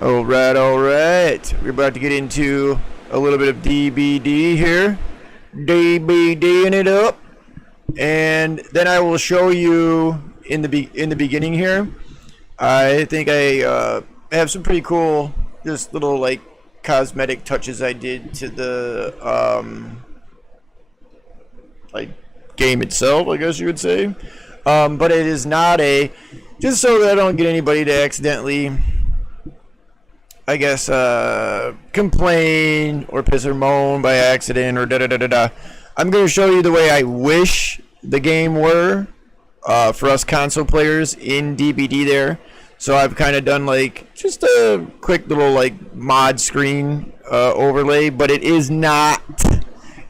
All right. We're about to get into a little bit of DBD here. DBDing it up. And then I will show you in the beginning here. I think I have some pretty cool, just little like cosmetic touches I did to the like game itself, I guess you would say. But it is not just so that I don't get anybody to accidentally, I guess, complain or piss or moan by accident or da da da da da. I'm going to show you the way I wish the game were for us console players in DBD there. So I've kind of done like just a quick little like mod screen overlay, but it is not,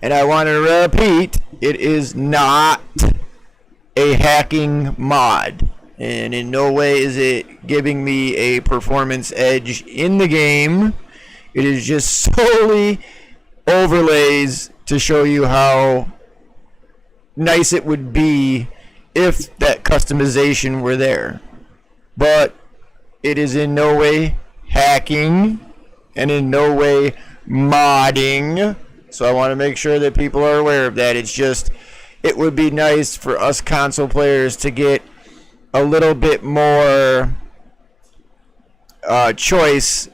and I want to repeat, it is not a hacking mod. And in no way is it giving me a performance edge in the game. It is just solely overlays to show you how nice it would be if that customization were there. But it is in no way hacking and in no way modding. So I want to make sure that people are aware of that. It's just, it would be nice for us console players to get a little bit more choice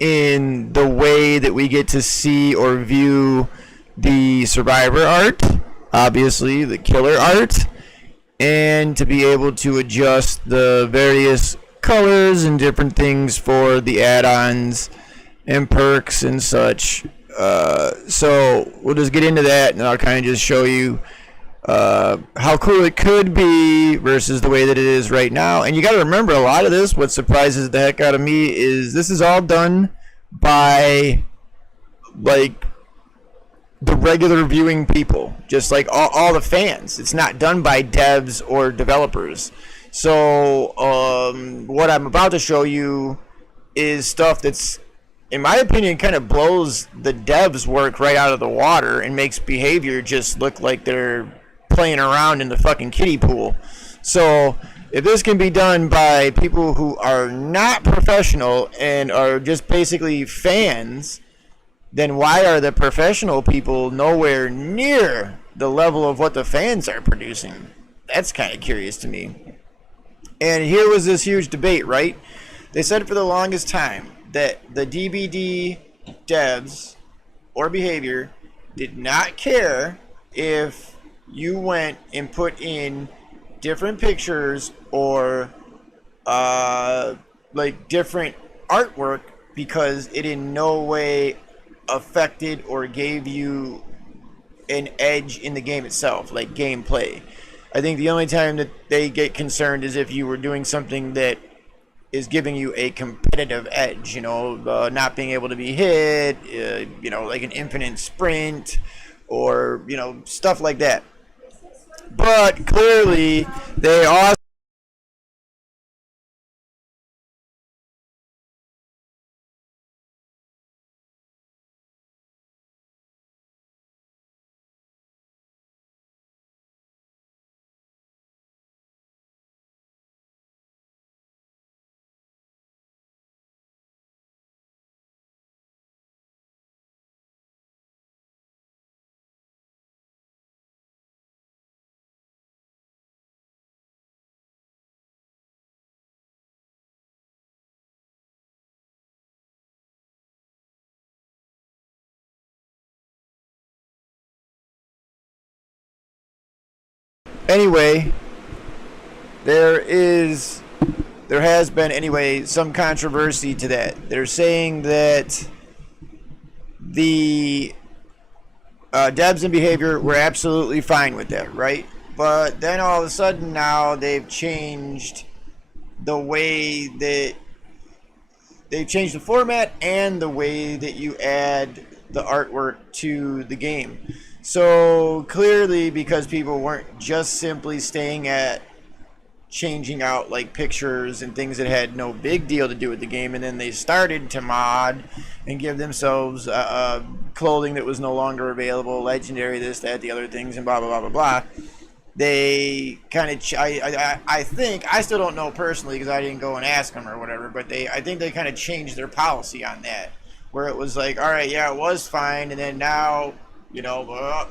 in the way that we get to see or view the survivor art, obviously the killer art, and to be able to adjust the various colors and different things for the add-ons and perks and such. So we'll just get into that, and I'll kind of just show you how cool it could be versus the way that it is right now. And you got to remember, a lot of this, what surprises the heck out of me is this is all done by like the regular viewing people, just like all the fans. It's not done by devs or developers. So what I'm about to show you is stuff that's, in my opinion, kind of blows the devs' work right out of the water and makes behavior just look like they're playing around in the fucking kiddie pool. So if this can be done by people who are not professional and are just basically fans, then why are the professional people nowhere near the level of what the fans are producing? That's kind of curious to me. And here was this huge debate, right? They said for the longest time that the DBD devs or behavior did not care if you went and put in different pictures or like different artwork, because it in no way affected or gave you an edge in the game itself, like gameplay. I think the only time that they get concerned is if you were doing something that is giving you a competitive edge, not being able to be hit, like an infinite sprint or, stuff like that. But clearly they also anyway, there has been anyway some controversy to that. They're saying that the devs and behavior were absolutely fine with that, right? But then all of a sudden now they've changed the way that they've changed the format and the way that you add the artwork to the game. So clearly, because people weren't just simply staying at changing out like pictures and things that had no big deal to do with the game, and then they started to mod and give themselves clothing that was no longer available, legendary, this, that, the other things, and blah blah blah blah blah. they kind of I think, I still don't know personally because I didn't go and ask them or whatever, but I think they kind of changed their policy on that, where it was like, all right, yeah, it was fine, and then now,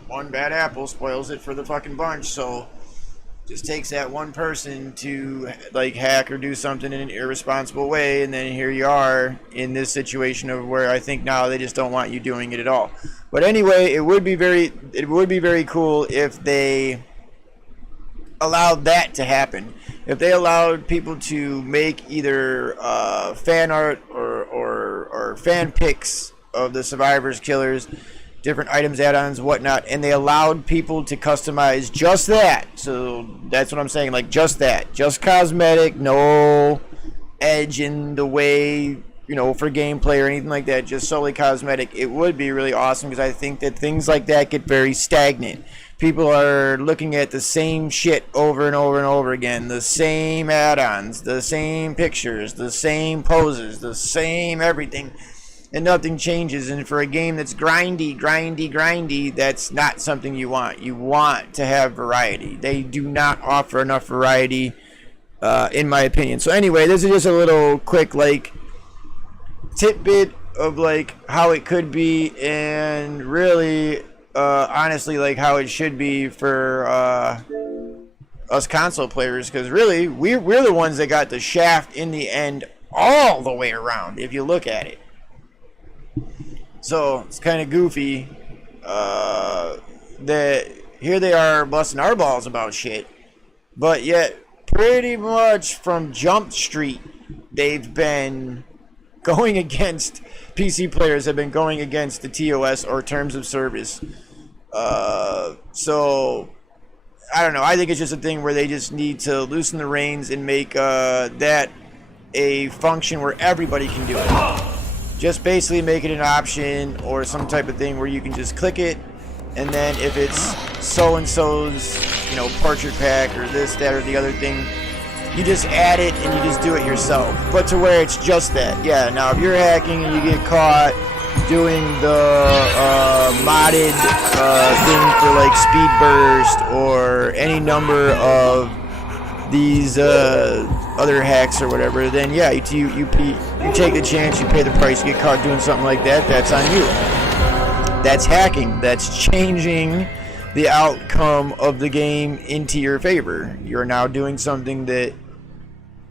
one bad apple spoils it for the fucking bunch. So just takes that one person to like hack or do something in an irresponsible way, and then here you are in this situation of where I think now they just don't want you doing it at all. But anyway, it would be very cool if they allowed that to happen. If they allowed people to make either fan art or fan pics of the survivors, killers, different items, add-ons, whatnot, and they allowed people to customize just that. So that's what I'm saying, like just that, just cosmetic, no edge in the way, for gameplay or anything like that, just solely cosmetic. It would be really awesome because I think that things like that get very stagnant. People are looking at the same shit over and over and over again, the same add-ons, the same pictures, the same poses, the same everything, and nothing changes. And for a game that's grindy, that's not something you want. You want to have variety. They do not offer enough variety, in my opinion. So anyway, this is just a little quick, tidbit of, how it could be, and really, honestly, how it should be for, us console players, because really, we're the ones that got the shaft in the end all the way around, if you look at it. So it's kind of goofy that here they are busting our balls about shit, but yet pretty much from Jump Street, they've been going against, PC players have been going against the TOS or terms of service. So I don't know. I think it's just a thing where they just need to loosen the reins and make that a function where everybody can do it. Just basically make it an option or some type of thing where you can just click it, and then if it's so-and-so's, portrait pack or this, that, or the other thing, you just add it and you just do it yourself. But to where it's just that. Yeah, now if you're hacking and you get caught doing the modded thing for speed burst or any number of these other hacks or whatever, then yeah, you take the chance, you pay the price, you get caught doing something like that, that's on you. That's hacking. That's changing the outcome of the game into your favor. You're now doing something that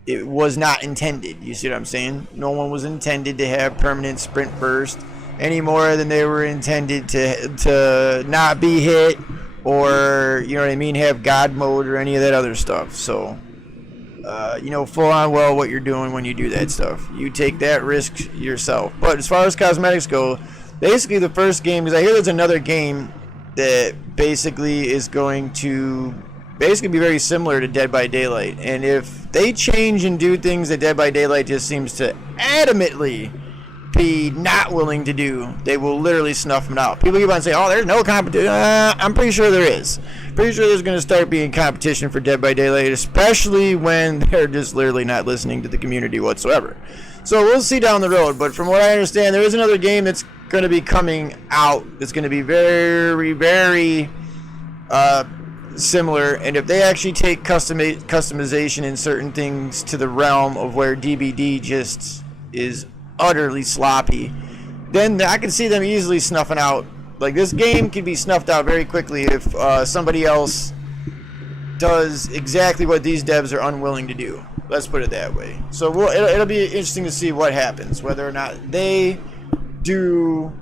it was not intended. You see what I'm saying? No one was intended to have permanent sprint burst any more than they were intended to not be hit, or have God mode or any of that other stuff. So full on what you're doing when you do that stuff. You take that risk yourself. But as far as cosmetics go, basically the first game, because I hear there's another game that basically is going to be very similar to Dead by Daylight. And if they change and do things that Dead by Daylight just seems to adamantly be not willing to do, they will literally snuff them out. People keep on saying, oh, there's no competition. I'm pretty sure there is. Pretty sure there's going to start being competition for Dead by Daylight, especially when they're just literally not listening to the community whatsoever. So we'll see down the road. But from what I understand, there is another game that's going to be coming out that's going to be very, very similar. And if they actually take customization in certain things to the realm of where DBD just is utterly sloppy, then I can see them easily snuffing out. This game can be snuffed out very quickly if somebody else does exactly what these devs are unwilling to do. Let's put it that way. So it'll be interesting to see what happens, whether or not they do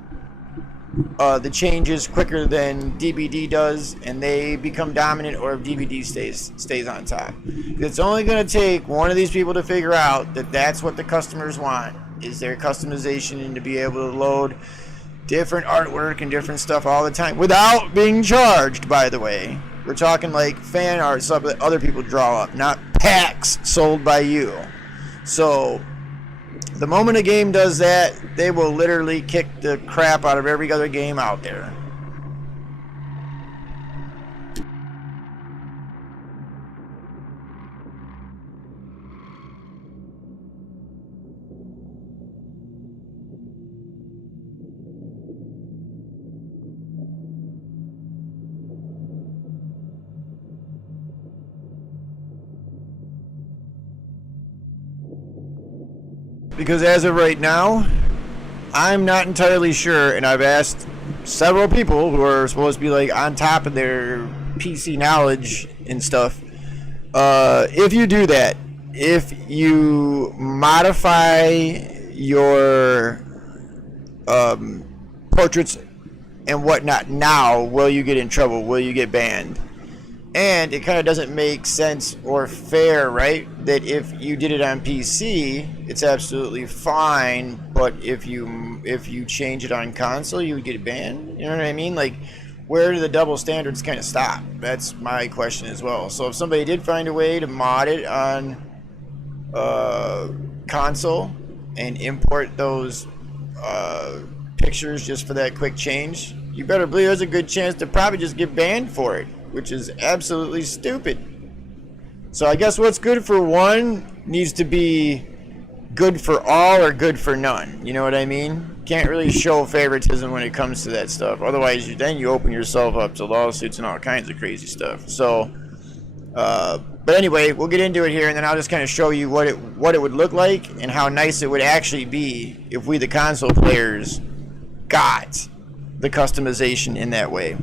the changes quicker than DBD does and they become dominant, or if DBD stays on top. It's only going to take one of these people to figure out that that's what the customers want, is their customization, and to be able to load different artwork and different stuff all the time without being charged, by the way. We're talking fan art, stuff that other people draw up, not packs sold by you. So the moment a game does that, they will literally kick the crap out of every other game out there. Because as of right now, I'm not entirely sure, and I've asked several people who are supposed to be like on top of their PC knowledge and stuff. If you do that, if you modify your portraits and whatnot now, will you get in trouble? Will you get banned? And it kind of doesn't make sense or fair, right? That if you did it on PC, it's absolutely fine, but if you change it on console, you would get banned. You know what I mean? Like, where do the double standards kind of stop? That's my question as well. So if somebody did find a way to mod it on console and import those pictures just for that quick change, you better believe there's a good chance to probably just get banned for it, which is absolutely stupid. So I guess what's good for one needs to be good for all or good for none. You know what I mean? Can't really show favoritism when it comes to that stuff. Otherwise, then you open yourself up to lawsuits and all kinds of crazy stuff. So, but anyway, we'll get into it here, and then I'll just kind of show you what it would look like and how nice it would actually be if we, the console players, got the customization in that way.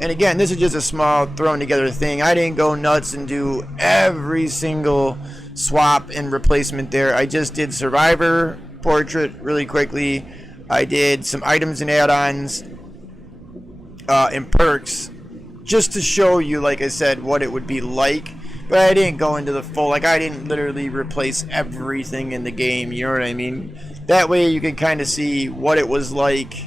And again, this is just a small thrown together thing. I didn't go nuts and do every single swap and replacement there. I just did Survivor portrait really quickly. I did some items and add-ons and perks just to show you, like I said, what it would be like. But I didn't go into the full, like I didn't literally replace everything in the game, you know what I mean? That way you can kind of see what it was like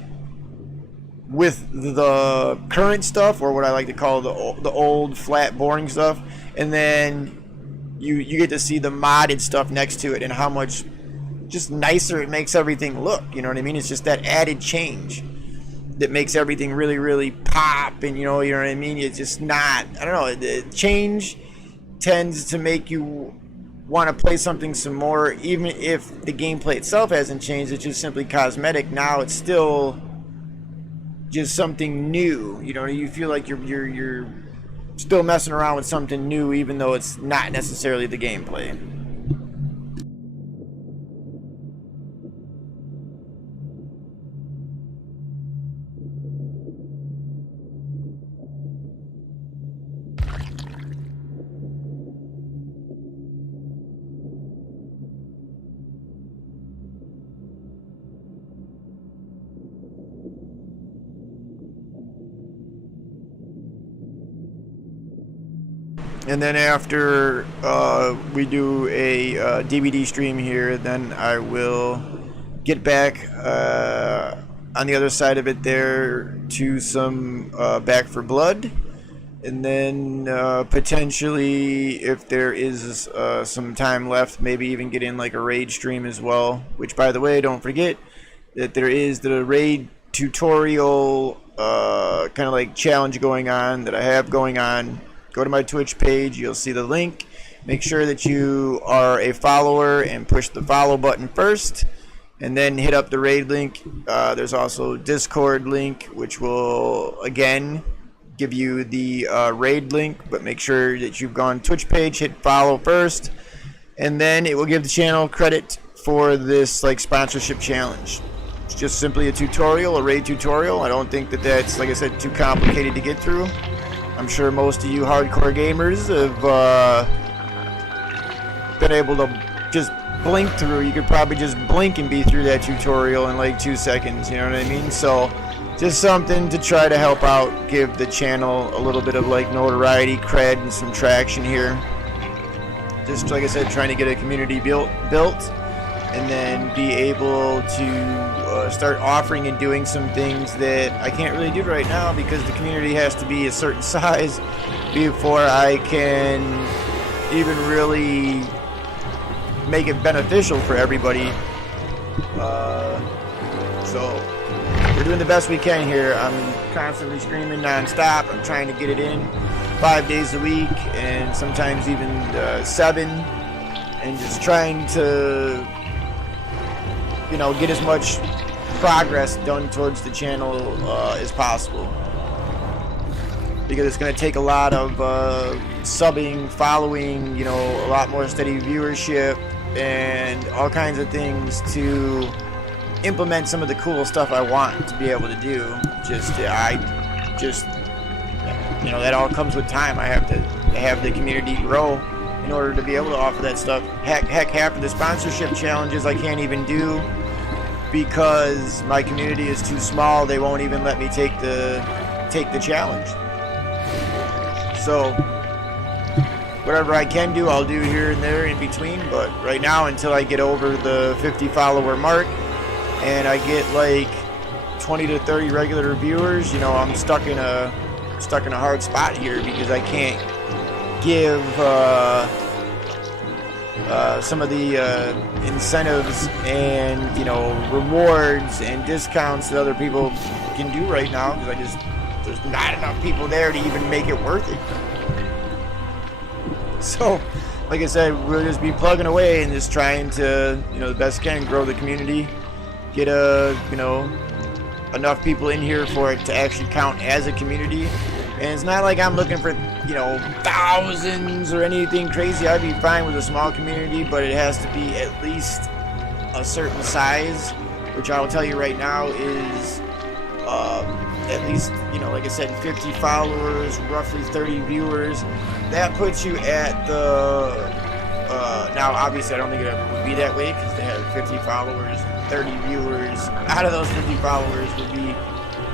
with the current stuff, or what I like to call the old flat boring stuff, and then you get to see the modded stuff next to it and how much just nicer it makes everything look. You know what I mean? It's just that added change that makes everything really, really pop, and you know what I mean? It's just not, I don't know, the change tends to make you want to play something some more, even if the gameplay itself hasn't changed. It's just simply cosmetic. Now it's still just something new. You know, you feel like you're still messing around with something new, even though it's not necessarily the gameplay. And then after we do a DVD stream here, then I will get back on the other side of it there to some Back 4 Blood. And then potentially, if there is some time left, maybe even get in like a raid stream as well. Which, by the way, don't forget that there is the raid tutorial kind of like challenge going on that I have going on. Go to my Twitch page, you'll see the link. Make sure that you are a follower and push the follow button first, and then hit up the raid link. There's also Discord link, which will again give you the raid link, but make sure that you've gone Twitch page, hit follow first, and then it will give the channel credit for this like sponsorship challenge. It's just simply a tutorial, a raid tutorial. I don't think that that's, like I said, too complicated to get through. I'm sure most of you hardcore gamers have been able to just blink through. You could probably just blink and be through that tutorial in like 2 seconds, you know what I mean? So just something to try to help out, give the channel a little bit of like notoriety, cred, and some traction here. Just like I said, trying to get a community built and then be able to start offering and doing some things that I can't really do right now because the community has to be a certain size before I can even really make it beneficial for everybody. So we're doing the best we can here. I'm constantly streaming non-stop. I'm trying to get it in 5 days a week and sometimes even 7, and just trying to, you know, get as much progress done towards the channel as possible, because it's going to take a lot of subbing, following, you know, a lot more steady viewership, and all kinds of things to implement some of the cool stuff I want to be able to do. That all comes with time. I have to have the community grow in order to be able to offer that stuff. Heck, half of the sponsorship challenges I can't even do because my community is too small. They won't even let me take the challenge. So whatever I can do, I'll do here and there in between. But right now, until I get over the 50 follower mark and I get like 20 to 30 regular viewers, I'm stuck in a hard spot here because I can't give some of the incentives and rewards and discounts that other people can do right now because there's not enough people there to even make it worth it. So, like I said, we'll just be plugging away and just trying to, the best can grow the community, get enough people in here for it to actually count as a community. And it's not like I'm looking for, thousands or anything crazy. I'd be fine with a small community, but it has to be at least a certain size, which I will tell you right now is at least, like I said, 50 followers, roughly 30 viewers. That puts you at the, now obviously I don't think it ever would be that way because they have 50 followers, 30 viewers. Out of those 50 followers would be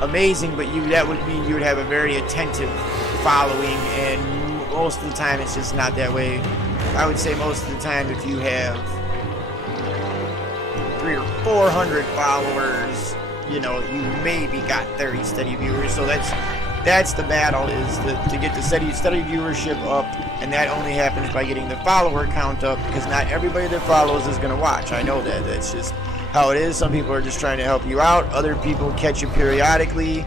amazing, but that would mean you would have a very attentive following, and most of the time it's just not that way. I would say most of the time if you have 300 or 400 followers, you maybe got 30 steady viewers. So that's the battle, is to get the steady viewership up, and that only happens by getting the follower count up, because not everybody that follows is going to watch. I know that. That's just how it is. Some people are just trying to help you out. Other people catch you periodically.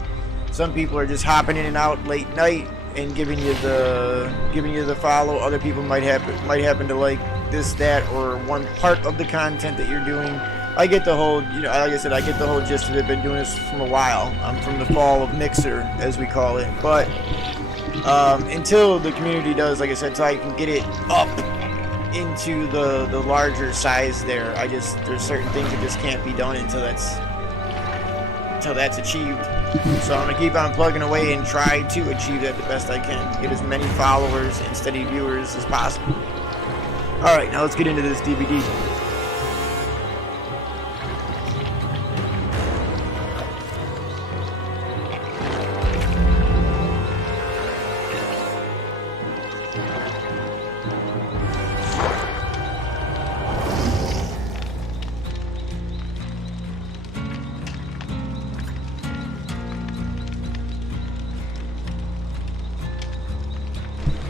Some people are just hopping in and out late night and giving you the follow. Other people might happen to like this, that, or one part of the content that you're doing. I get the whole, like I said, I get the whole gist of it. Been doing this from a while. I'm from the fall of Mixer, as we call it. But until the community does, like I said, until I can get it up into the larger size there, there's certain things that just can't be done until that's achieved. So I'm gonna keep on plugging away and try to achieve that the best I can. Get as many followers and steady viewers as possible. Alright, now let's get into this DVD.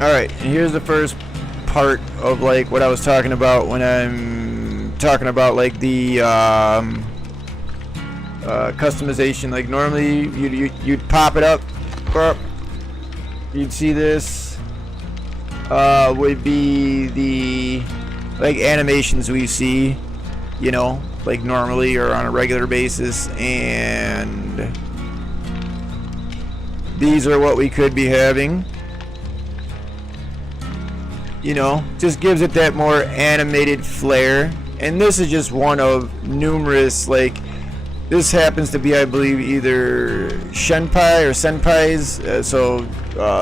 Alright, and here's the first part of like what I was talking about when I'm talking about like the customization. Like normally you'd pop it up, you'd see this would be the like animations we see, like normally or on a regular basis, and these are what we could be having. Just gives it that more animated flair. And this is just one of numerous, like, this happens to be, I believe, either Shenpai or Senpai's, so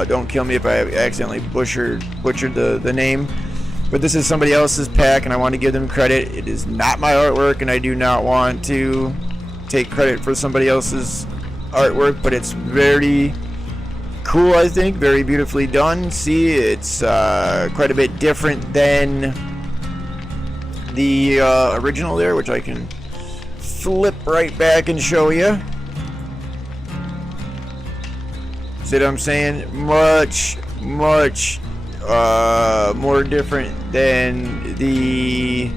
don't kill me if I accidentally butchered the name. But this is somebody else's pack, and I want to give them credit. It is not my artwork, and I do not want to take credit for somebody else's artwork, but it's very cool, I think. Very beautifully done. See, it's quite a bit different than the original there, which I can flip right back and show you. See what I'm saying? Much more different than the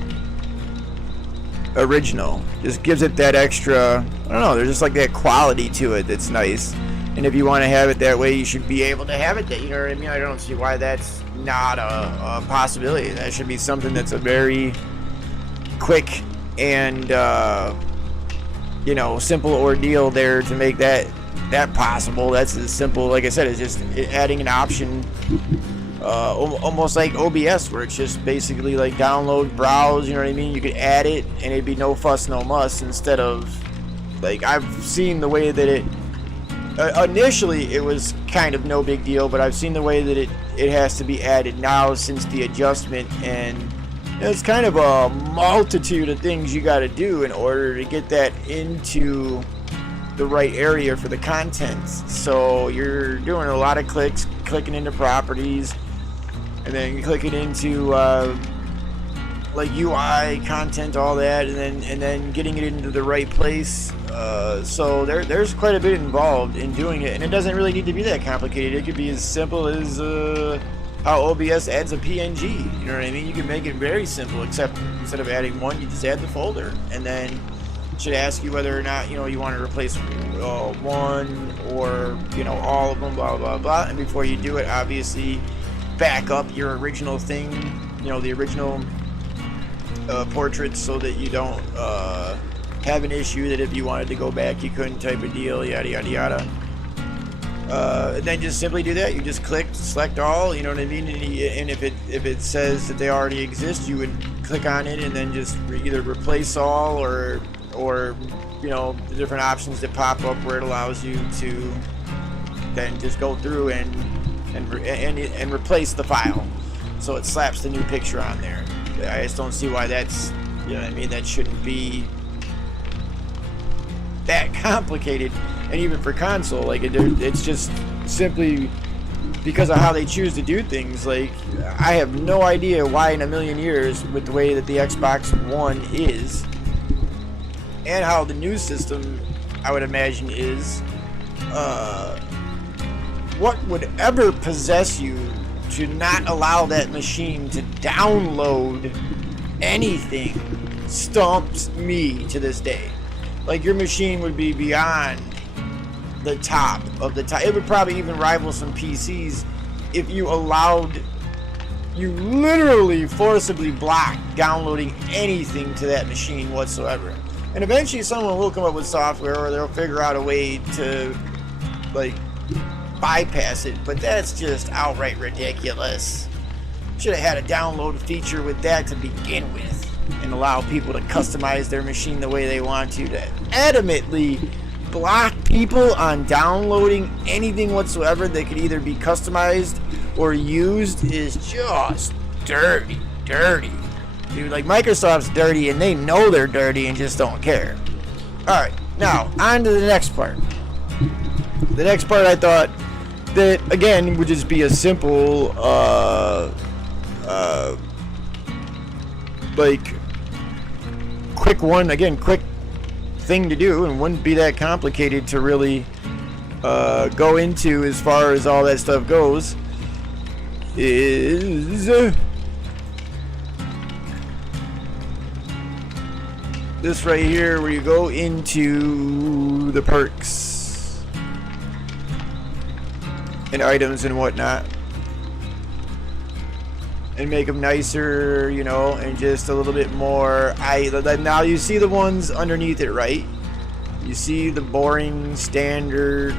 original. Just gives it that extra, I don't know, there's just like that quality to it that's nice. And if you want to have it that way, you should be able to have it that, you know what I mean? I don't see why that's not a possibility. That should be something that's a very quick and simple ordeal there to make that possible. That's as simple, like I said, it's just adding an option almost like OBS, where it's just basically like download, browse, you know what I mean? You could add it and it'd be no fuss, no muss, instead of, like, I've seen the way that it, initially it was kind of no big deal, but I've seen the way that it has to be added now since the adjustment, and it's kind of a multitude of things you got to do in order to get that into the right area for the content. So you're doing a lot of clicking into properties, and then you click it into like UI content, all that, and then getting it into the right place. So there's quite a bit involved in doing it, and it doesn't really need to be that complicated. It could be as simple as how OBS adds a PNG. You know what I mean? You can make it very simple, except instead of adding one, you just add the folder, and then it should ask you whether or not, you know, you want to replace one or, you know, all of them, blah blah blah. And before you do it, obviously back up your original thing, you know, the original portraits, so that you don't have an issue that if you wanted to go back you couldn't, type of deal, yada yada yada. And then just simply do that. You just click select all, you know what I mean, and if it says that they already exist, you would click on it and then just either replace all, or you know, the different options that pop up where it allows you to then just go through and replace the file, so it slaps the new picture on there. I just don't see why that's, you know what I mean, that shouldn't be that complicated. And even for console, like, it's just simply because of how they choose to do things. Like, I have no idea why in a million years, with the way that the Xbox One is and how the new system, I would imagine, is, what would ever possess you to not allow that machine to download anything stumps me to this day. Like, your machine would be beyond the top of the top. It would probably even rival some PCs if you allowed, you literally forcibly block downloading anything to that machine whatsoever. And eventually someone will come up with software, or they'll figure out a way to, like, bypass it, but that's just outright ridiculous. Should have had a download feature with that to begin with, and allow people to customize their machine the way they want to adamantly block people on downloading anything whatsoever that could either be customized or used is just dirty. Dude, like, Microsoft's dirty, and they know they're dirty and just don't care. Alright, now, on to the next part. The next part, I thought that, again, would just be a simple, like, quick thing to do, and wouldn't be that complicated to really go into as far as all that stuff goes, is this right here, where you go into the perks and items and whatnot, and make them nicer, you know, and just a little bit more. Now you see the ones underneath it, right? You see the boring standard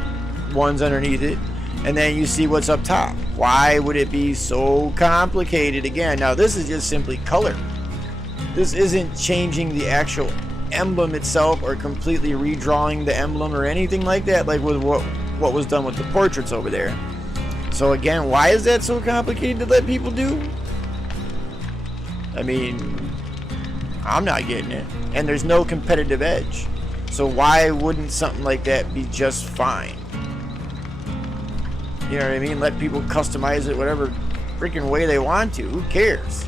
ones underneath it, and then you see what's up top. Why would it be so complicated? Again, now this is just simply color. This isn't changing the actual emblem itself or completely redrawing the emblem or anything like that, like with what was done with the portraits over there. So again, why is that so complicated to let people do? I mean, I'm not getting it. And there's no competitive edge. So why wouldn't something like that be just fine? You know what I mean? Let people customize it whatever freaking way they want to. Who cares?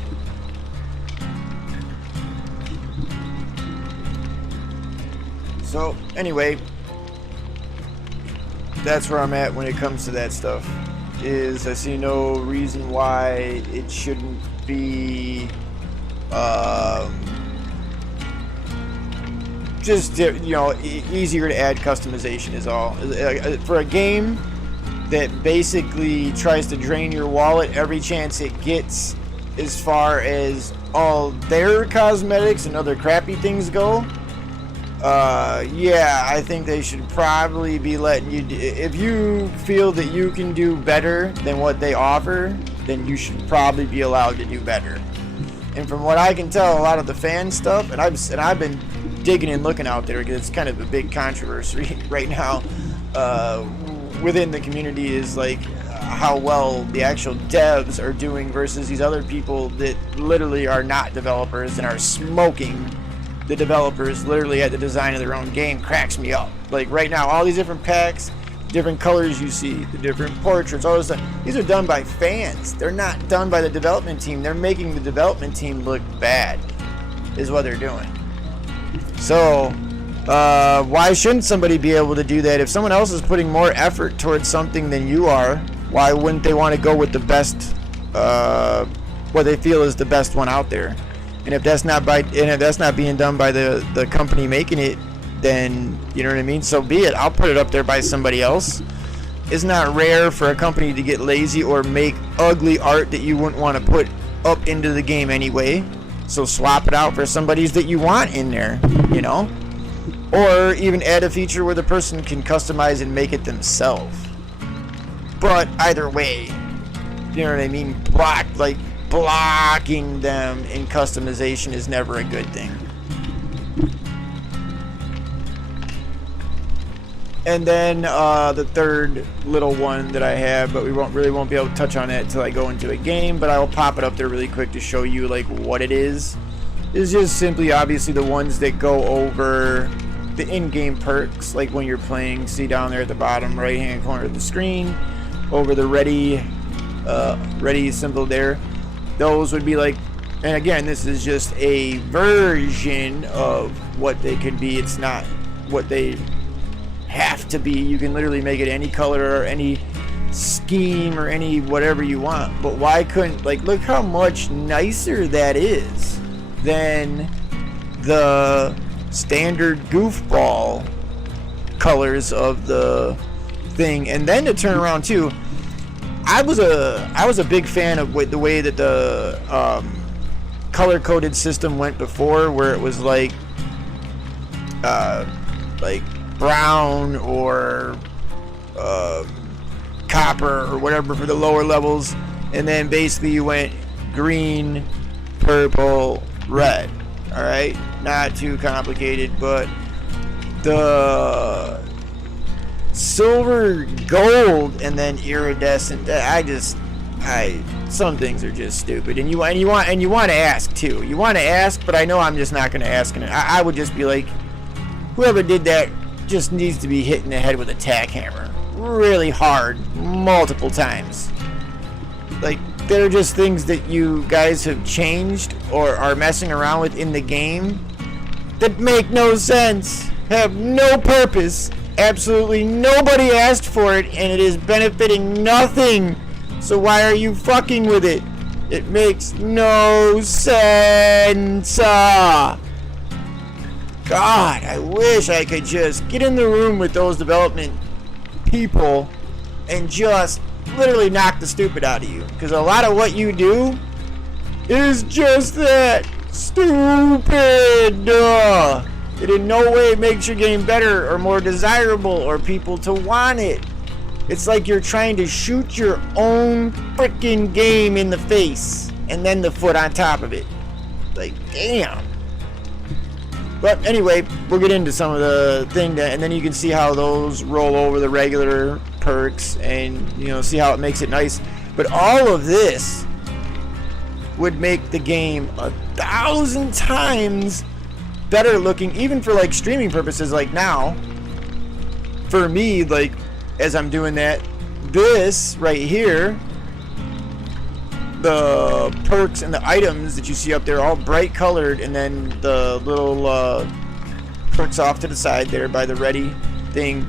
So, anyway, that's where I'm at when it comes to that stuff. Is I see no reason why it shouldn't be just, you know, easier to add customization is all. For a game that basically tries to drain your wallet every chance it gets as far as all their cosmetics and other crappy things go, yeah, I think they should probably be letting you if you feel that you can do better than what they offer, then you should probably be allowed to do better. And from what I can tell, a lot of the fan stuff, and I've been digging and looking out there because it's kind of a big controversy right now within the community, is like how well the actual devs are doing versus these other people that literally are not developers and are smoking the developers literally at the design of their own game. Cracks me up. Like right now, all these different packs, different colors you see, the different portraits, all this stuff, these are done by fans. They're not done by the development team. They're making the development team look bad is what they're doing. So why shouldn't somebody be able to do that? If someone else is putting more effort towards something than you are, why wouldn't they want to go with the best, what they feel is the best one out there? And if that's not being done by the company making it, then you know what I mean, so be it. I'll put it up there by somebody else. It's not rare for a company to get lazy or make ugly art that you wouldn't want to put up into the game anyway. So swap it out for somebody's that you want in there, you know? Or even add a feature where the person can customize and make it themselves. But either way, you know what I mean? Blocking them in customization is never a good thing. And then the third little one that I have, but we won't be able to touch on it until I go into a game, but I will pop it up there really quick to show you like what it is. It's just simply obviously the ones that go over the in-game perks, like when you're playing, see down there at the bottom right hand corner of the screen, over the ready symbol there. Those would be like, and again, this is just a version of what they could be. It's not what they have to be. You can literally make it any color or any scheme or any whatever you want. But why couldn't, like, look how much nicer that is than the standard goofball colors of the thing. And then to turn around too, I was a big fan of the way that the color coded system went before, where it was like brown or copper or whatever for the lower levels, and then basically you went green, purple, red. All right, not too complicated, but the silver, gold, and then iridescent. Some things are just stupid, and you want to ask too. You want to ask, but I know I'm just not going to ask. And I would just be like, whoever did that just needs to be hit in the head with a tack hammer really hard multiple times. Like, they're just things that you guys have changed or are messing around with in the game that make no sense, have no purpose. Absolutely nobody asked for it, and it is benefiting nothing. So why are you fucking with it? It makes no sense. God, I wish I could just get in the room with those development people and just literally knock the stupid out of you. Because a lot of what you do is just that. Stupid. It in no way makes your game better or more desirable or people to want it. It's like you're trying to shoot your own freaking game in the face and then the foot on top of it. Like, damn. But anyway, we'll get into some of the thing and then you can see how those roll over the regular perks and, you know, see how it makes it nice. But all of this would make the game 1,000 times better looking, even for like streaming purposes. Like now, for me, like as I'm doing that, this right here, the perks and the items that you see up there, all bright colored, and then the little perks off to the side there by the ready thing,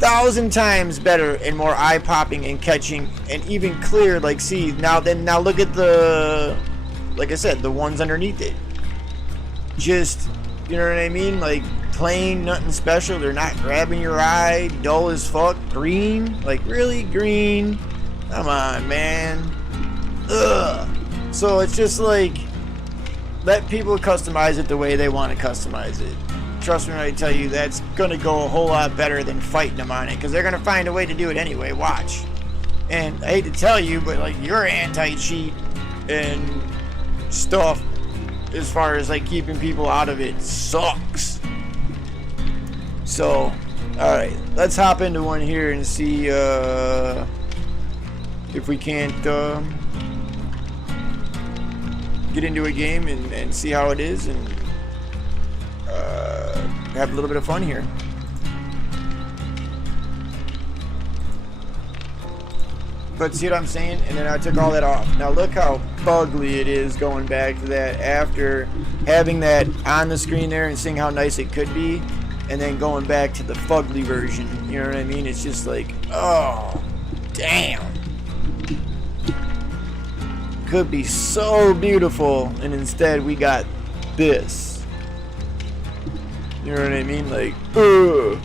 1,000 times better and more eye-popping and catching and even clear. Like, see now look at the, like I said, the ones underneath it. Just, you know what I mean? Like plain, nothing special. They're not grabbing your eye. Dull as fuck. Green? Like really green? Come on, man. Ugh. So it's just like, let people customize it the way they want to customize it. Trust me when I tell you that's gonna go a whole lot better than fighting them on it, because they're gonna find a way to do it anyway. Watch. And I hate to tell you, but like your anti-cheat and stuff as far as like keeping people out of it sucks. So, alright, let's hop into one here and see if we can't get into a game and see how it is and have a little bit of fun here. But see what I'm saying? And then I took all that off. Now look how fugly it is going back to that after having that on the screen there and seeing how nice it could be, and then going back to the fugly version. You know what I mean? It's just like, oh, damn. Could be so beautiful, and instead we got this. You know what I mean? Like, ugh.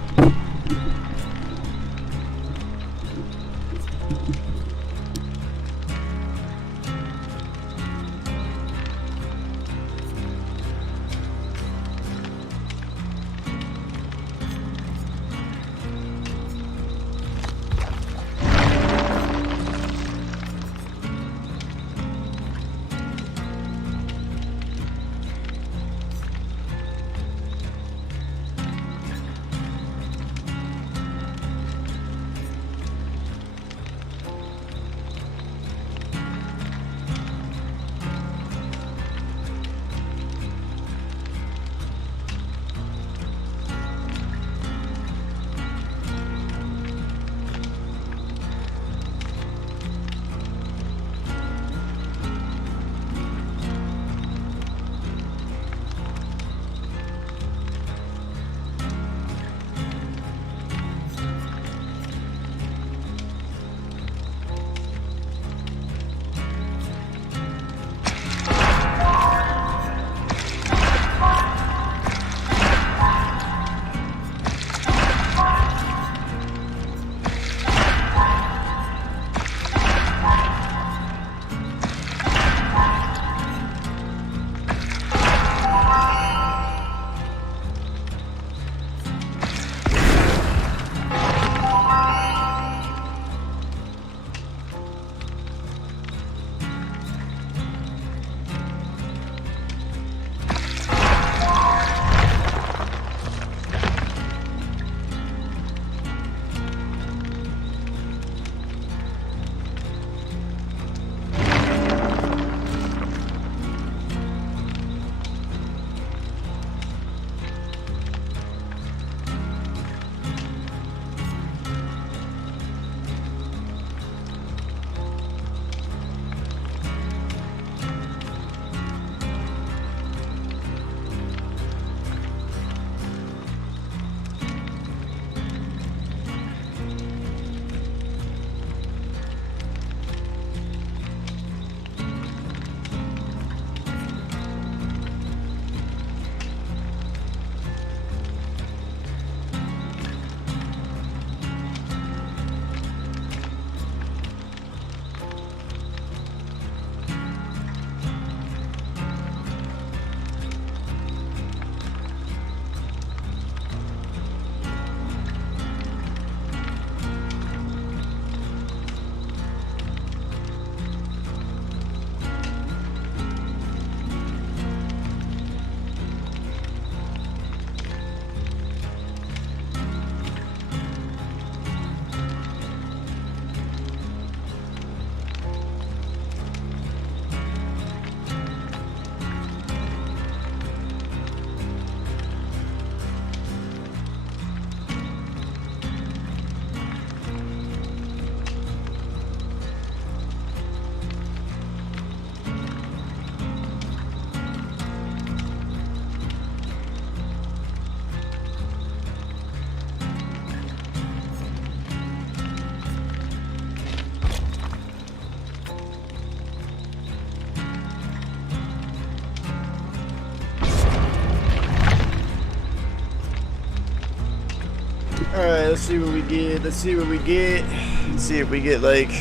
Alright, let's see what we get. Let's see what we get. Let's see if we get like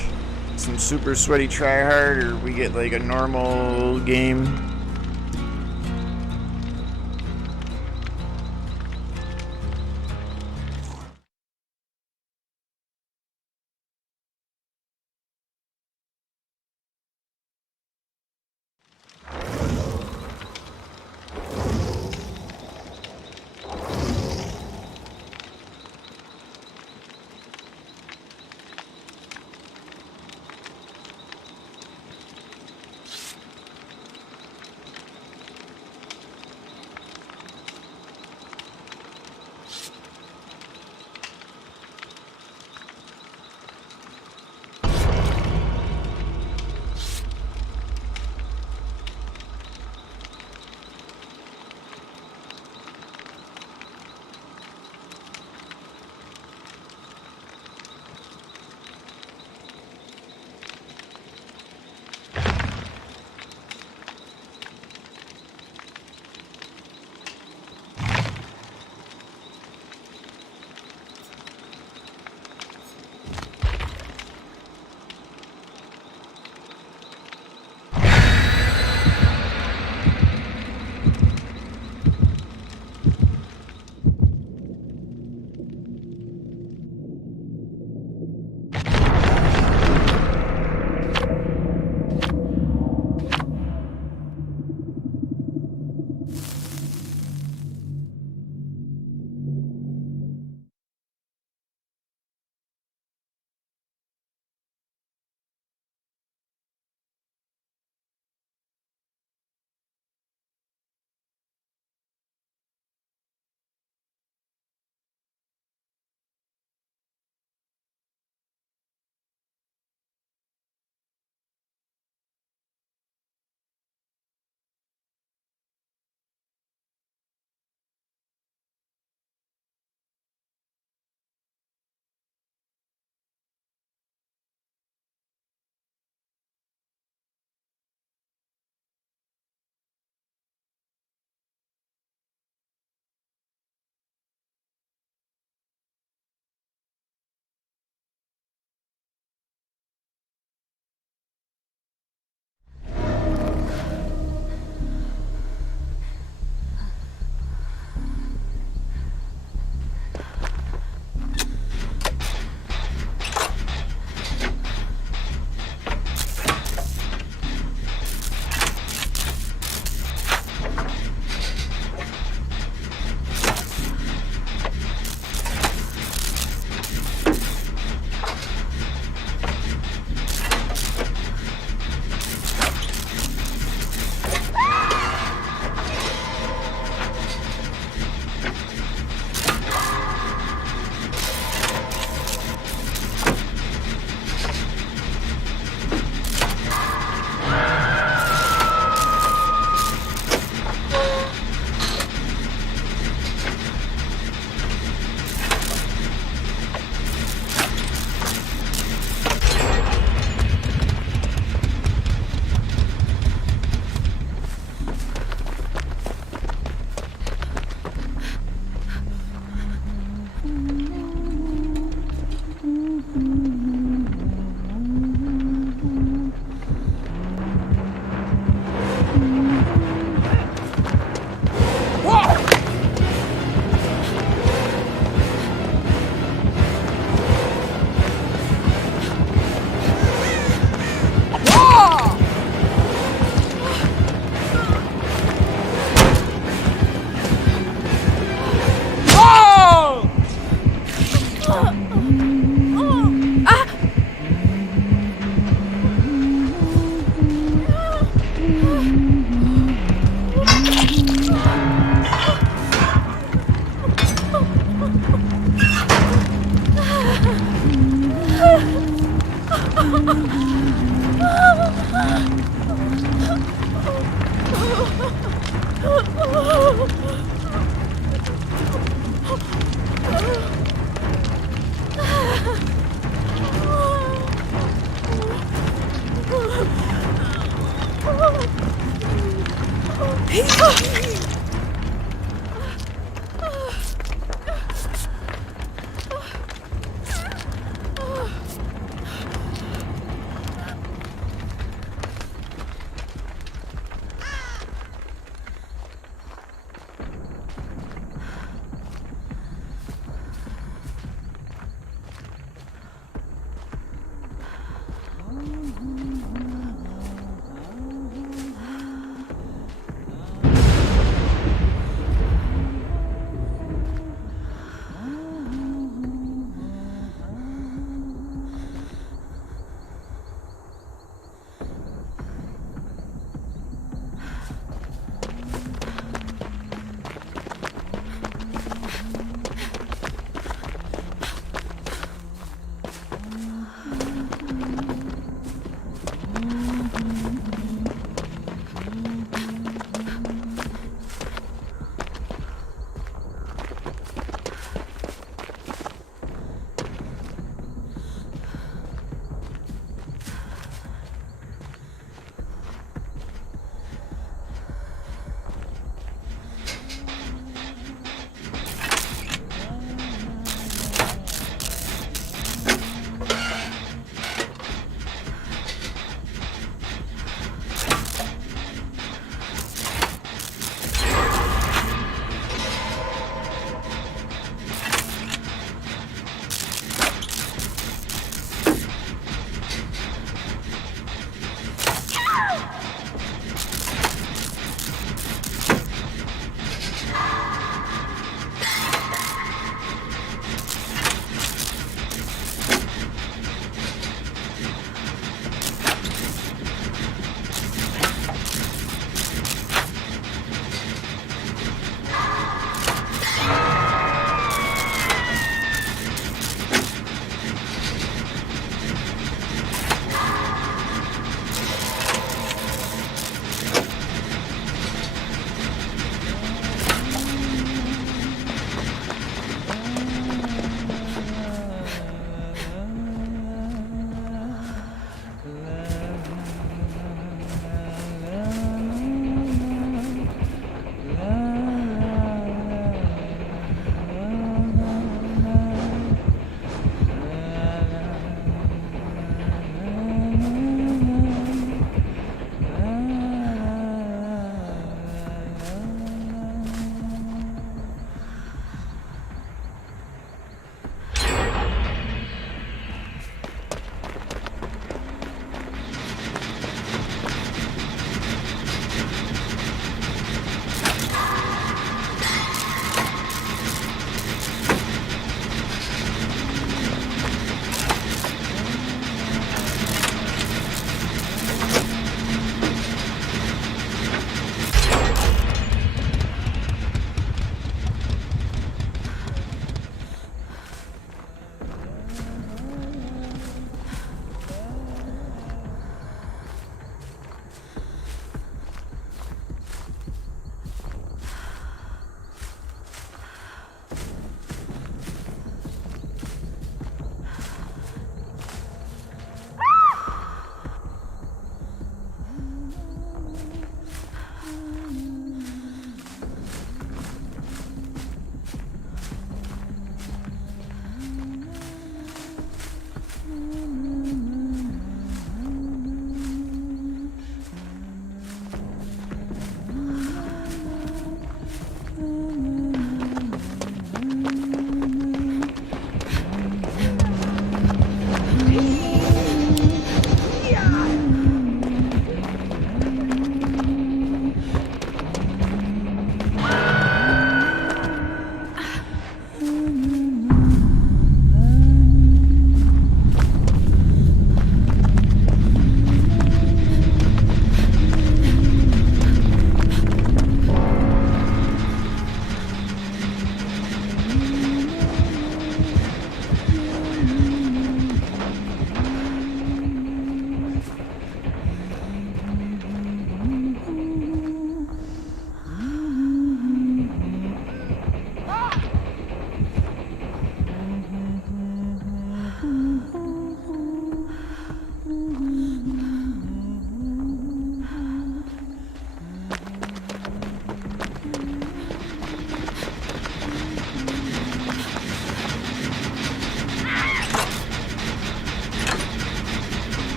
some super sweaty tryhard or we get like a normal game.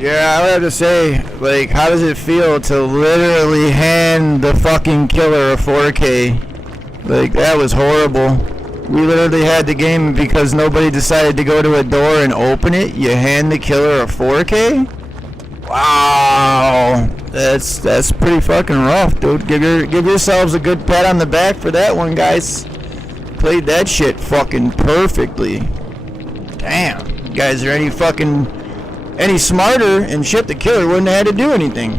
Yeah, I would have to say, like, how does it feel to literally hand the fucking killer a 4K? Like, that was horrible. We literally had the game because nobody decided to go to a door and open it. You hand the killer a 4K? Wow. That's pretty fucking rough, dude. Give yourselves a good pat on the back for that one, guys. Played that shit fucking perfectly. Damn. You guys are any smarter and shit, the killer wouldn't have had to do anything.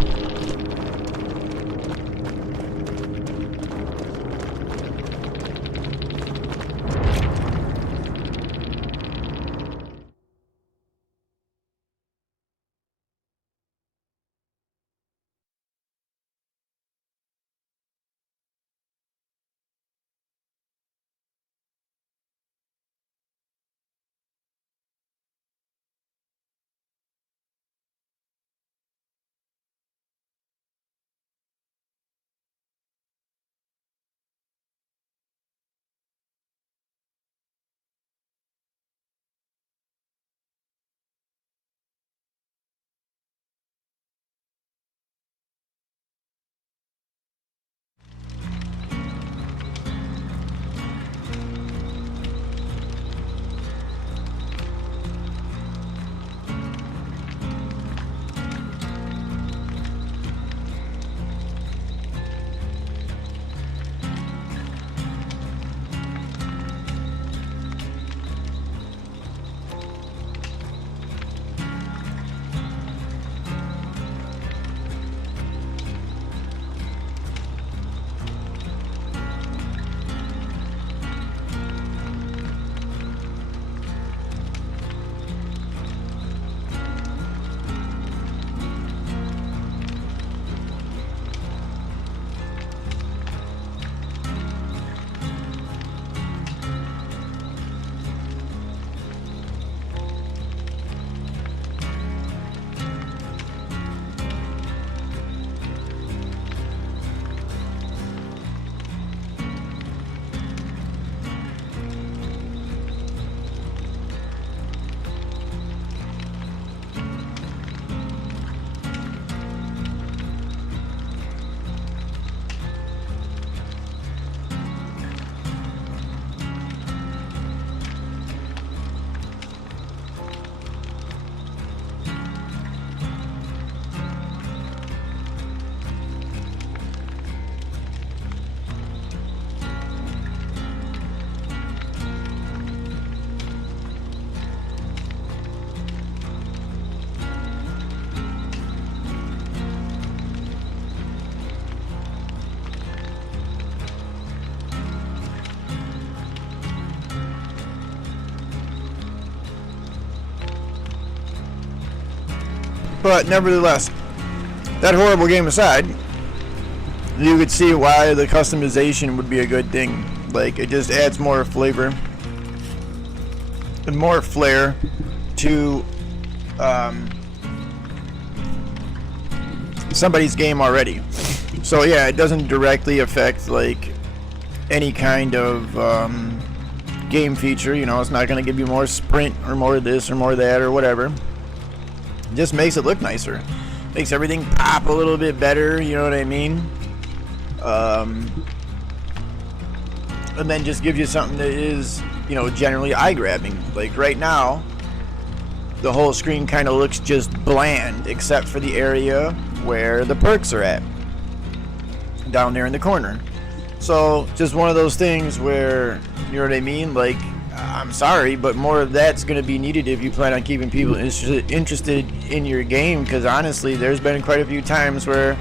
But nevertheless, that horrible game aside, you could see why the customization would be a good thing. Like, it just adds more flavor and more flair to somebody's game already. So yeah, it doesn't directly affect like any kind of game feature. You know, it's not going to give you more sprint or more of this or more of that or whatever. It just makes it look nicer, makes everything pop a little bit better, you know what I mean? And then just gives you something that is, you know, generally eye-grabbing. Like right now, the whole screen kind of looks just bland, except for the area where the perks are at, down there in the corner. So just one of those things where, you know what I mean, like, I'm sorry, but more of that's going to be needed if you plan on keeping people interested in your game, because honestly, there's been quite a few times where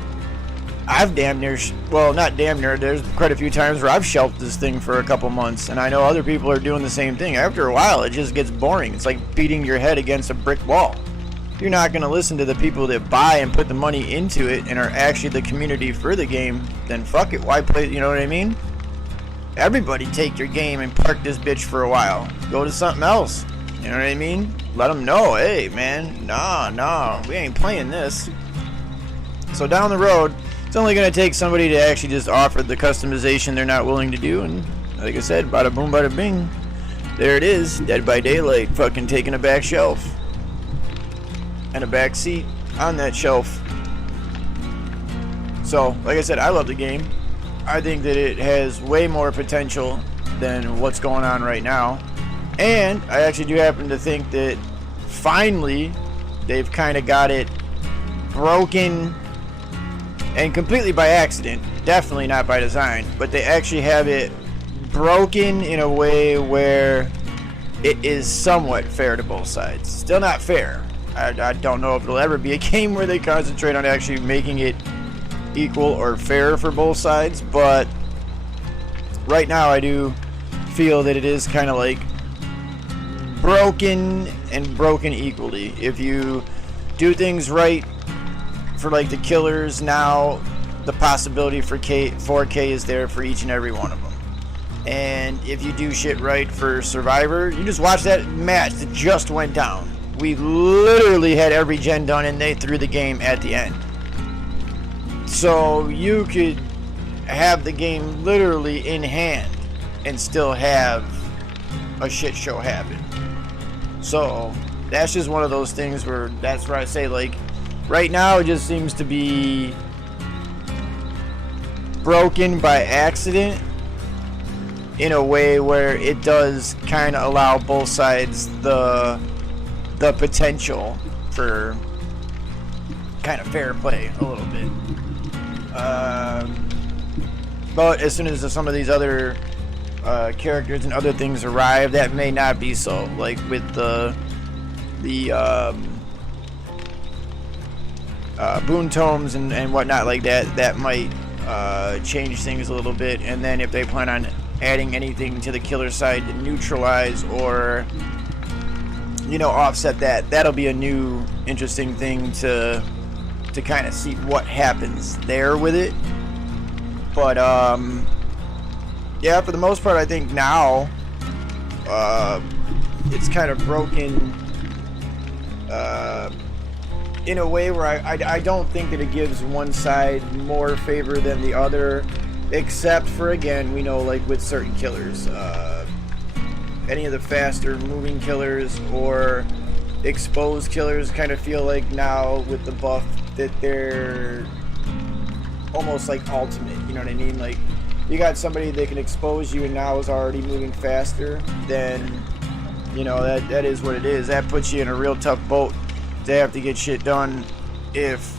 I've there's quite a few times where I've shelved this thing for a couple months, and I know other people are doing the same thing. After a while, it just gets boring. It's like beating your head against a brick wall. You're not going to listen to the people that buy and put the money into it and are actually the community for the game, then fuck it, why play, you know what I mean? Everybody take your game and park this bitch for a while. Go to something else, you know what I mean? Let them know, hey man, nah, we ain't playing this. So down the road, it's only going to take somebody to actually just offer the customization they're not willing to do, and like I said, bada boom, bada bing. There it is, Dead by Daylight, fucking taking a back shelf. And a back seat on that shelf. So, like I said, I love the game. I think that it has way more potential than what's going on right now. And I actually do happen to think that finally they've kind of got it broken, and completely by accident, definitely not by design, but they actually have it broken in a way where it is somewhat fair to both sides. Still not fair. I don't know if it'll ever be a game where they concentrate on actually making it equal or fair for both sides, but right now I do feel that it is kind of like broken and broken equally. If you do things right for like the killers, now the possibility for 4K is there for each and every one of them. And if you do shit right for Survivor, you just watch that match that just went down. We literally had every gen done and they threw the game at the end. So you could have the game literally in hand and still have a shit show happen. So that's just one of those things where that's where I say, like, right now it just seems to be broken by accident in a way where it does kind of allow both sides the potential for kind of fair play a little bit. But as soon as some of these other characters and other things arrive, that may not be so. Like with the boon tomes and whatnot like that, that might change things a little bit. And then if they plan on adding anything to the killer side to neutralize or, you know, offset that, that'll be a new interesting thing to kind of see what happens there with it. But yeah, for the most part, I think now it's kind of broken in a way where I don't think that it gives one side more favor than the other, except for, again, we know, like with certain killers, any of the faster moving killers or exposed killers kind of feel like now with the buff that they're almost like ultimate, you know what I mean? Like, you got somebody that can expose you and now is already moving faster, then, you know, that is what it is. That puts you in a real tough boat to have to get shit done if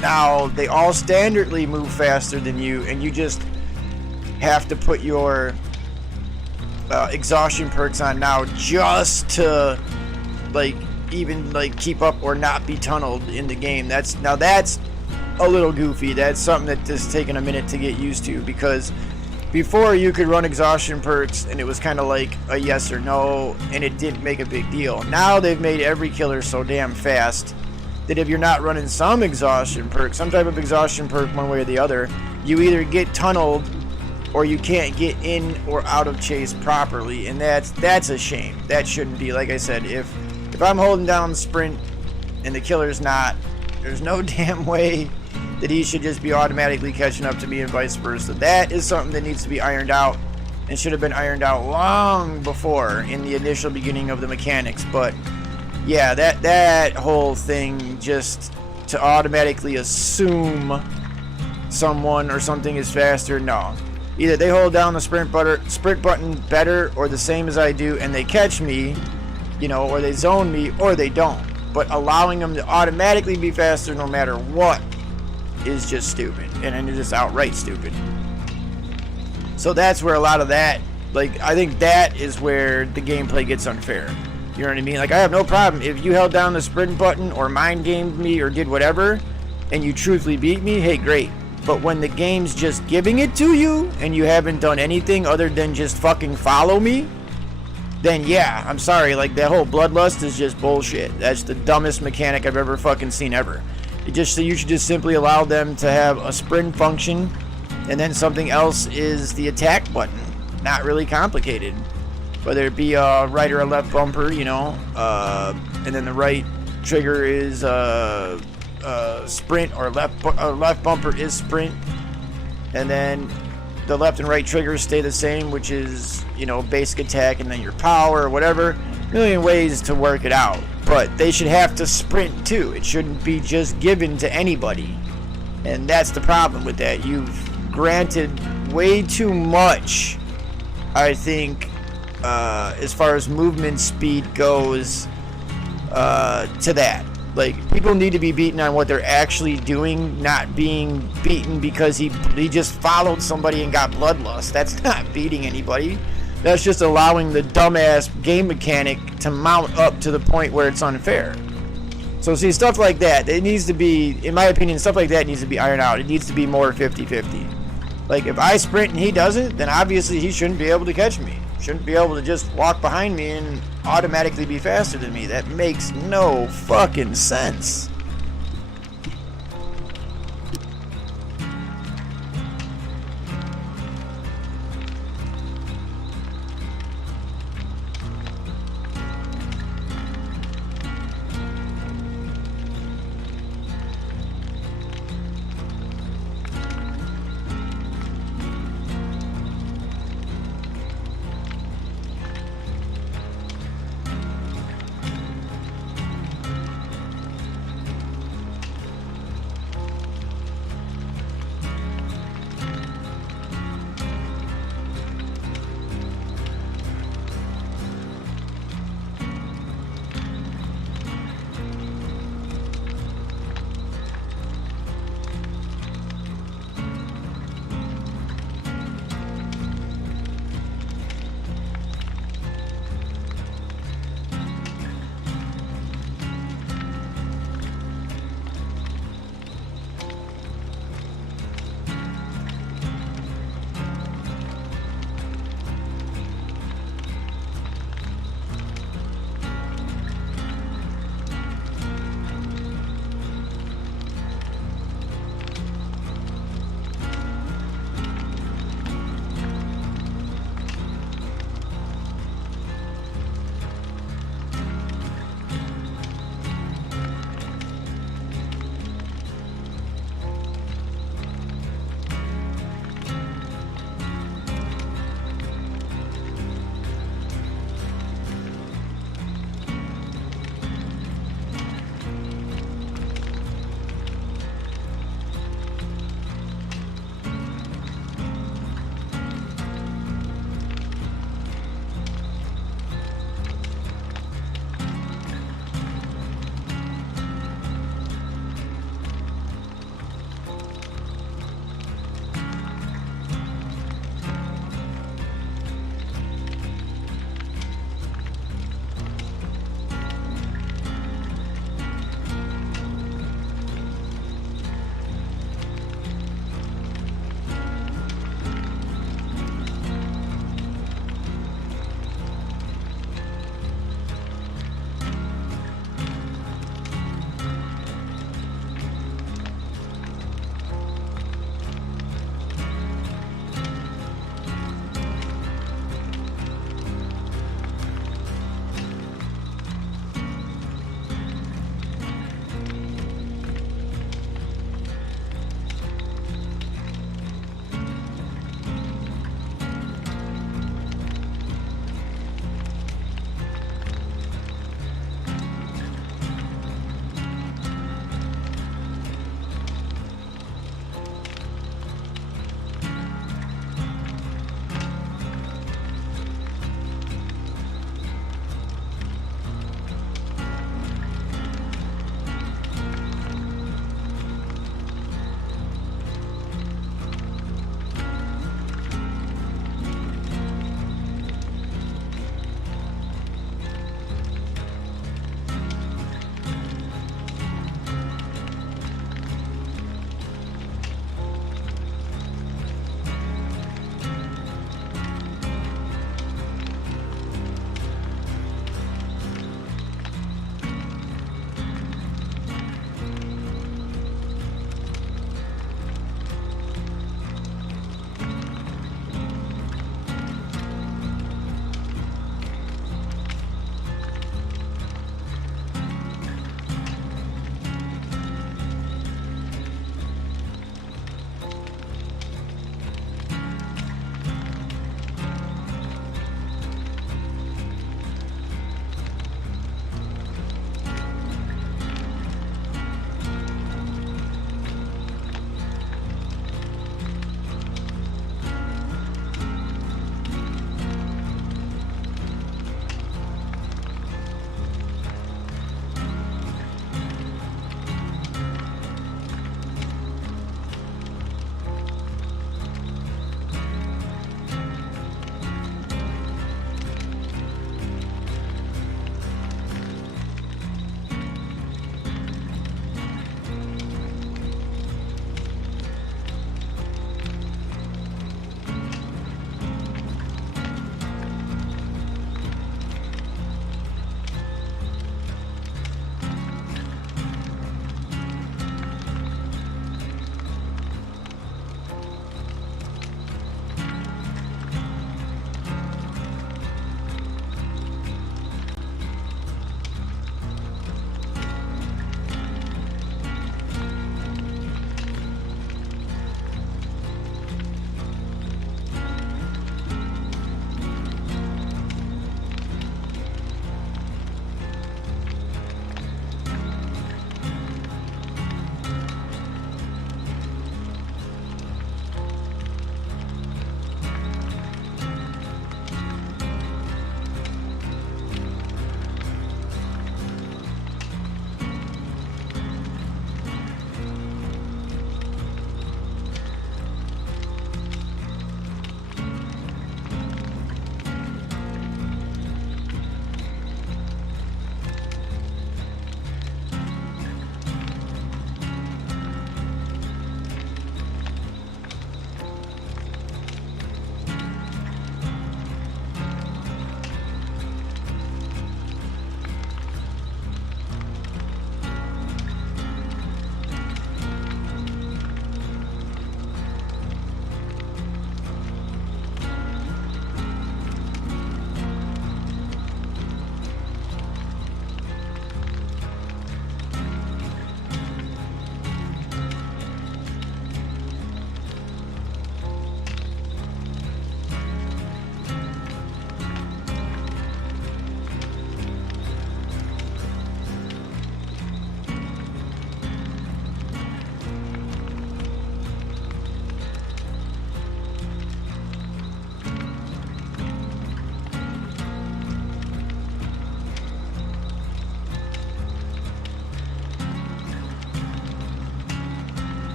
now they all standardly move faster than you and you just have to put your exhaustion perks on now just to like even like keep up or not be tunneled in the game. That's a little goofy. That's something that just taken a minute to get used to, because before you could run exhaustion perks and it was kind of like a yes or no and it didn't make a big deal. Now they've made every killer so damn fast that if you're not running some exhaustion perk, some type of exhaustion perk one way or the other, you either get tunneled or you can't get in or out of chase properly, and that's a shame. That shouldn't be. Like I said, if I'm holding down sprint and the killer's not, there's no damn way that he should just be automatically catching up to me and vice versa. That is something that needs to be ironed out and should have been ironed out long before in the initial beginning of the mechanics. But yeah, that whole thing, just to automatically assume someone or something is faster, no. Either they hold down the sprint button better or the same as I do and they catch me, you know, or they zone me, or they don't. But allowing them to automatically be faster no matter what is just stupid, and it's just outright stupid. So that's where a lot of that, like, I think that is where the gameplay gets unfair. You know what I mean? Like, I have no problem if you held down the sprint button or mind gamed me or did whatever and you truthfully beat me, hey, great. But when the game's just giving it to you and you haven't done anything other than just fucking follow me, then yeah, I'm sorry, like, that whole bloodlust is just bullshit. That's the dumbest mechanic I've ever fucking seen ever. You should just simply allow them to have a sprint function, and then something else is the attack button. Not really complicated. Whether it be a right or a left bumper, you know, and then the right trigger is sprint, or left bumper is sprint, and then the left and right triggers stay the same, which is, you know, basic attack and then your power or whatever. A million ways to work it out, but they should have to sprint too. It shouldn't be just given to anybody, and that's the problem with that. You've granted way too much, I think, as far as movement speed goes, to that. Like, people need to be beaten on what they're actually doing, not being beaten because he just followed somebody and got bloodlust. That's not beating anybody. That's just allowing the dumbass game mechanic to mount up to the point where it's unfair. So see, stuff like that, it needs to be, in my opinion, stuff like that needs to be ironed out. It needs to be more 50-50. Like, if I sprint and he doesn't, then obviously he shouldn't be able to catch me. Shouldn't be able to just walk behind me and automatically be faster than me. That makes no fucking sense.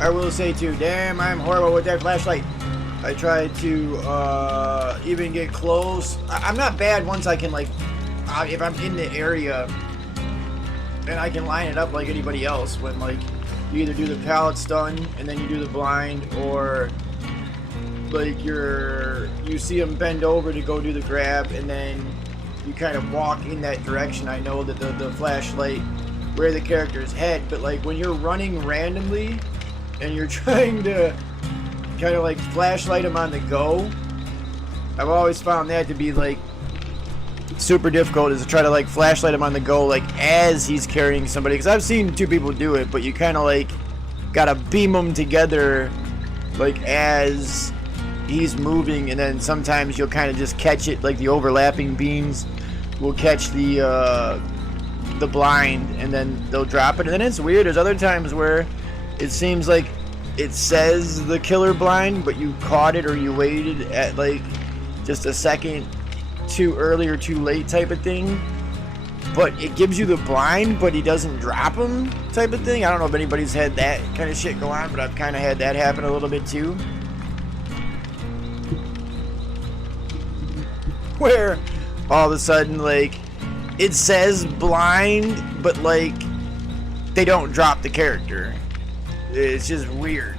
I will say too, damn, I'm horrible with that flashlight. I tried to even get close. I'm not bad once I can, like, if I'm in the area and I can line it up like anybody else. When, like, you either do the pallet stun and then you do the blind, or like you see them bend over to go do the grab and then you kind of walk in that direction. I know that the flashlight where the character's head, but like when you're running randomly and you're trying to kind of like flashlight him on the go, I've always found that to be like super difficult, is to try to like flashlight him on the go like as he's carrying somebody, because I've seen two people do it, but you kind of like gotta beam them together like as he's moving, and then sometimes you'll kind of just catch it, like the overlapping beams will catch the blind and then they'll drop it. And then it's weird, there's other times where it seems like it says the killer blind, but you caught it or you waited at like just a second too early or too late type of thing, but it gives you the blind but he doesn't drop him type of thing. I don't know if anybody's had that kind of shit go on, but I've kind of had that happen a little bit too, where all of a sudden like it says blind but like they don't drop the character. It's just weird.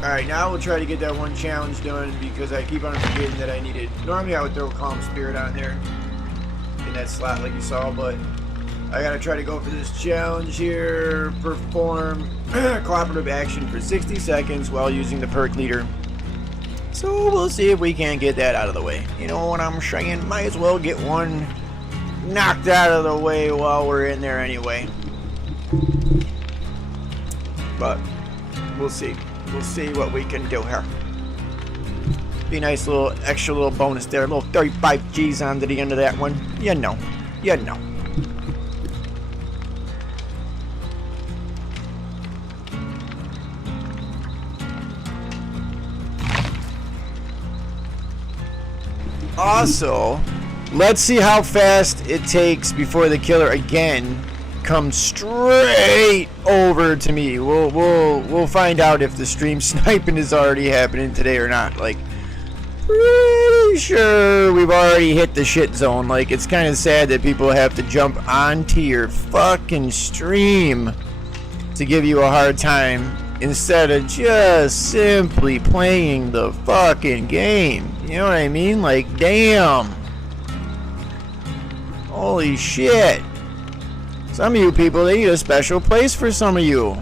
Alright, now we'll try to get that one challenge done, because I keep on forgetting that I need it. Normally I would throw Calm Spirit on there in that slot like you saw, but I gotta try to go for this challenge here. Perform cooperative action for 60 seconds while using the perk leader. So we'll see if we can't get that out of the way. You know what I'm saying? Might as well get one knocked out of the way while we're in there anyway. But we'll see. We'll see what we can do here. Be a nice little extra little bonus there. A little 35 G's onto the end of that one. You know. You know. Also, let's see how fast it takes before the killer again comes straight over to me. We'll find out if the stream sniping is already happening today or not. Like, pretty sure we've already hit the shit zone. Like, it's kind of sad that people have to jump onto your fucking stream to give you a hard time instead of just simply playing the fucking game. You know what I mean? Like, damn. Holy shit. Some of you people, they need a special place for some of you.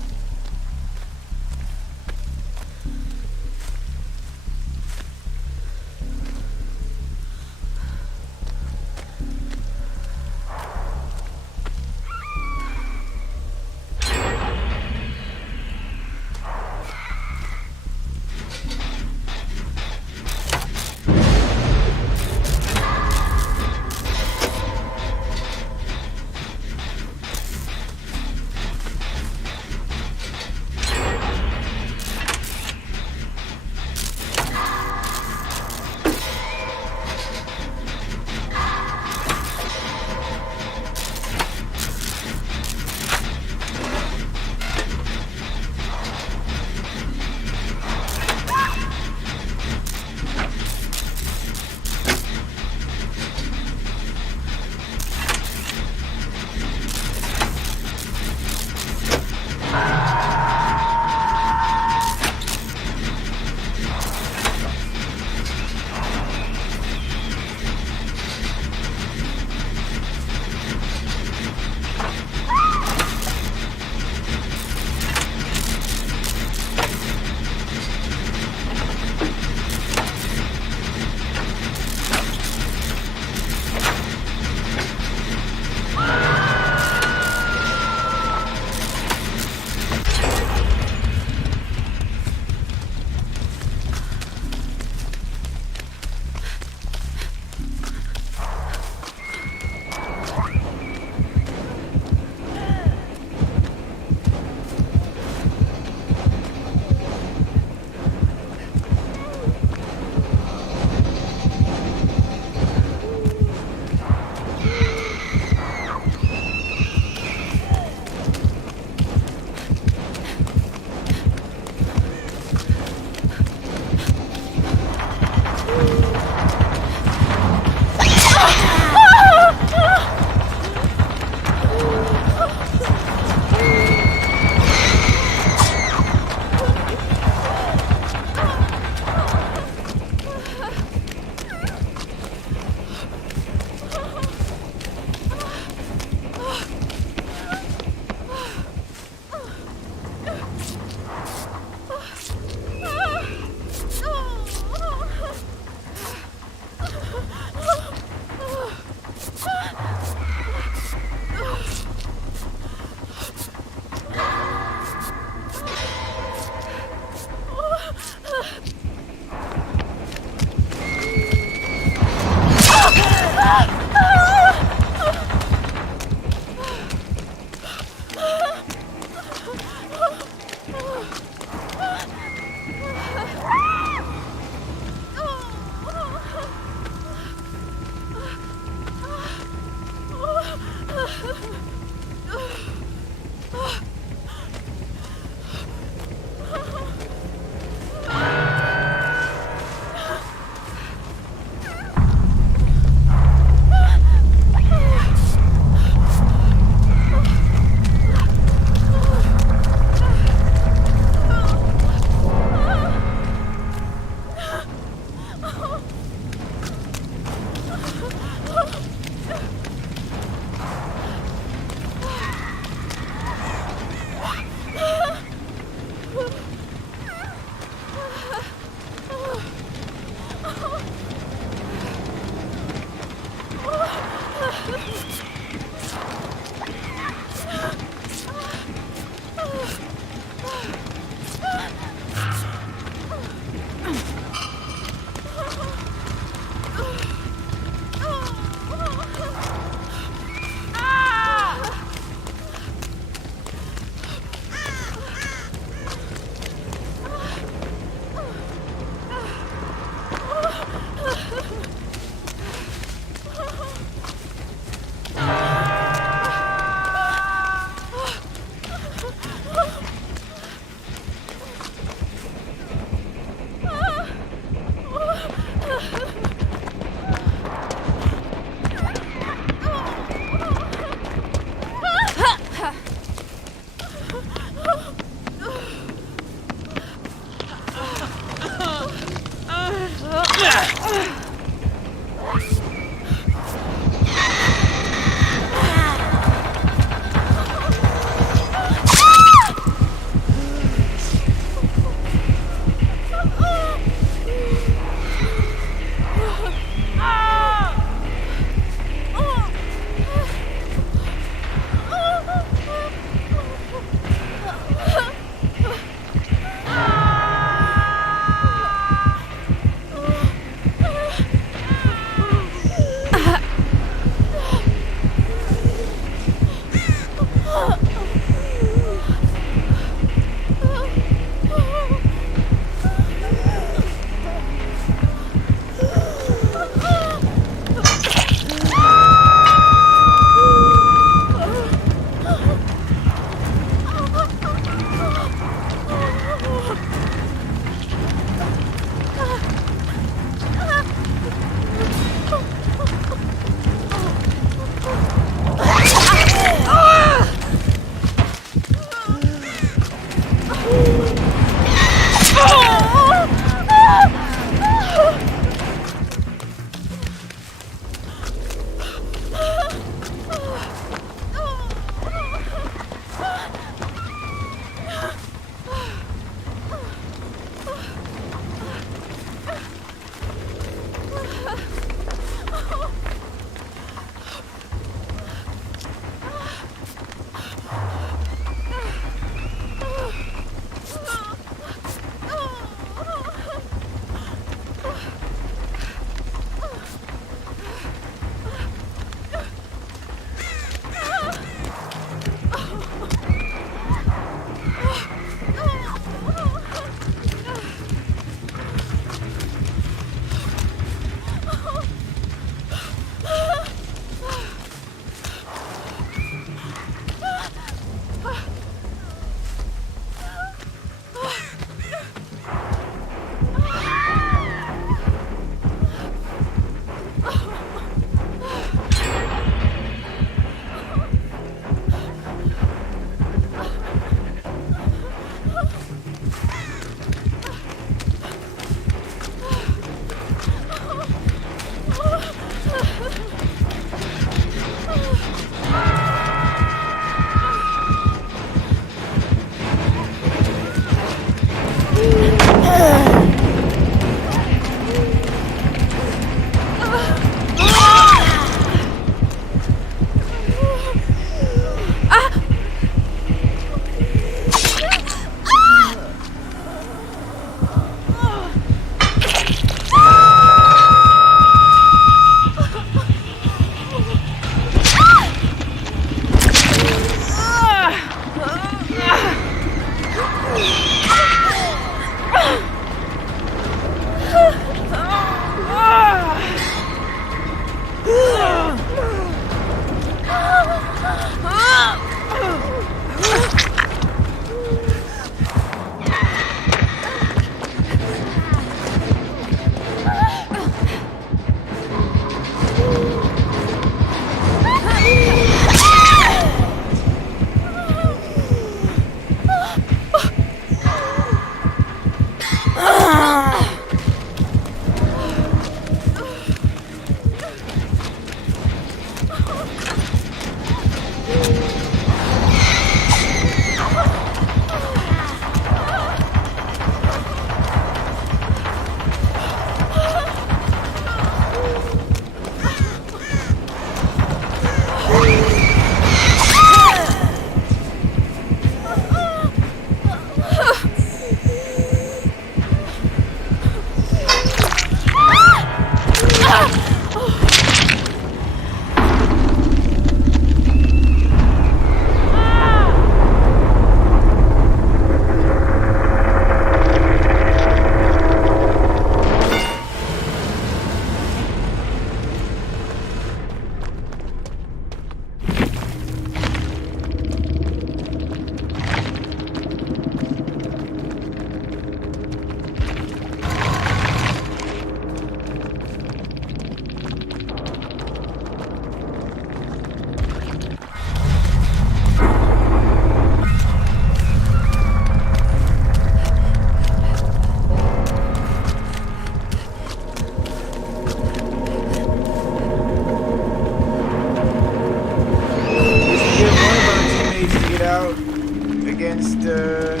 Against the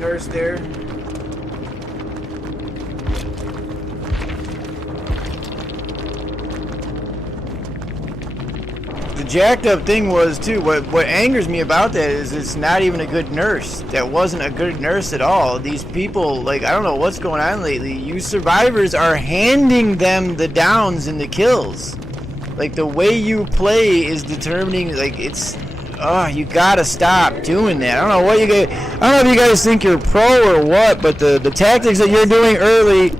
nurse there. The jacked up thing was too, what angers me about that is it's not even a good nurse. That wasn't a good nurse at all. These people, like, I don't know what's going on lately. You survivors are handing them the downs and the kills. Like, the way you play is determining, like, it's... Oh, you gotta stop doing that. I don't know what you guys... I don't know if you guys think you're pro or what, but the tactics that you're doing early...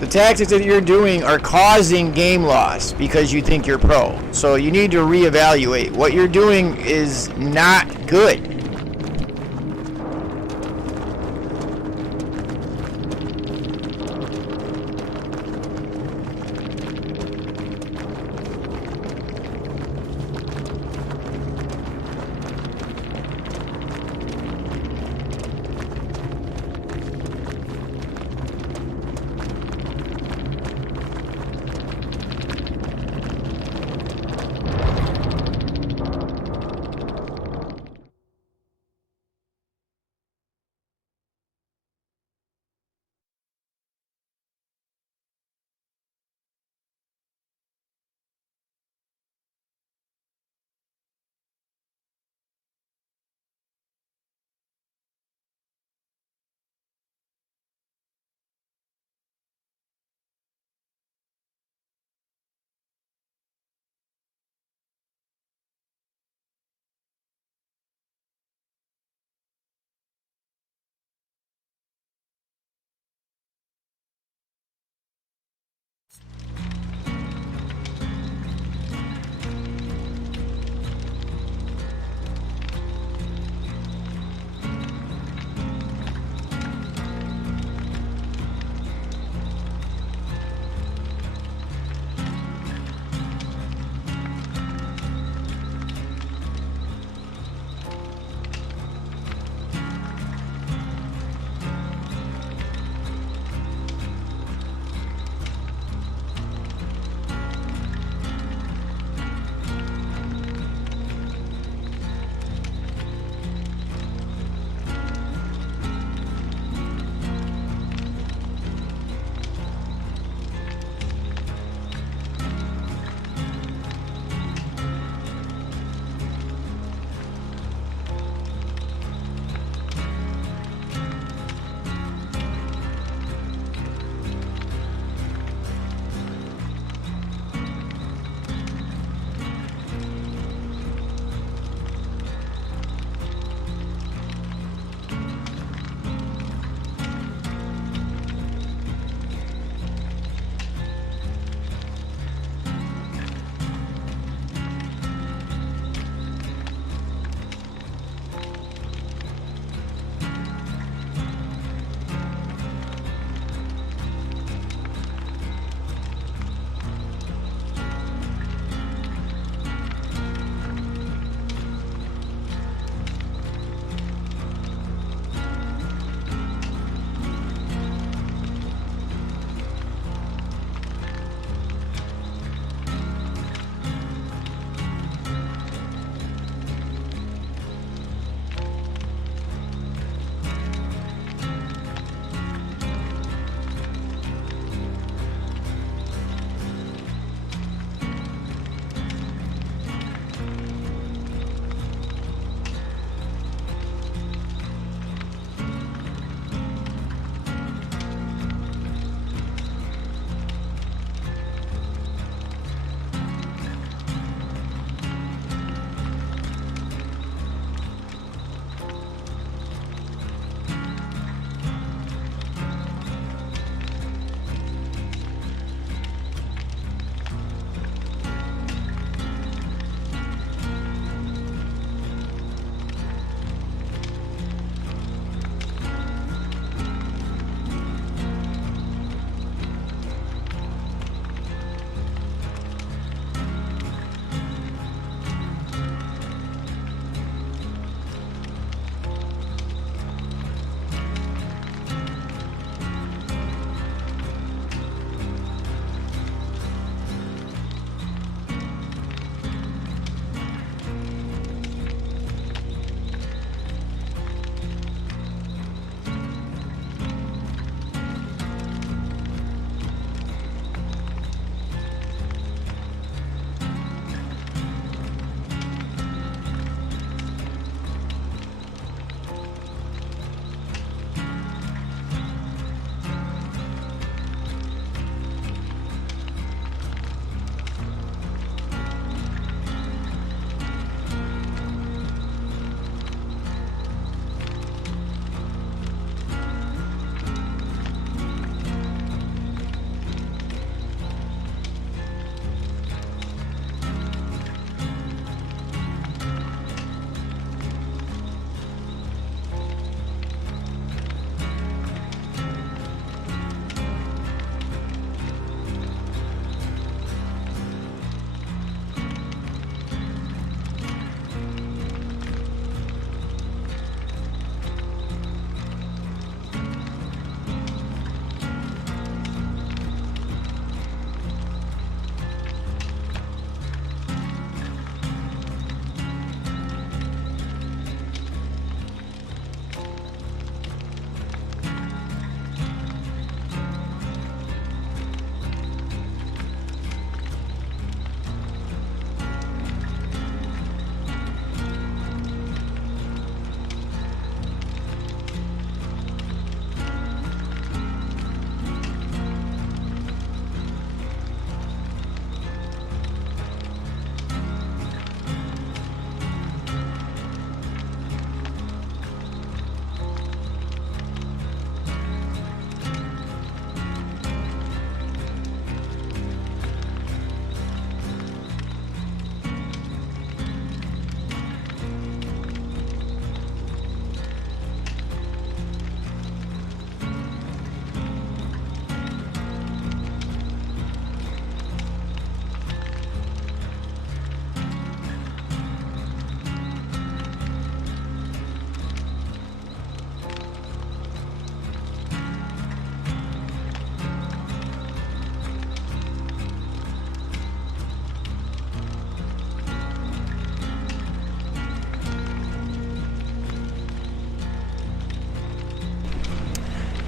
The tactics that you're doing are causing game loss because you think you're pro. So you need to reevaluate. What you're doing is not good.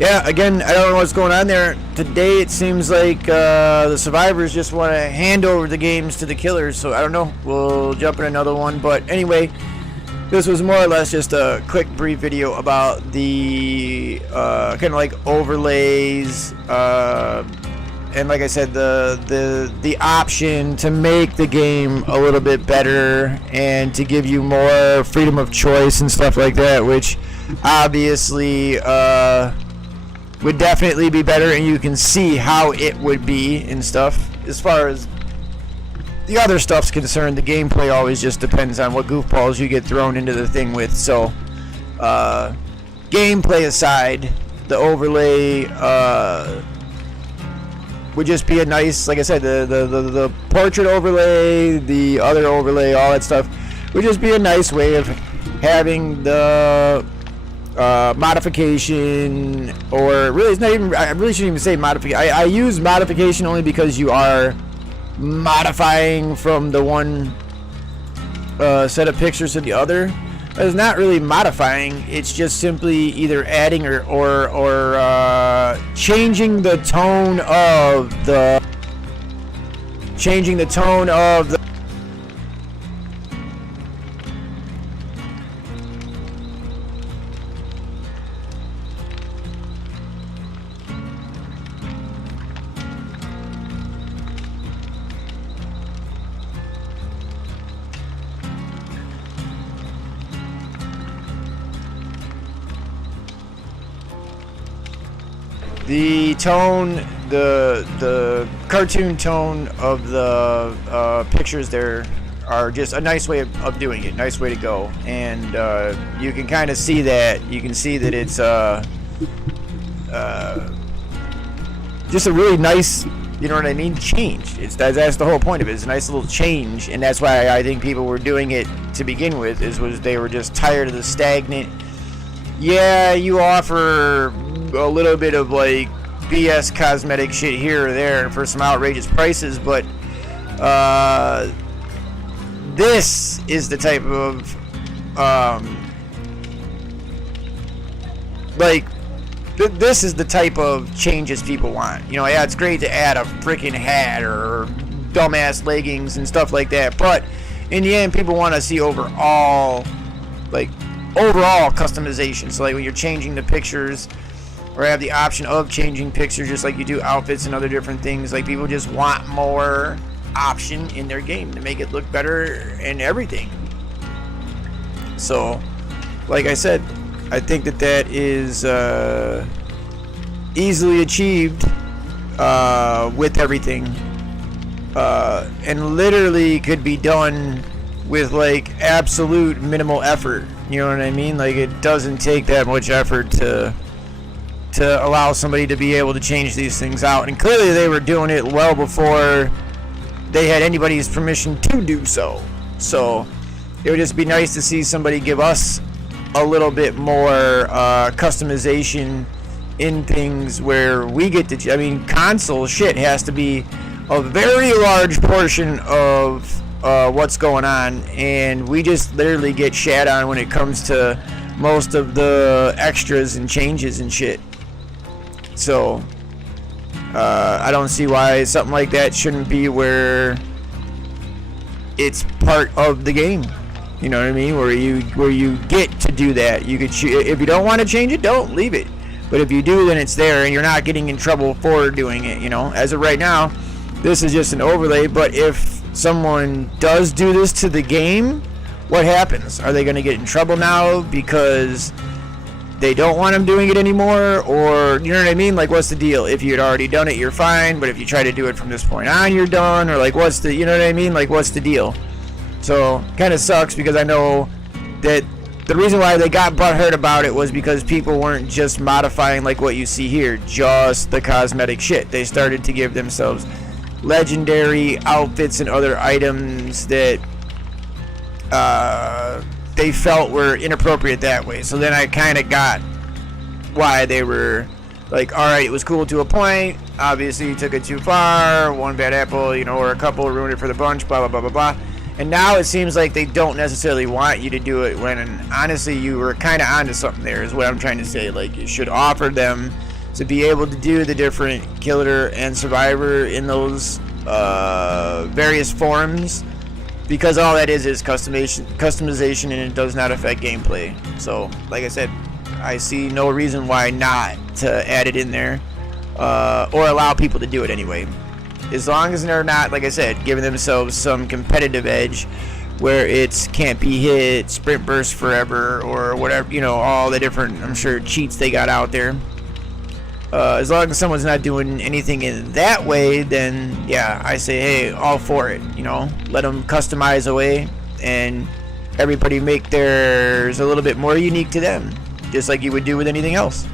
Yeah, again, I don't know what's going on there. Today it seems like the survivors just want to hand over the games to the killers, so I don't know. We'll jump in another one. But anyway, this was more or less just a quick, brief video about the kind of like overlays, and like I said, the option to make the game a little bit better and to give you more freedom of choice and stuff like that, which obviously would definitely be better, and you can see how it would be and stuff. As far as the other stuff's concerned, the gameplay always just depends on what goofballs you get thrown into the thing with. So gameplay aside, the overlay would just be a nice, like I said, the portrait overlay, the other overlay, all that stuff would just be a nice way of having the modification, or really it's not even, I really shouldn't even say modification. I use modification only because you are modifying from the one set of pictures to the other. It's not really modifying, it's just simply either adding or changing the tone of the tone, the cartoon tone of the pictures there are just a nice way of doing it, nice way to go. And you can kind of see that. You can see that it's just a really nice, you know what I mean, change. That's the whole point of it. It's a nice little change, and that's why I think people were doing it to begin with, was they were just tired of the stagnant. Yeah, you offer a little bit of like BS cosmetic shit here or there for some outrageous prices, but this is the type of this is the type of changes people want. You know, yeah, it's great to add a freaking hat or dumbass leggings and stuff like that, but in the end, people want to see overall customization. So like when you're changing the pictures, or have the option of changing pictures, just like you do outfits and other different things, like people just want more option in their game to make it look better and everything. So like I said, I think that is easily achieved with everything, and literally could be done with like absolute minimal effort. You know what I mean? Like it doesn't take that much effort to allow somebody to be able to change these things out, and clearly they were doing it well before they had anybody's permission to do so. So it would just be nice to see somebody give us a little bit more customization in things where we get to, I mean, console shit has to be a very large portion of what's going on, and we just literally get shat on when it comes to most of the extras and changes and shit. So I don't see why something like that shouldn't be where it's part of the game. You know what I mean? Where you get to do that. You could if you don't want to change it, don't leave it. But if you do, then it's there, and you're not getting in trouble for doing it. You know, as of right now, this is just an overlay. But if someone does do this to the game, what happens? Are they going to get in trouble now because they don't want them doing it anymore? Or, you know what I mean? Like, what's the deal? If you had already done it, you're fine. But if you try to do it from this point on, you're done. Or like, what's the, you know what I mean? Like, what's the deal? So, kind of sucks, because I know that the reason why they got butthurt about it was because people weren't just modifying like what you see here, just the cosmetic shit. They started to give themselves legendary outfits and other items that they felt were inappropriate that way. So then I kind of got why they were like, all right, it was cool to a point. Obviously, you took it too far. One bad apple, you know, or a couple ruined it for the bunch, blah, blah, blah, blah, blah. And now it seems like they don't necessarily want you to do it when, honestly, you were kind of onto something there, is what I'm trying to say. Like, you should offer them to be able to do the different killer and survivor in those various forms, because all that is customization, and it does not affect gameplay. So like I said, I see no reason why not to add it in there, or allow people to do it anyway, as long as they're not, like I said, giving themselves some competitive edge where it's can't be hit, sprint burst forever, or whatever, you know, all the different, I'm sure, cheats they got out there. As long as someone's not doing anything in that way, then yeah, I say, hey, all for it. You know, let them customize away, and everybody make theirs a little bit more unique to them, just like you would do with anything else.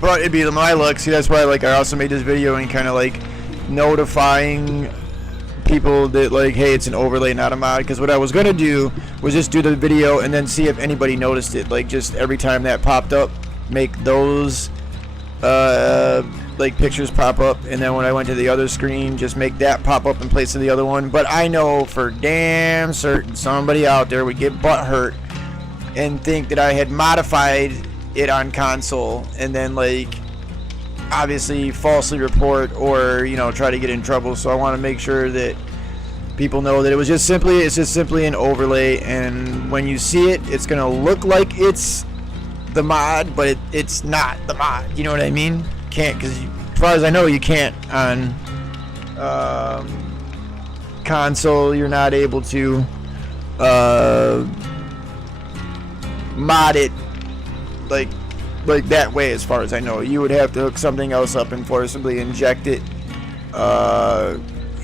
But it'd be my luck. See, that's why, like, I also made this video and kind of like notifying people that, like, hey, it's an overlay, not a mod. Because what I was gonna do was just do the video and then see if anybody noticed it. Like, just every time that popped up, make those like pictures pop up, and then when I went to the other screen, just make that pop up in place of the other one. But I know for damn certain somebody out there would get butthurt and think that I had modified it on console, and then, like, obviously falsely report, or, you know, try to get in trouble. So I want to make sure that people know that it's just simply an overlay, and when you see it, it's gonna look like it's the mod, but it's not the mod. You know what I mean? Can't, because as far as I know, you can't on console. You're not able to mod it like that way. As far as I know, you would have to hook something else up and forcibly inject it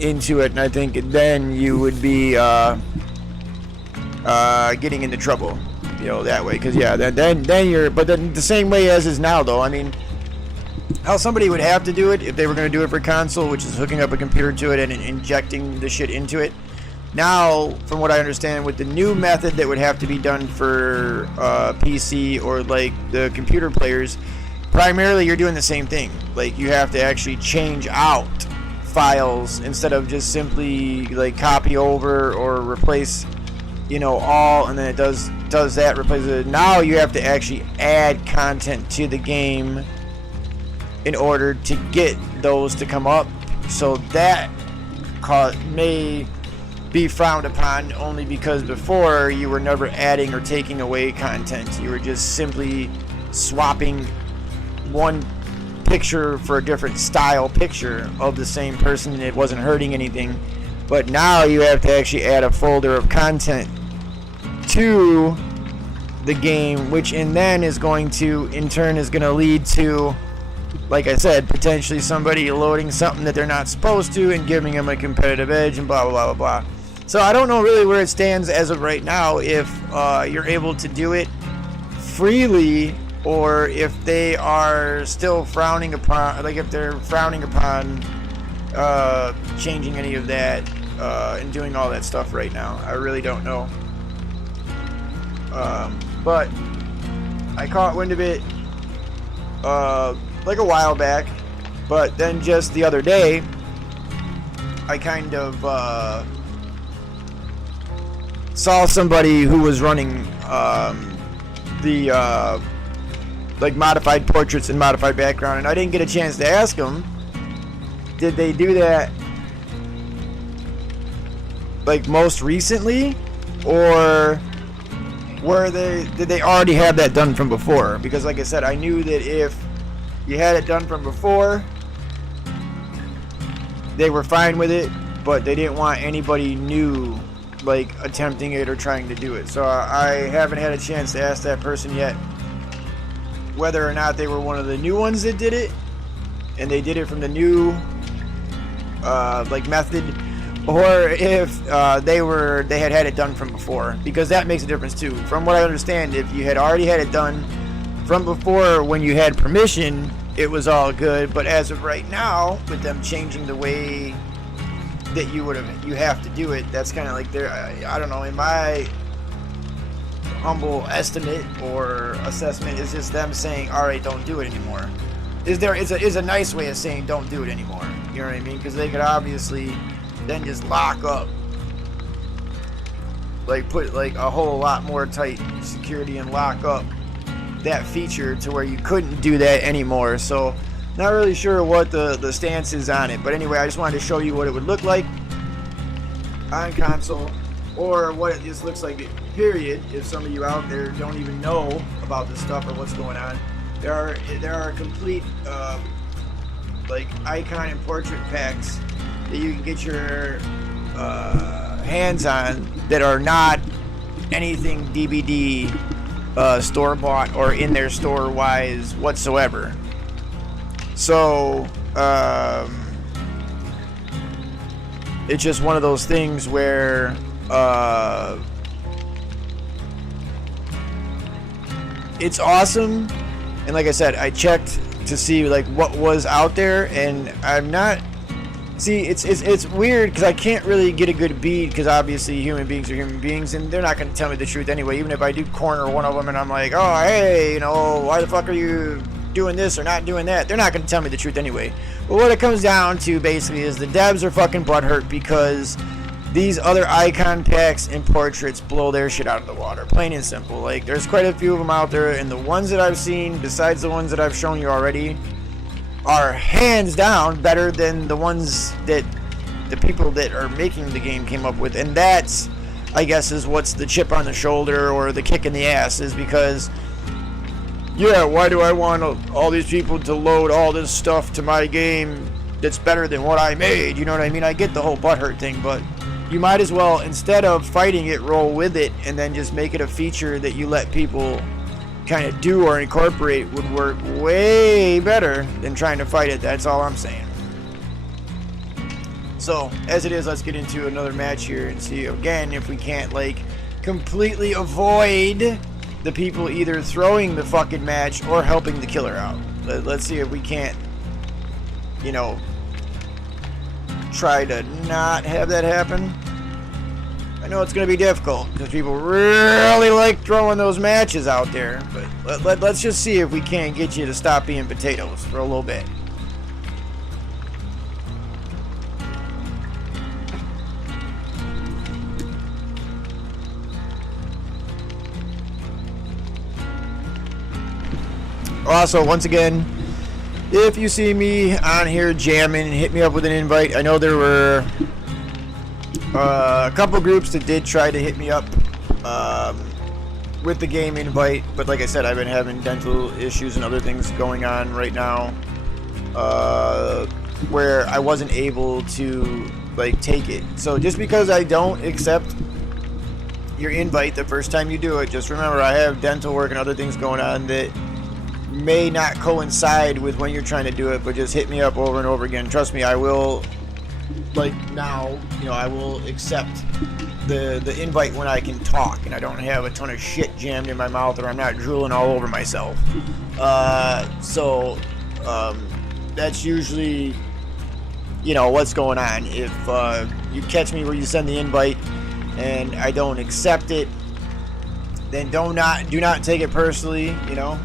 into it, and I think then you would be getting into trouble, you know, that way. Because yeah, then you're, but then the same way as is now, though. I mean, how somebody would have to do it if they were going to do it for console, which is hooking up a computer to it and injecting the shit into it. Now, from what I understand, with the new method that would have to be done for PC or like the computer players, primarily you're doing the same thing. Like, you have to actually change out files instead of just simply like copy over or replace, you know, all, and then it does that, replace it. Now you have to actually add content to the game in order to get those to come up. So that may be frowned upon, only because before you were never adding or taking away content. You were just simply swapping one picture for a different style picture of the same person, and it wasn't hurting anything. But now you have to actually add a folder of content to the game, which then is going to, in turn, is going to lead to, like I said, potentially somebody loading something that they're not supposed to and giving them a competitive edge, and blah blah blah blah blah. So I don't know really where it stands as of right now, if you're able to do it freely, or if they are still frowning upon, like if they're frowning upon changing any of that and doing all that stuff right now. I really don't know. But I caught wind of it like a while back, but then just the other day I kind of saw somebody who was running the like modified portraits and modified background, and I didn't get a chance to ask them, did they do that like most recently, or did they already have that done from before? Because like I said, I knew that if you had it done from before, they were fine with it, but they didn't want anybody new like attempting it or trying to do it. So I haven't had a chance to ask that person yet whether or not they were one of the new ones that did it, and they did it from the new like method, or if they had it done from before, because that makes a difference too. From what I understand, if you had already had it done from before when you had permission, it was all good. But as of right now, with them changing the way that you have to do it, that's kind of like I don't know, in my humble estimate or assessment, is just them saying, all right, don't do it anymore. Is a nice way of saying don't do it anymore. You know what I mean? Because they could obviously then just lock up, like put like a whole lot more tight security and lock up that feature to where you couldn't do that anymore. So not really sure what the stance is on it, but anyway, I just wanted to show you what it would look like on console, or what it just looks like, period, if some of you out there don't even know about this stuff or what's going on. There are complete like icon and portrait packs that you can get your hands on that are not anything DVD store-bought or in their store-wise whatsoever. So it's just one of those things where it's awesome. And like I said, I checked to see like what was out there, and I'm not. See, it's weird because I can't really get a good beat, because obviously human beings are human beings, and they're not going to tell me the truth anyway. Even if I do corner one of them and I'm like, oh hey, you know, why the fuck are you doing this or not doing that? They're not going to tell me the truth anyway. But what it comes down to basically is the devs are fucking butthurt because these other icon packs and portraits blow their shit out of the water, plain and simple. Like, there's quite a few of them out there, and the ones that I've seen, besides the ones that I've shown you already, are hands down better than the ones that the people that are making the game came up with. And that's, I guess, is what's the chip on the shoulder or the kick in the ass, is because, yeah, why do I want all these people to load all this stuff to my game that's better than what I made? You know what I mean? I get the whole butthurt thing, but you might as well, instead of fighting it, roll with it, and then just make it a feature that you let people kind of do or incorporate. Would work way better than trying to fight it. That's all I'm saying. So, as it is, let's get into another match here and see again if we can't like completely avoid the people either throwing the fucking match or helping the killer out. Let's see if we can't, you know, try to not have that happen. I know it's going to be difficult because people really like throwing those matches out there, but let's just see if we can't get you to stop being potatoes for a little bit. Also, once again, if you see me on here jamming, hit me up with an invite. I know there were a couple groups that did try to hit me up with the game invite, but like I said, I've been having dental issues and other things going on right now, where I wasn't able to like take it. So just because I don't accept your invite the first time you do it, just remember I have dental work and other things going on that may not coincide with when you're trying to do it, but just hit me up over and over again. Trust me, I will, like now, you know, I will accept the invite when I can talk and I don't have a ton of shit jammed in my mouth or I'm not drooling all over myself. So that's usually, you know, what's going on. If you catch me where you send the invite and I don't accept it, then do not take it personally, you know.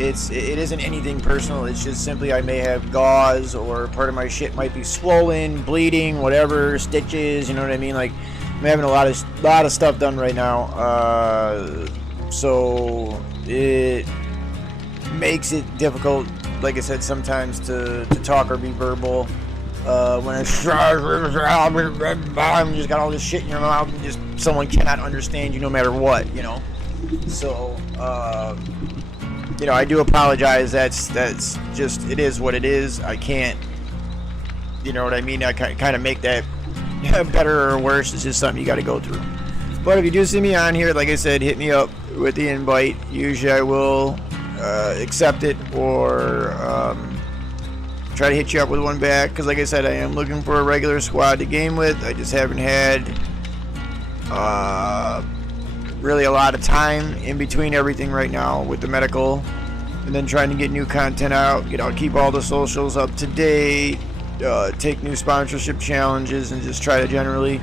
It isn't anything personal. It's just simply I may have gauze or part of my shit might be swollen, bleeding, whatever, stitches. You know what I mean? Like I'm having a lot of stuff done right now, so it makes it difficult. Like I said, sometimes to talk or be verbal. When I just got all this shit in your mouth and just someone cannot understand you no matter what, you know. So. You know, I do apologize. That's just, it is what it is. I can't, you know what I mean? I kind of make that better or worse. It's just something you got to go through. But if you do see me on here, like I said, hit me up with the invite. Usually I will accept it or try to hit you up with one back, because like I said, I am looking for a regular squad to game with. I just haven't had really a lot of time in between everything right now with the medical, and then trying to get new content out, keep all the socials up to date, take new sponsorship challenges, and just try to generally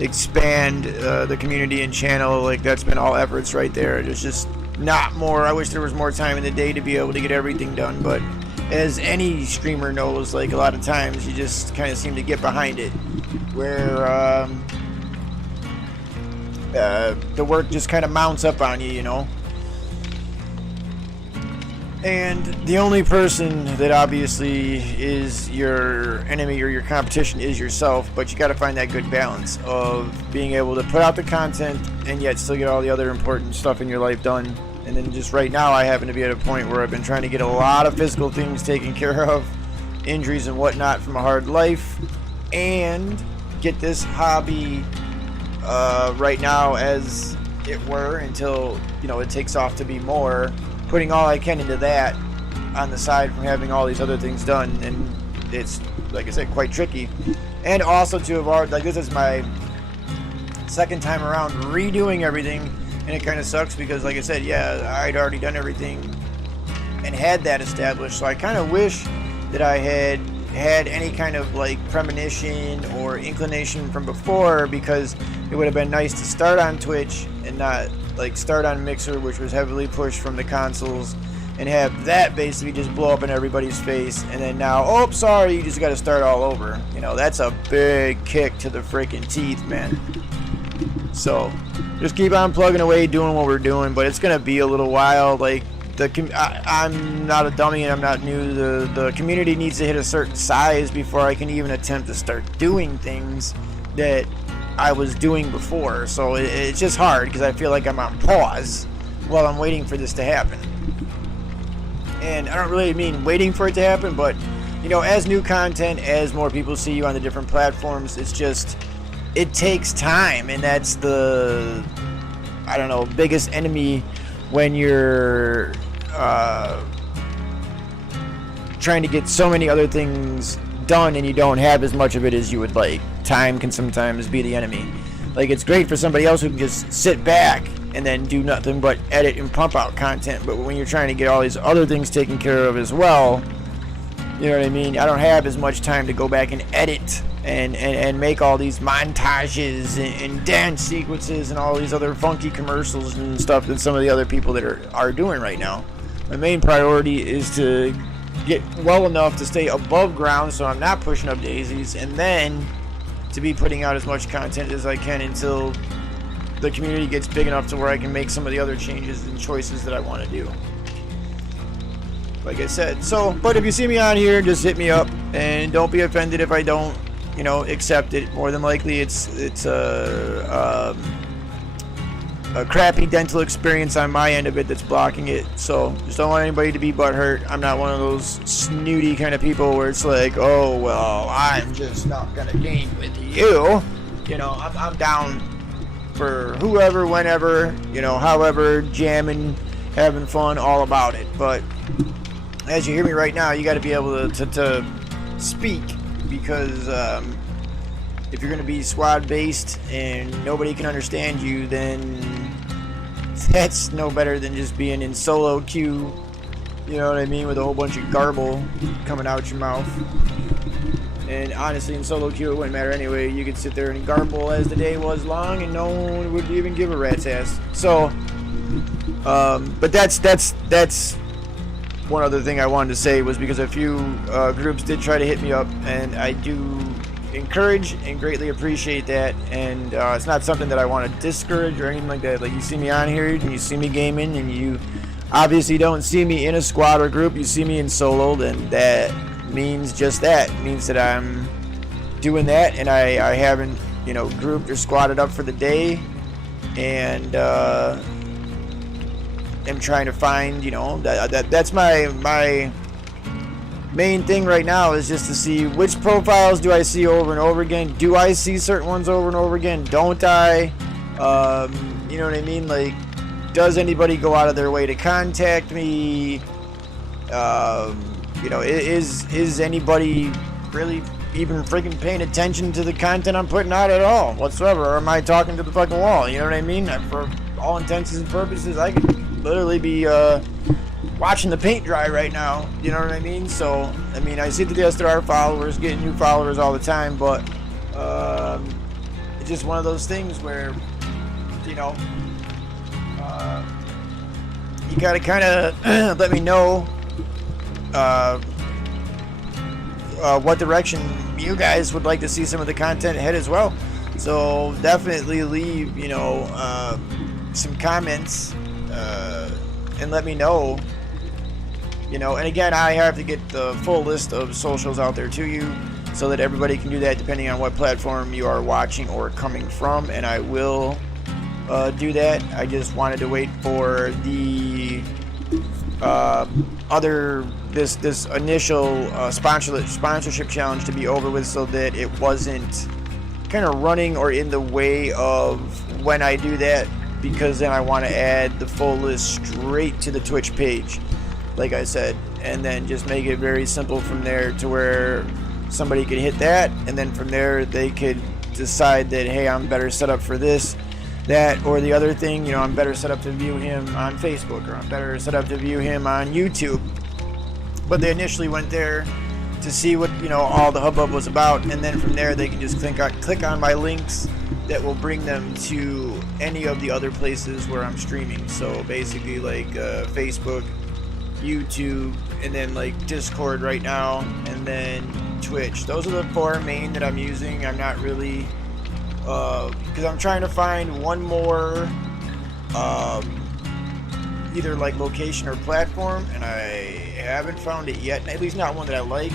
expand the community and channel. Like, that's been all efforts right there. There's just not more. I wish there was more time in the day to be able to get everything done, but as any streamer knows, like, a lot of times you just kind of seem to get behind it, where the work just kind of mounts up on you, And the only person that obviously is your enemy or your competition is yourself, but you got to find that good balance of being able to put out the content and yet still get all the other important stuff in your life done. And then just right now, I happen to be at a point where I've been trying to get a lot of physical things taken care of, injuries and whatnot from a hard life, and get this hobby right now, as it were, until it takes off to be more, putting all I can into that on the side from having all these other things done. And it's, like I said, quite tricky. And also to have already, like, this is my second time around redoing everything, and it kind of sucks because, like I said, yeah, I'd already done everything and had that established, so I kind of wish that I had any kind of like premonition or inclination from before, because it would have been nice to start on Twitch and not like start on Mixer, which was heavily pushed from the consoles, and have that basically just blow up in everybody's face, and then now, oh, sorry, you just got to start all over. That's a big kick to the freaking teeth, man. So just keep on plugging away, doing what we're doing, but it's gonna be a little while. Like, I'm not a dummy and I'm not new. The community needs to hit a certain size before I can even attempt to start doing things that I was doing before. So it's just hard because I feel like I'm on pause while I'm waiting for this to happen. And I don't really mean waiting for it to happen, but as new content, as more people see you on the different platforms, it takes time, and that's the biggest enemy when you're trying to get so many other things done and you don't have as much of it as you would like. Time can sometimes be the enemy. Like, it's great for somebody else who can just sit back and then do nothing but edit and pump out content, but when you're trying to get all these other things taken care of as well, you know what I mean? I don't have as much time to go back and edit and make all these montages and dance sequences and all these other funky commercials and stuff that some of the other people that are doing right now. My main priority is to get well enough to stay above ground so I'm not pushing up daisies, and then to be putting out as much content as I can until the community gets big enough to where I can make some of the other changes and choices that I want to do. Like I said, but if you see me on here, just hit me up, and don't be offended if I don't, accept it. More than likely, it's a crappy dental experience on my end of it that's blocking it. So just don't want anybody to be butthurt. I'm not one of those snooty kind of people where it's like, oh well, I'm just not gonna game with you. I'm down for whoever, whenever, however, jamming, having fun, all about it. But as you hear me right now, you got to be able to speak, because if you're going to be squad based and nobody can understand you, then that's no better than just being in solo queue, you know what I mean, with a whole bunch of garble coming out your mouth. And honestly, in solo queue, it wouldn't matter anyway. You could sit there and garble as the day was long, and no one would even give a rat's ass. So, but that's one other thing I wanted to say, was because a few groups did try to hit me up, and I do encourage and greatly appreciate that. And it's not something that I want to discourage or anything like that. Like, you see me on here and you see me gaming, and you obviously don't see me in a squad or group, you see me in solo, then that means just that. It means that I'm doing that, and I haven't, grouped or squatted up for the day, and am trying to find, that's my main thing right now, is just to see which profiles do I see over and over again. Do I see certain ones over and over again? Don't I? You know what I mean? Like, does anybody go out of their way to contact me? You know, is anybody really even freaking paying attention to the content I'm putting out at all whatsoever? Or am I talking to the fucking wall? You know what I mean? For all intents and purposes, I could literally be watching the paint dry right now. You know what I mean? So, I mean, I see that yes, there are followers, getting new followers all the time, but it's just one of those things where, you know, you gotta kind of let me know what direction you guys would like to see some of the content head as well. So definitely leave, you know, some comments and let me know. You know, and again, I have to get the full list of socials out there to you so that everybody can do that depending on what platform you are watching or coming from, and I will do that. I just wanted to wait for the this initial sponsorship challenge to be over with so that it wasn't kind of running or in the way of when I do that, because then I want to add the full list straight to the Twitch page, like I said, and then just make it very simple from there to where somebody could hit that, and then from there they could decide that, hey, I'm better set up for this, that, or the other thing. You know, I'm better set up to view him on Facebook, or I'm better set up to view him on YouTube. But they initially went there to see what, you know, all the hubbub was about, and then from there they can just click on my links that will bring them to any of the other places where I'm streaming. So basically like Facebook, YouTube, and then like Discord right now, and then Twitch. Those are the four main that I'm using. I'm not really because I'm trying to find one more either like location or platform, and I haven't found it yet, at least not one that I like,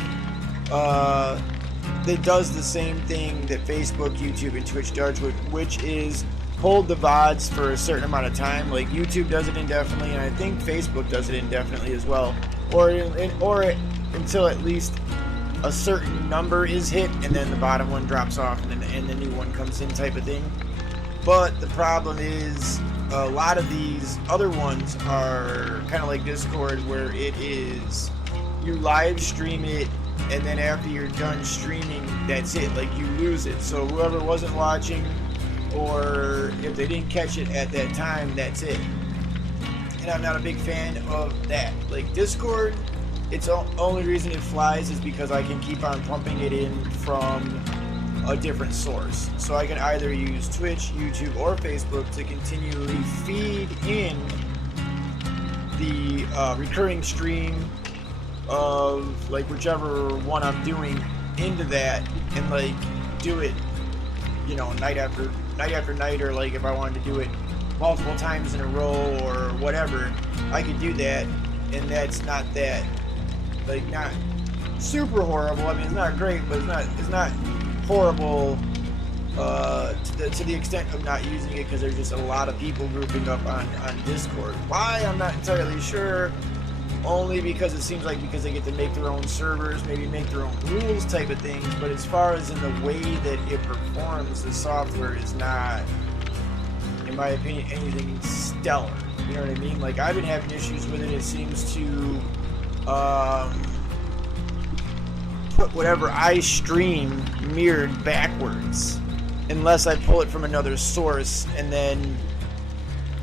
that does the same thing that Facebook, YouTube, and Twitch does, which is hold the VODs for a certain amount of time. Like YouTube does it indefinitely, and I think Facebook does it indefinitely as well, or until at least a certain number is hit, and then the bottom one drops off, and then the new one comes in, type of thing. But the problem is a lot of these other ones are kind of like Discord, where it is you live stream it, and then after you're done streaming, that's it. Like you lose it. So whoever wasn't watching, or if they didn't catch it at that time, that's it. And I'm not a big fan of that. Like Discord, it's the only reason it flies is because I can keep on pumping it in from a different source. So I can either use Twitch, YouTube, or Facebook to continually feed in the recurring stream of like whichever one I'm doing into that, and like do it, you know, night after night, or like if I wanted to do it multiple times in a row or whatever, I could do that, and that's not that, like, not super horrible. I mean, it's not great, but it's not horrible to the extent of not using it, because there's just a lot of people grouping up on Discord. Why, I'm not entirely sure, only because it seems like because they get to make their own servers, maybe make their own rules type of things. But as far as in the way that it performs, the software is not, in my opinion, anything stellar. You know what I mean? Like, I've been having issues with it. It seems to put whatever I stream mirrored backwards, unless I pull it from another source and then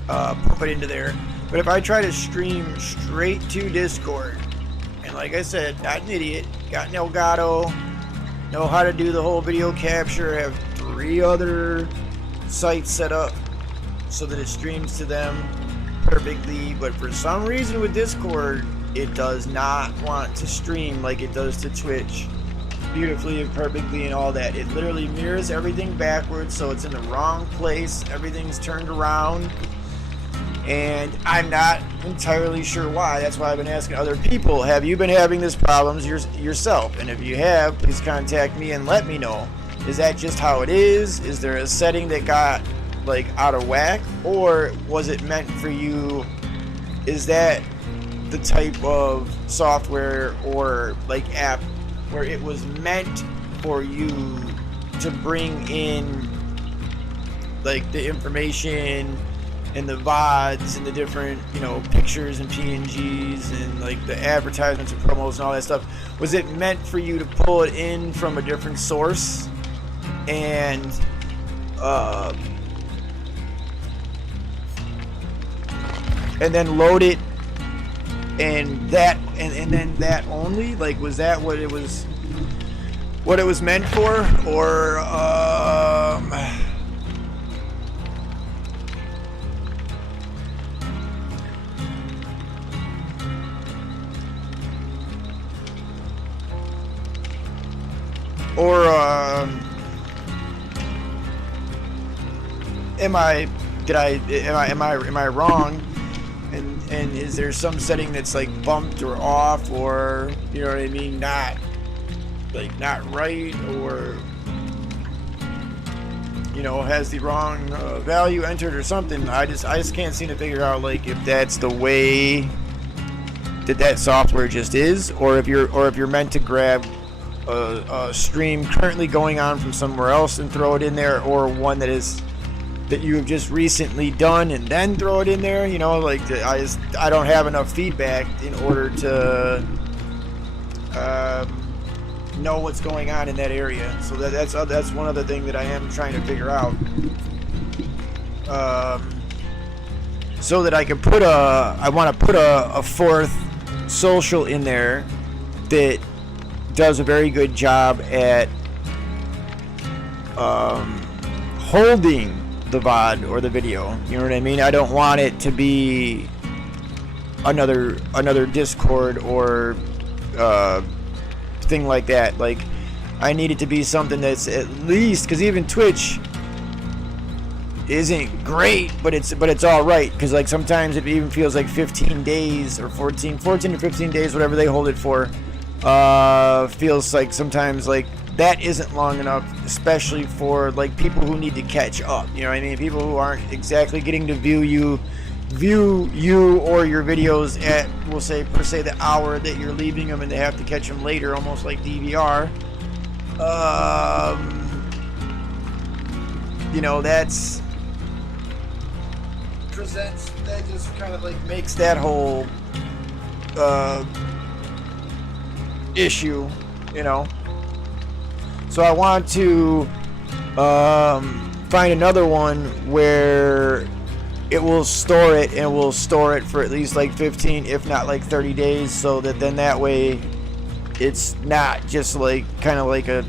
pump it into there. But if I try to stream straight to Discord, and like I said, not an idiot, got an Elgato, know how to do the whole video capture, have 3 other sites set up so that it streams to them perfectly, but for some reason with Discord, it does not want to stream like it does to Twitch beautifully and perfectly and all that. It literally mirrors everything backwards, so it's in the wrong place, everything's turned around, and I'm not entirely sure why. That's why I've been asking other people, have you been having this problems yourself? And if you have, please contact me and let me know. Is that just how it is? Is there a setting that got like out of whack, or was it meant for you? Is that the type of software or like app where it was meant for you to bring in like the information and the VODs and the different, you know, pictures and PNGs and like the advertisements and promos and all that stuff, was it meant for you to pull it in from a different source and then load it and then that only? Like, was that what it was meant for? Or am I wrong? And is there some setting that's like bumped or off, or, you know what I mean, not right, or, you know, has the wrong value entered or something? I just can't seem to figure out, like, if that's the way that software just is, or if you're meant to grab a stream currently going on from somewhere else and throw it in there, or one that you have just recently done and then throw it in there. You know, like, I don't have enough feedback in order to know what's going on in that area. So that's one other thing that I am trying to figure out, so that I can I want to put a fourth social in there that does a very good job at holding the VOD or the video. You know what I mean? I don't want it to be another Discord or thing like that. Like, I need it to be something that's at least, because even Twitch isn't great, but it's all right, because like sometimes it even feels like 15 days or 14 to 15 days, whatever they hold it for, feels like sometimes like that isn't long enough, especially for like people who need to catch up. You know what I mean? People who aren't exactly getting to view you or your videos at, we'll say, per se, the hour that you're leaving them, and they have to catch them later, almost like DVR. You know, that just kind of like makes that whole issue, you know. So I want to find another one where it will store it, and will store it for at least like 15, if not like 30 days, so that then that way it's not just like kind of like a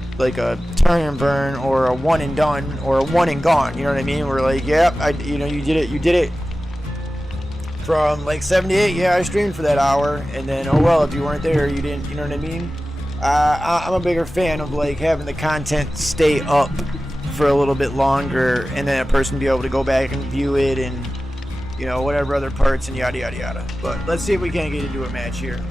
turn and burn, or a one and done, or a one and gone. You know what I mean? We're like, yep, you did it from like 78. Yeah, I streamed for that hour, and then, oh well, if you weren't there, you didn't. You know what I mean? I'm a bigger fan of like having the content stay up for a little bit longer, and then a person be able to go back and view it, and, you know, whatever other parts, and yada yada yada. But let's see if we can't get into a match here.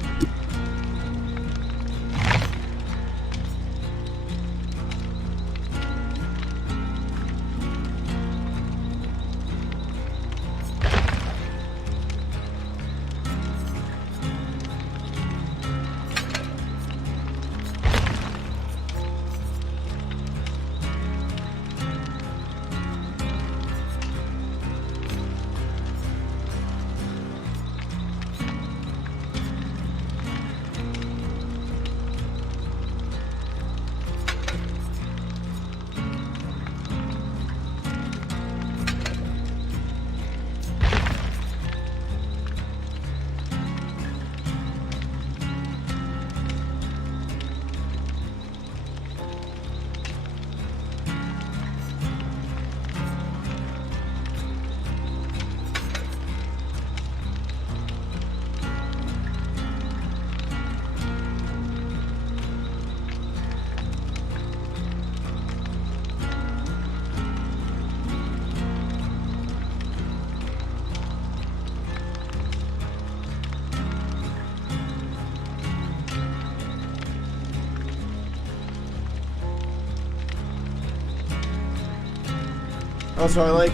Also, I like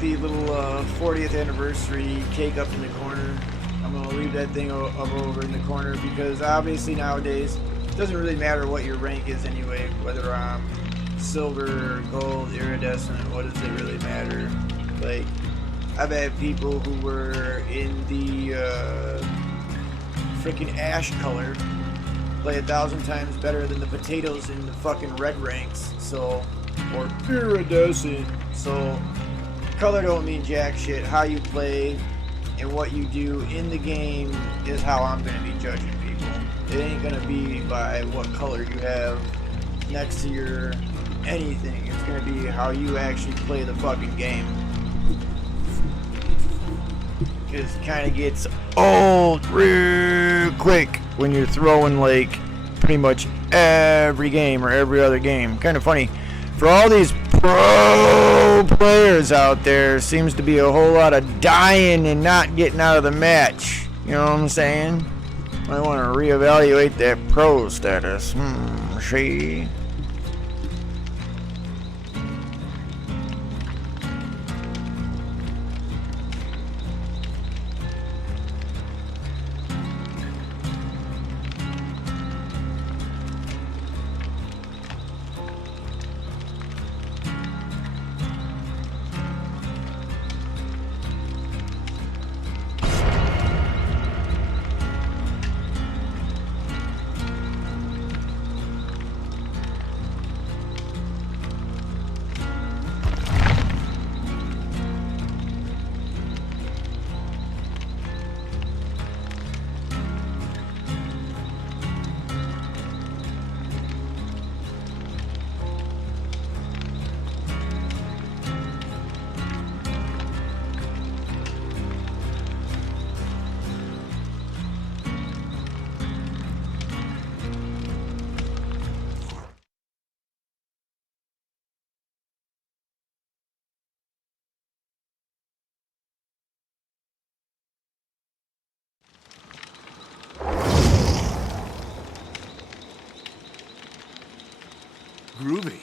the little 40th anniversary cake up in the corner. I'm gonna leave that thing up over in the corner, because obviously nowadays it doesn't really matter what your rank is anyway, whether I'm silver, gold, iridescent. What does it really matter? Like, I've had people who were in the freaking ash color play 1,000 times better than the potatoes in the fucking red ranks. So, or iridescent. So, color don't mean jack shit. How you play and what you do in the game is how I'm gonna be judging people. It ain't gonna be by what color you have next to your anything. It's gonna be how you actually play the fucking game. Because it kind of gets old real quick when you're throwing like pretty much every game or every other game. Kind of funny. For all these pro players out there, seems to be a whole lot of dying and not getting out of the match. You know what I'm saying? I want to reevaluate that pro status. See? Groovy.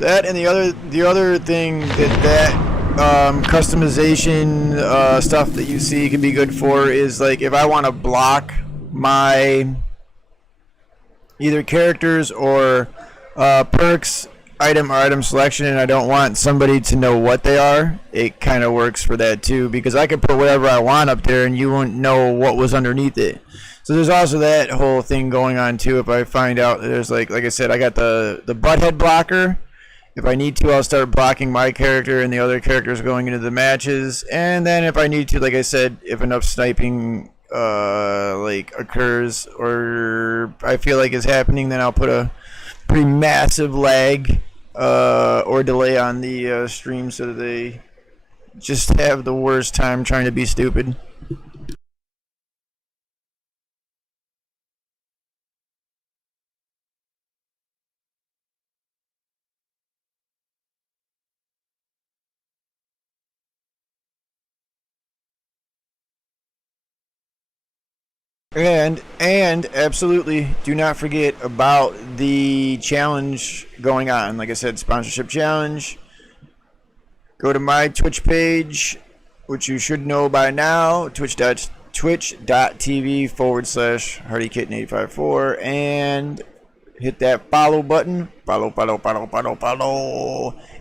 That and the other thing that customization stuff that you see can be good for is like if I want to block my either characters or perks item or item selection and I don't want somebody to know what they are, it kind of works for that too because I can put whatever I want up there and you won't know what was underneath it. So there's also that whole thing going on too. If I find out that there's like I said, I got the butthead blocker. If I need to, I'll start blocking my character and the other characters going into the matches. And then if I need to, like I said, if enough sniping like occurs or I feel like is happening, then I'll put a pretty massive lag or delay on the stream so that they just have the worst time trying to be stupid. And absolutely do not forget about the challenge going on. Like I said, sponsorship challenge. Go to my Twitch page, which you should know by now, twitch.tv/HardyKitten854, and hit that follow button. Follow.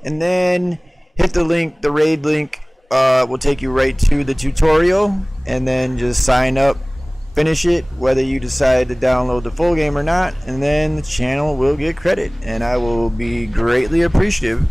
And then hit the link, the raid link will take you right to the tutorial, and then just sign up. Finish it, whether you decide to download the full game or not, and then the channel will get credit, and I will be greatly appreciative.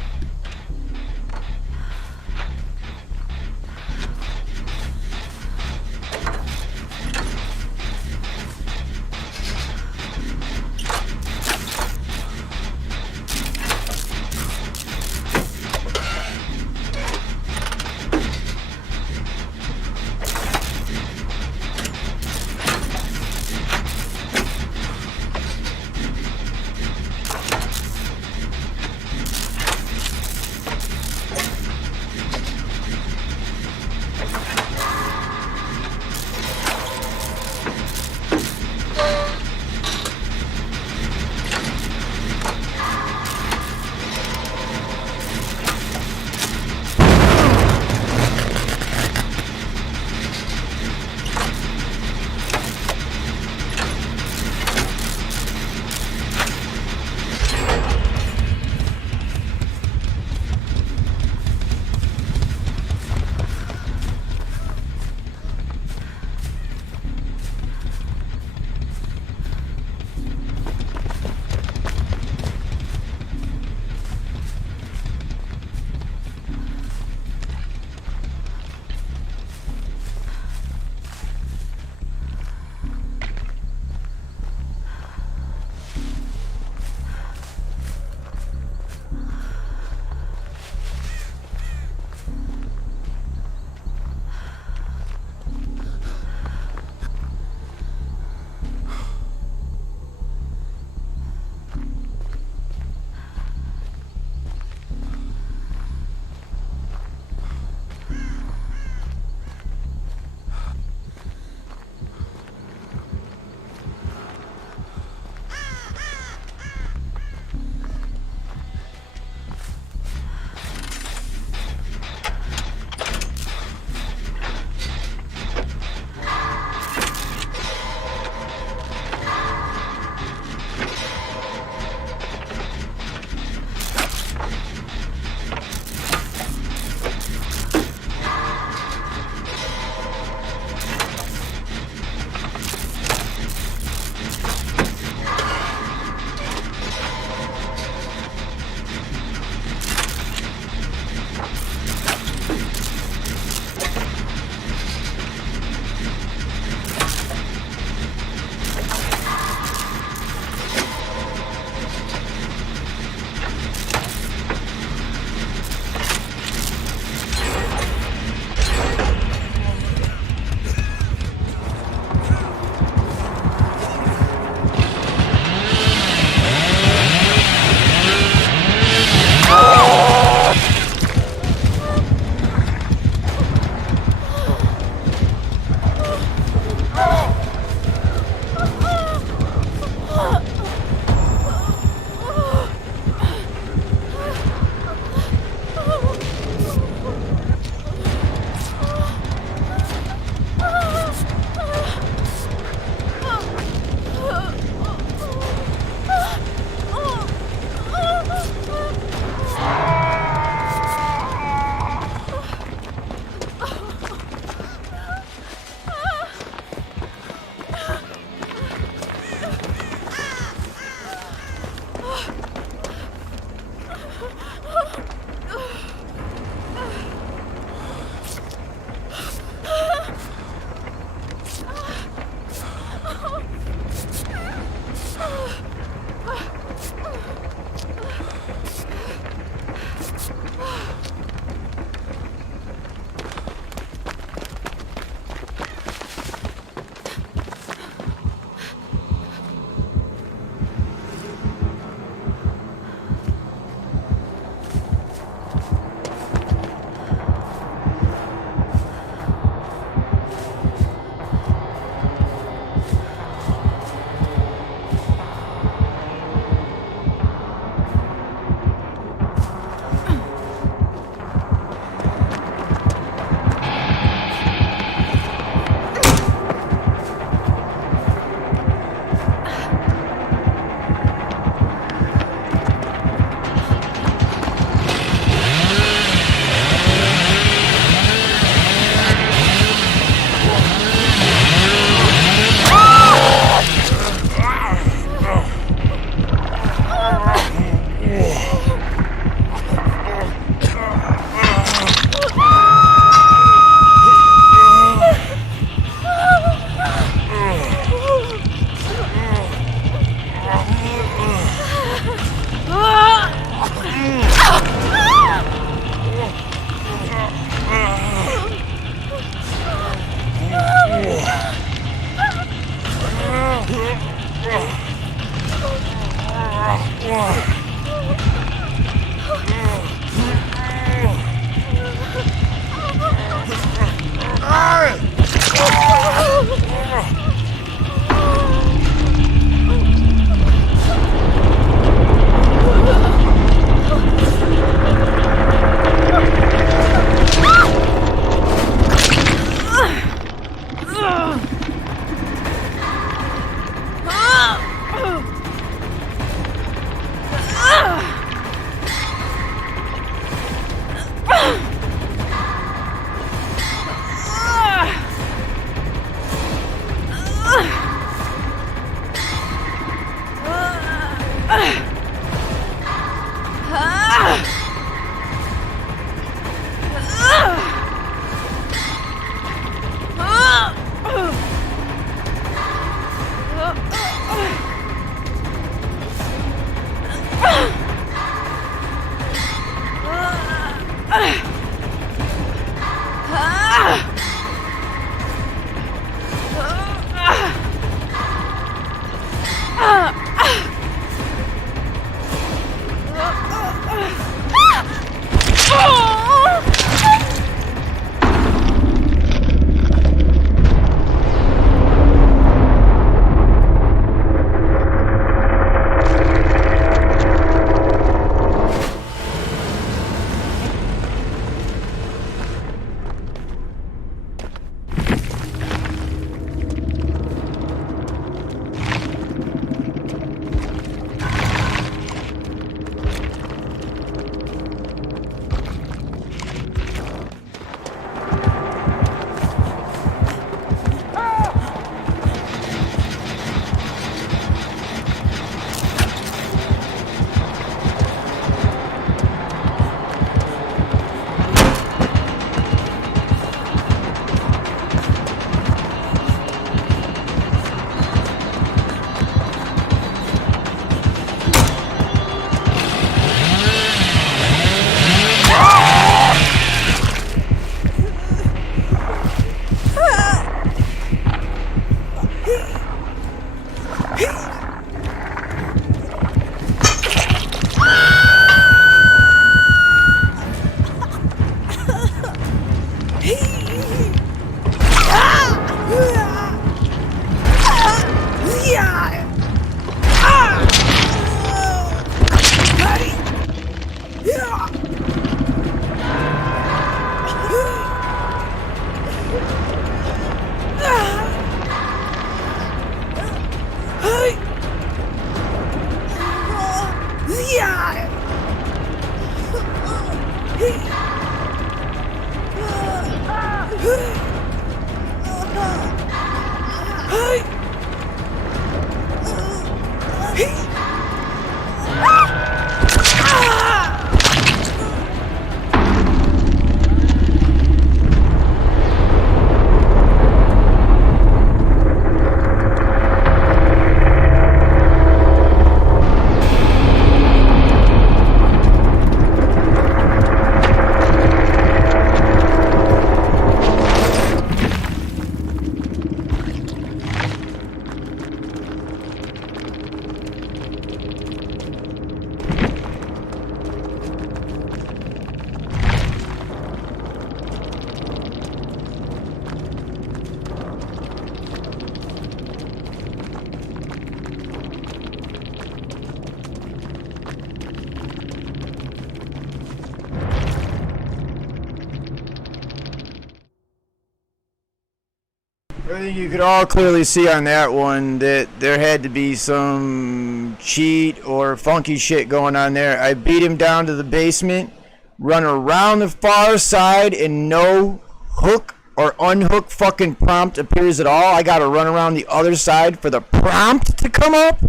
I think you could all clearly see on that one that there had to be some cheat or funky shit going on there. I beat him down to the basement, run around the far side, and no hook or unhook fucking prompt appears at all. I gotta run around the other side for the prompt to come up?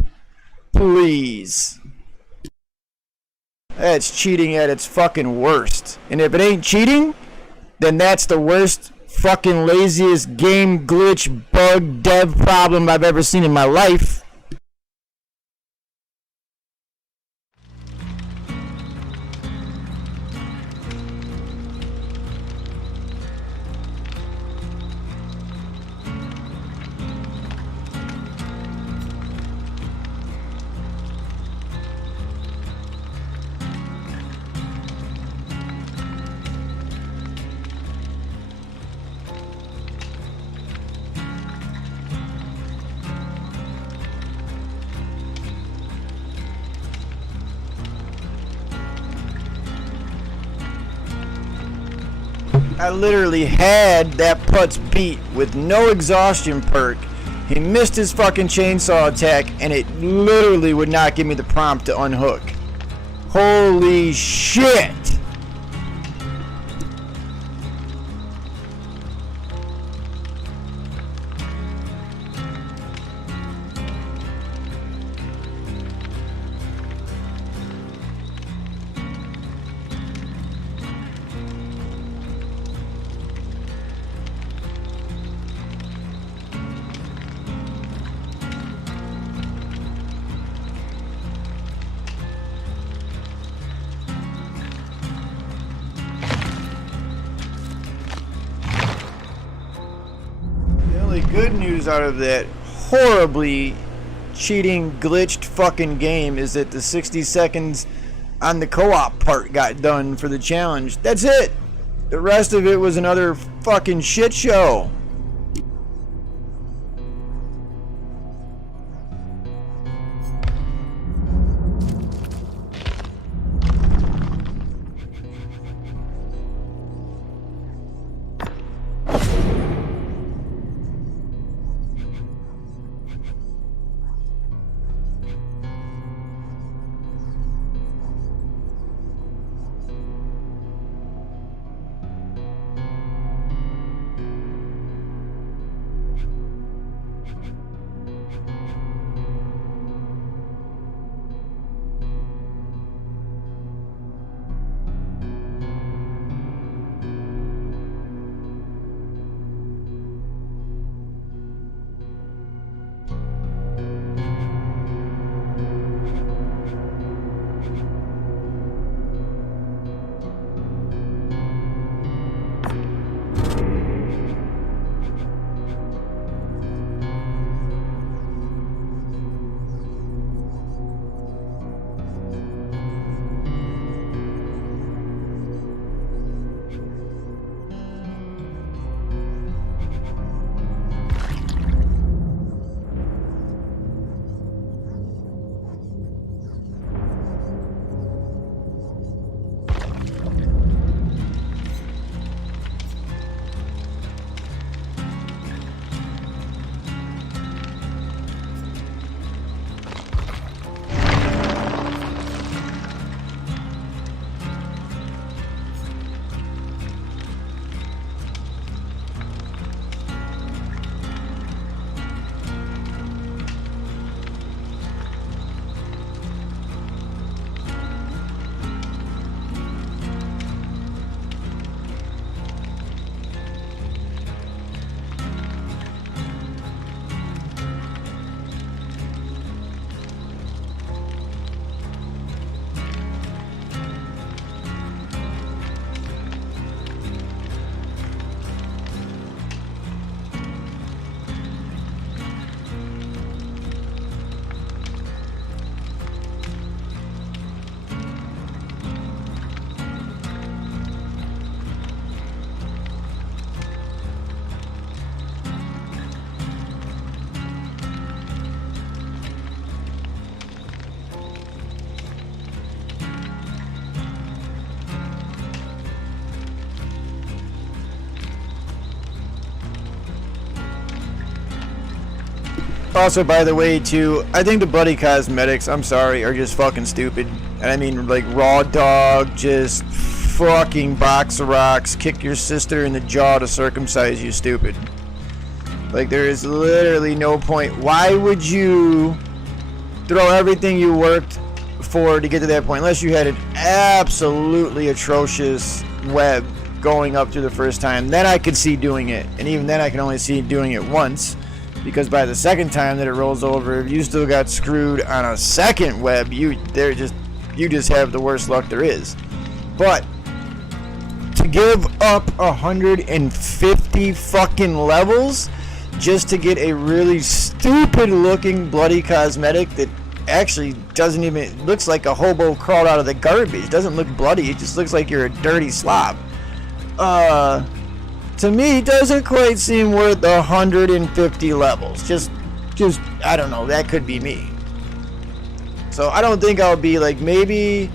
Please. That's cheating at its fucking worst. And if it ain't cheating, then that's the worst fucking laziest game glitch bug dev problem I've ever seen in my life. I literally had that putz beat with no exhaustion perk. He missed his fucking chainsaw attack and it literally would not give me the prompt to unhook. Holy shit! Good news out of that horribly cheating glitched fucking game is that the 60 seconds on the co-op part got done for the challenge. That's it. The rest of it was another fucking shit show. Also, by the way, too, I think the bloody cosmetics, I'm sorry, are just fucking stupid. And I mean, like, raw dog, just fucking box of rocks, kick your sister in the jaw to circumcise you, stupid. Like, there is literally no point. Why would you throw everything you worked for to get to that point, unless you had an absolutely atrocious web going up through the first time? Then I could see doing it. And even then, I can only see doing it once. Because by the second time that it rolls over, if you still got screwed on a second web, you just have the worst luck there is. But to give up 150 fucking levels just to get a really stupid looking bloody cosmetic that actually doesn't even, looks like a hobo crawled out of the garbage. It doesn't look bloody, it just looks like you're a dirty slob. To me, doesn't quite seem worth 150 levels. Just, I don't know, that could be me. So I don't think I'll be like, maybe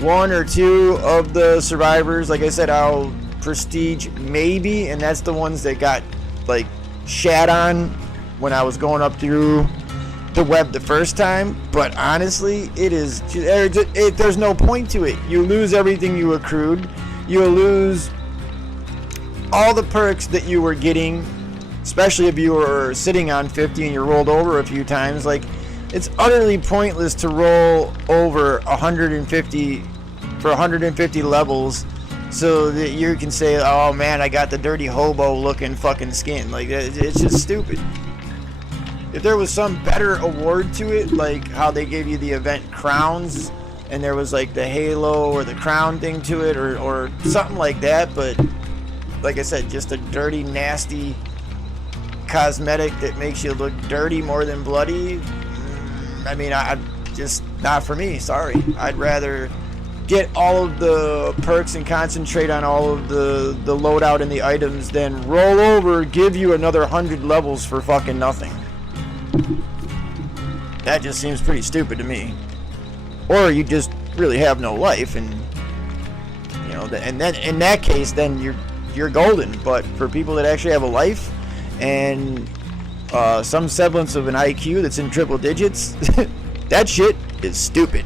one or two of the survivors. Like I said, I'll prestige maybe, and that's the ones that got like shat on when I was going up through the web the first time. But honestly, there's no point to it. You lose everything you accrued. You lose all the perks that you were getting, especially if you were sitting on 50 and you rolled over a few times. Like, it's utterly pointless to roll over 150 for 150 levels so that you can say, oh man, I got the dirty hobo looking fucking skin. Like, it's just stupid. If there was some better award to it, like how they gave you the event crowns and there was like the halo or the crown thing to it, or something like that. But like I said, just a dirty, nasty cosmetic that makes you look dirty more than bloody. I mean, I just not for me. Sorry. I'd rather get all of the perks and concentrate on all of the loadout and the items than roll over, give you another 100 levels for fucking nothing. That just seems pretty stupid to me. Or you just really have no life, and you know, and then in that case, then you're golden. But for people that actually have a life and some semblance of an IQ that's in triple digits, that shit is stupid.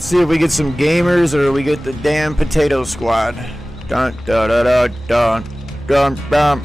Let's see if we get some gamers or we get the damn potato squad. Dun dun dun dun dun dun dun.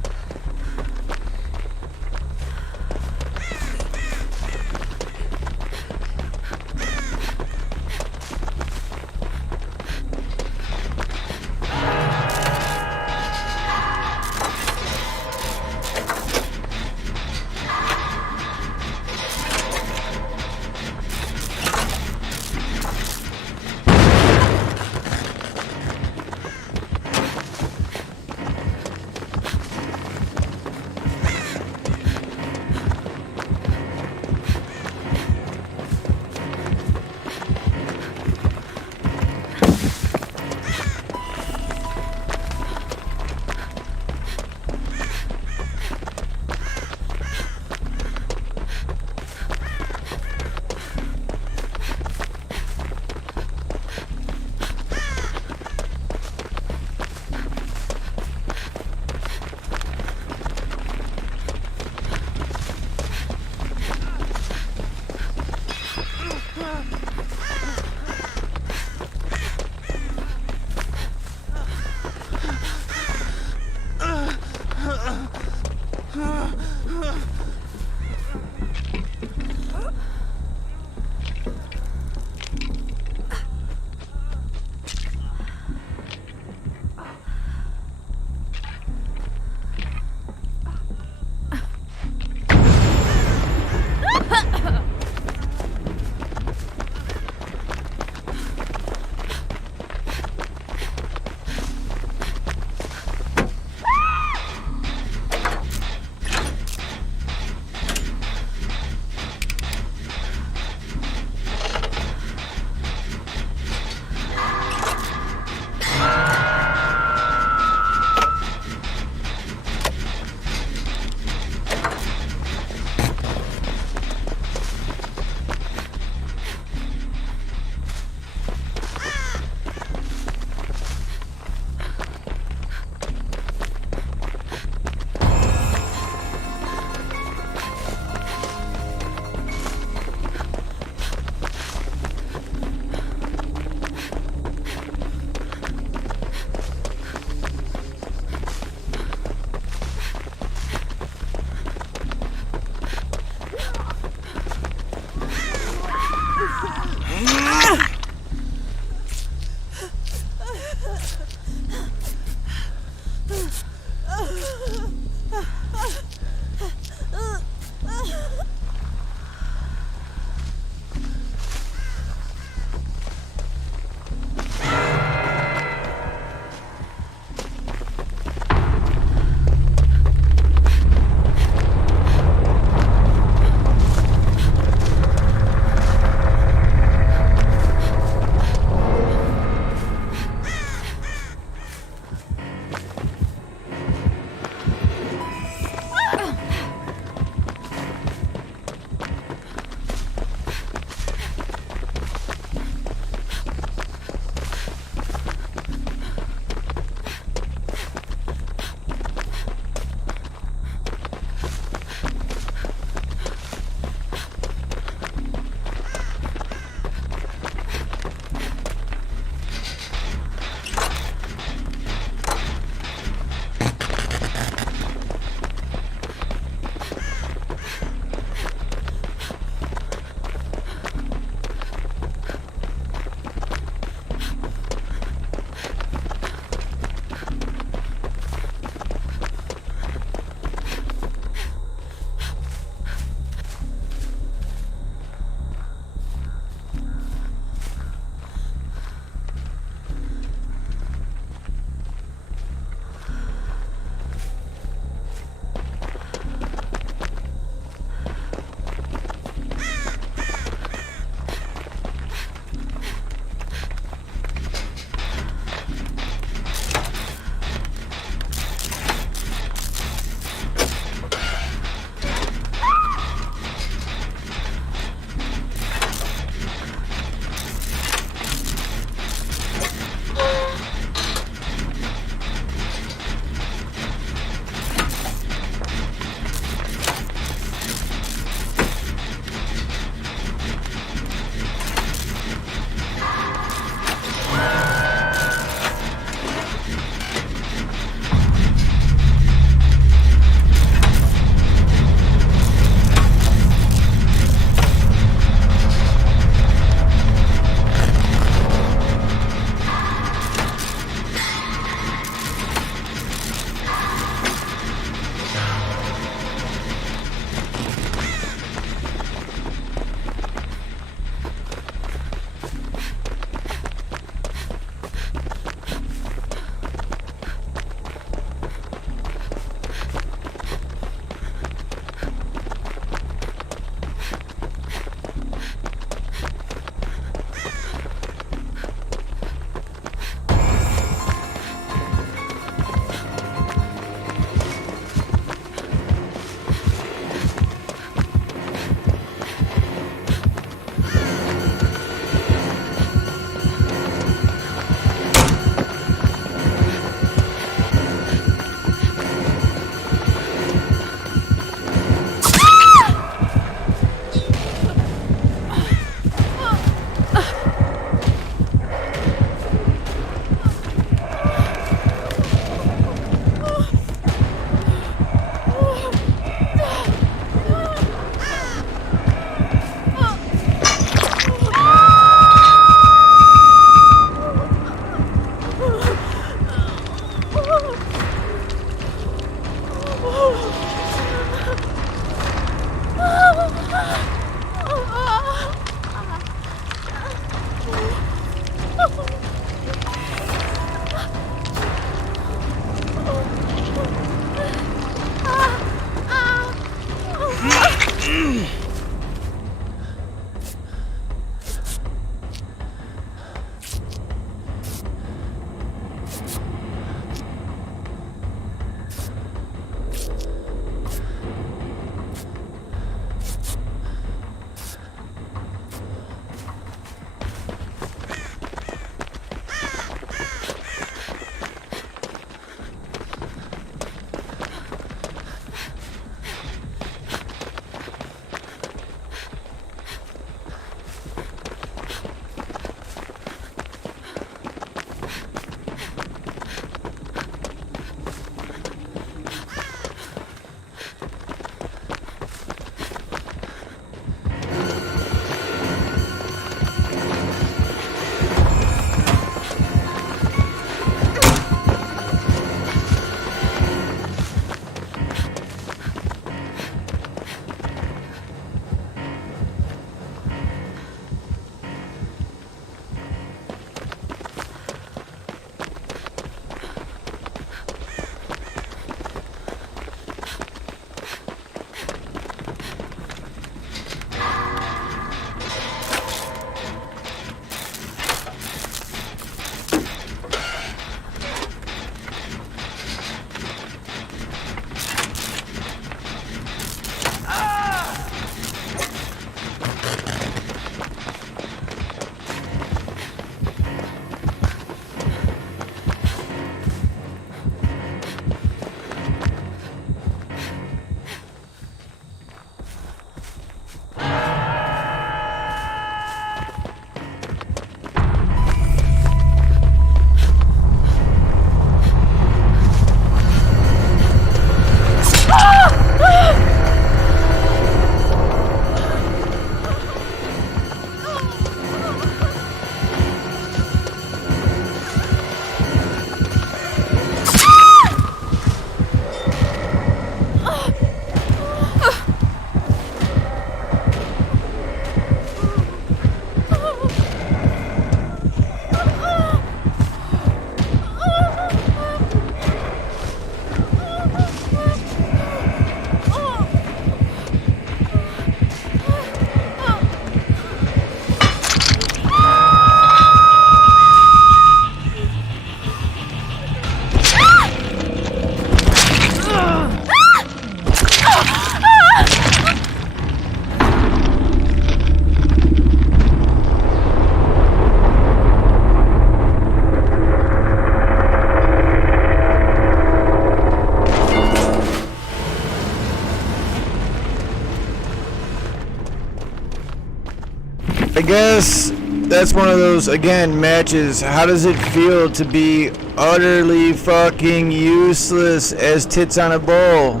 guess that's one of those, again, matches. How does it feel to be utterly fucking useless as tits on a bowl?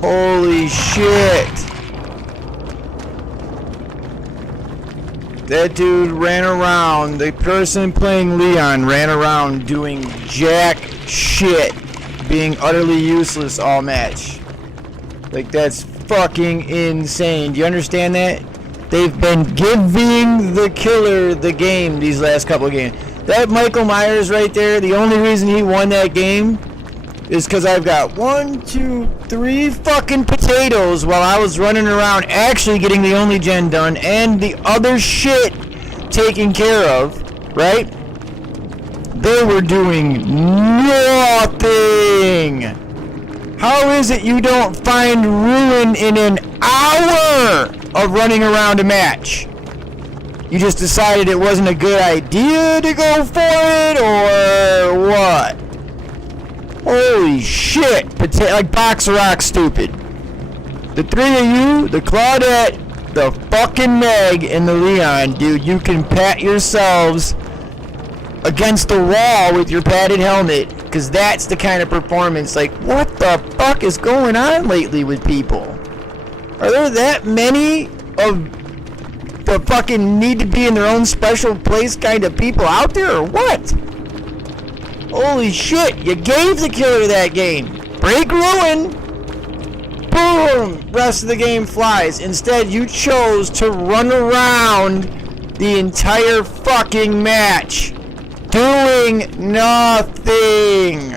Holy shit. That dude ran around, the person playing Leon ran around doing jack shit, being utterly useless all match. Like, that's fucking insane. Do you understand that? They've been giving the killer the game these last couple of games. That Michael Myers right there, the only reason he won that game is because I've got 1, 2, 3 fucking potatoes while I was running around actually getting the only gen done and the other shit taken care of, right? They were doing nothing. How is it you don't find ruin in an hour of running around a match? You just decided it wasn't a good idea to go for it, or what? Holy shit, like Boxer Rock stupid. The three of you, the Claudette, the fucking Meg, and the Leon, dude, you can pat yourselves against the wall with your padded helmet, because that's the kind of performance. Like, what the fuck is going on lately with people? Are there that many of the fucking need to be in their own special place kind of people out there, or what? Holy shit, you gave the killer that game. Break ruin. Boom, rest of the game flies. Instead, you chose to run around the entire fucking match, doing nothing.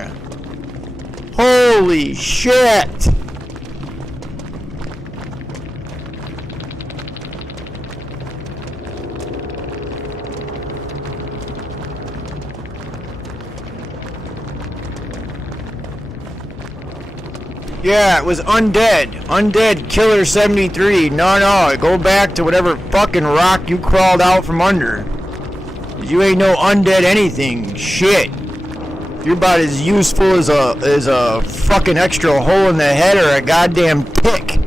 Holy shit. Yeah, it was Undead. Undead Killer 73. No, go back to whatever fucking rock you crawled out from under. You ain't no undead anything. Shit. You're about as useful as a fucking extra hole in the head or a goddamn tick.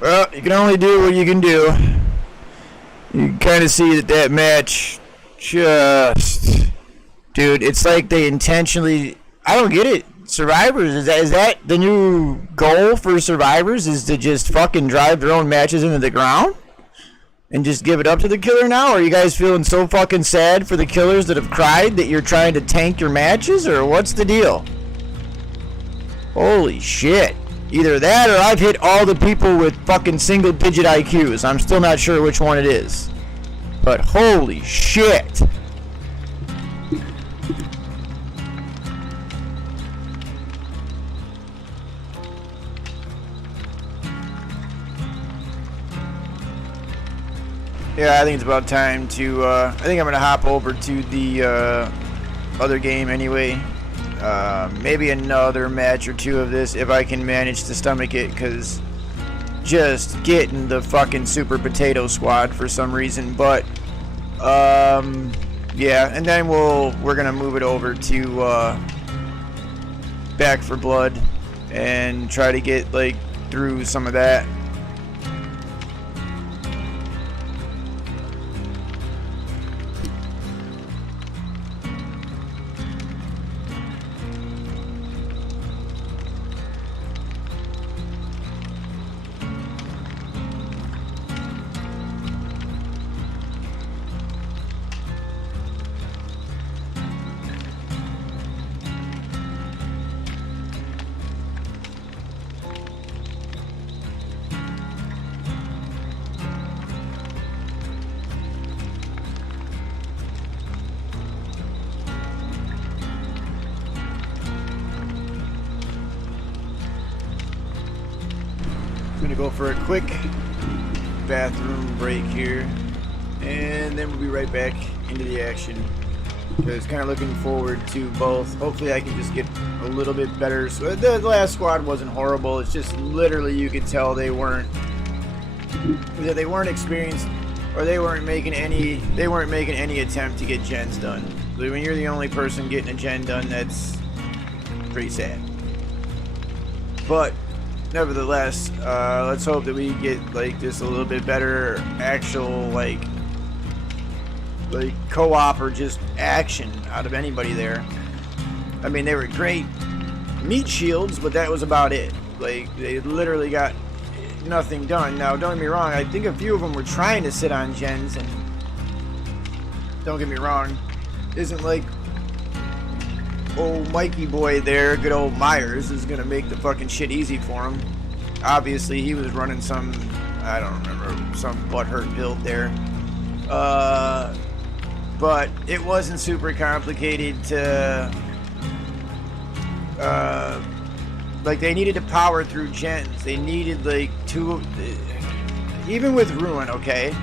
Well, you can only do what you can do. You can kind of see that match just... Dude, it's like they intentionally... I don't get it. Survivors, is that the new goal for Survivors? Is to just fucking drive their own matches into the ground? And just give it up to the killer now? Or are you guys feeling so fucking sad for the killers that have cried that you're trying to tank your matches? Or what's the deal? Holy shit. Either that or I've hit all the people with fucking single-digit IQs. I'm still not sure which one it is. But holy shit. Yeah, I think it's about time to, I think I'm going to hop over to the other game anyway. Maybe another match or two of this if I can manage to stomach it, because just getting the fucking Super Potato Squad for some reason. But yeah, and then we're gonna move it over to Back 4 Blood and try to get like through some of that. gonna go for a quick bathroom break here, and then we'll be right back into the action. Because kind of looking forward to both. Hopefully I can just get a little bit better. So the last squad wasn't horrible. It's just literally you could tell they weren't experienced, or they weren't making any attempt to get gens done. So when you're the only person getting a gen done, that's pretty sad. But nevertheless, let's hope that we get like just a little bit better actual like co-op or just action out of anybody there. I mean, they were great meat shields, but that was about it. Like, they literally got nothing done. Now, don't get me wrong, I think a few of them were trying to sit on gens, and don't get me wrong, isn't like old Mikey boy there, good old Myers, is gonna make the fucking shit easy for him. Obviously, he was running some, I don't remember, some butthurt build there. But it wasn't super complicated to, like, they needed to power through gens. They needed, like, even with Ruin, okay?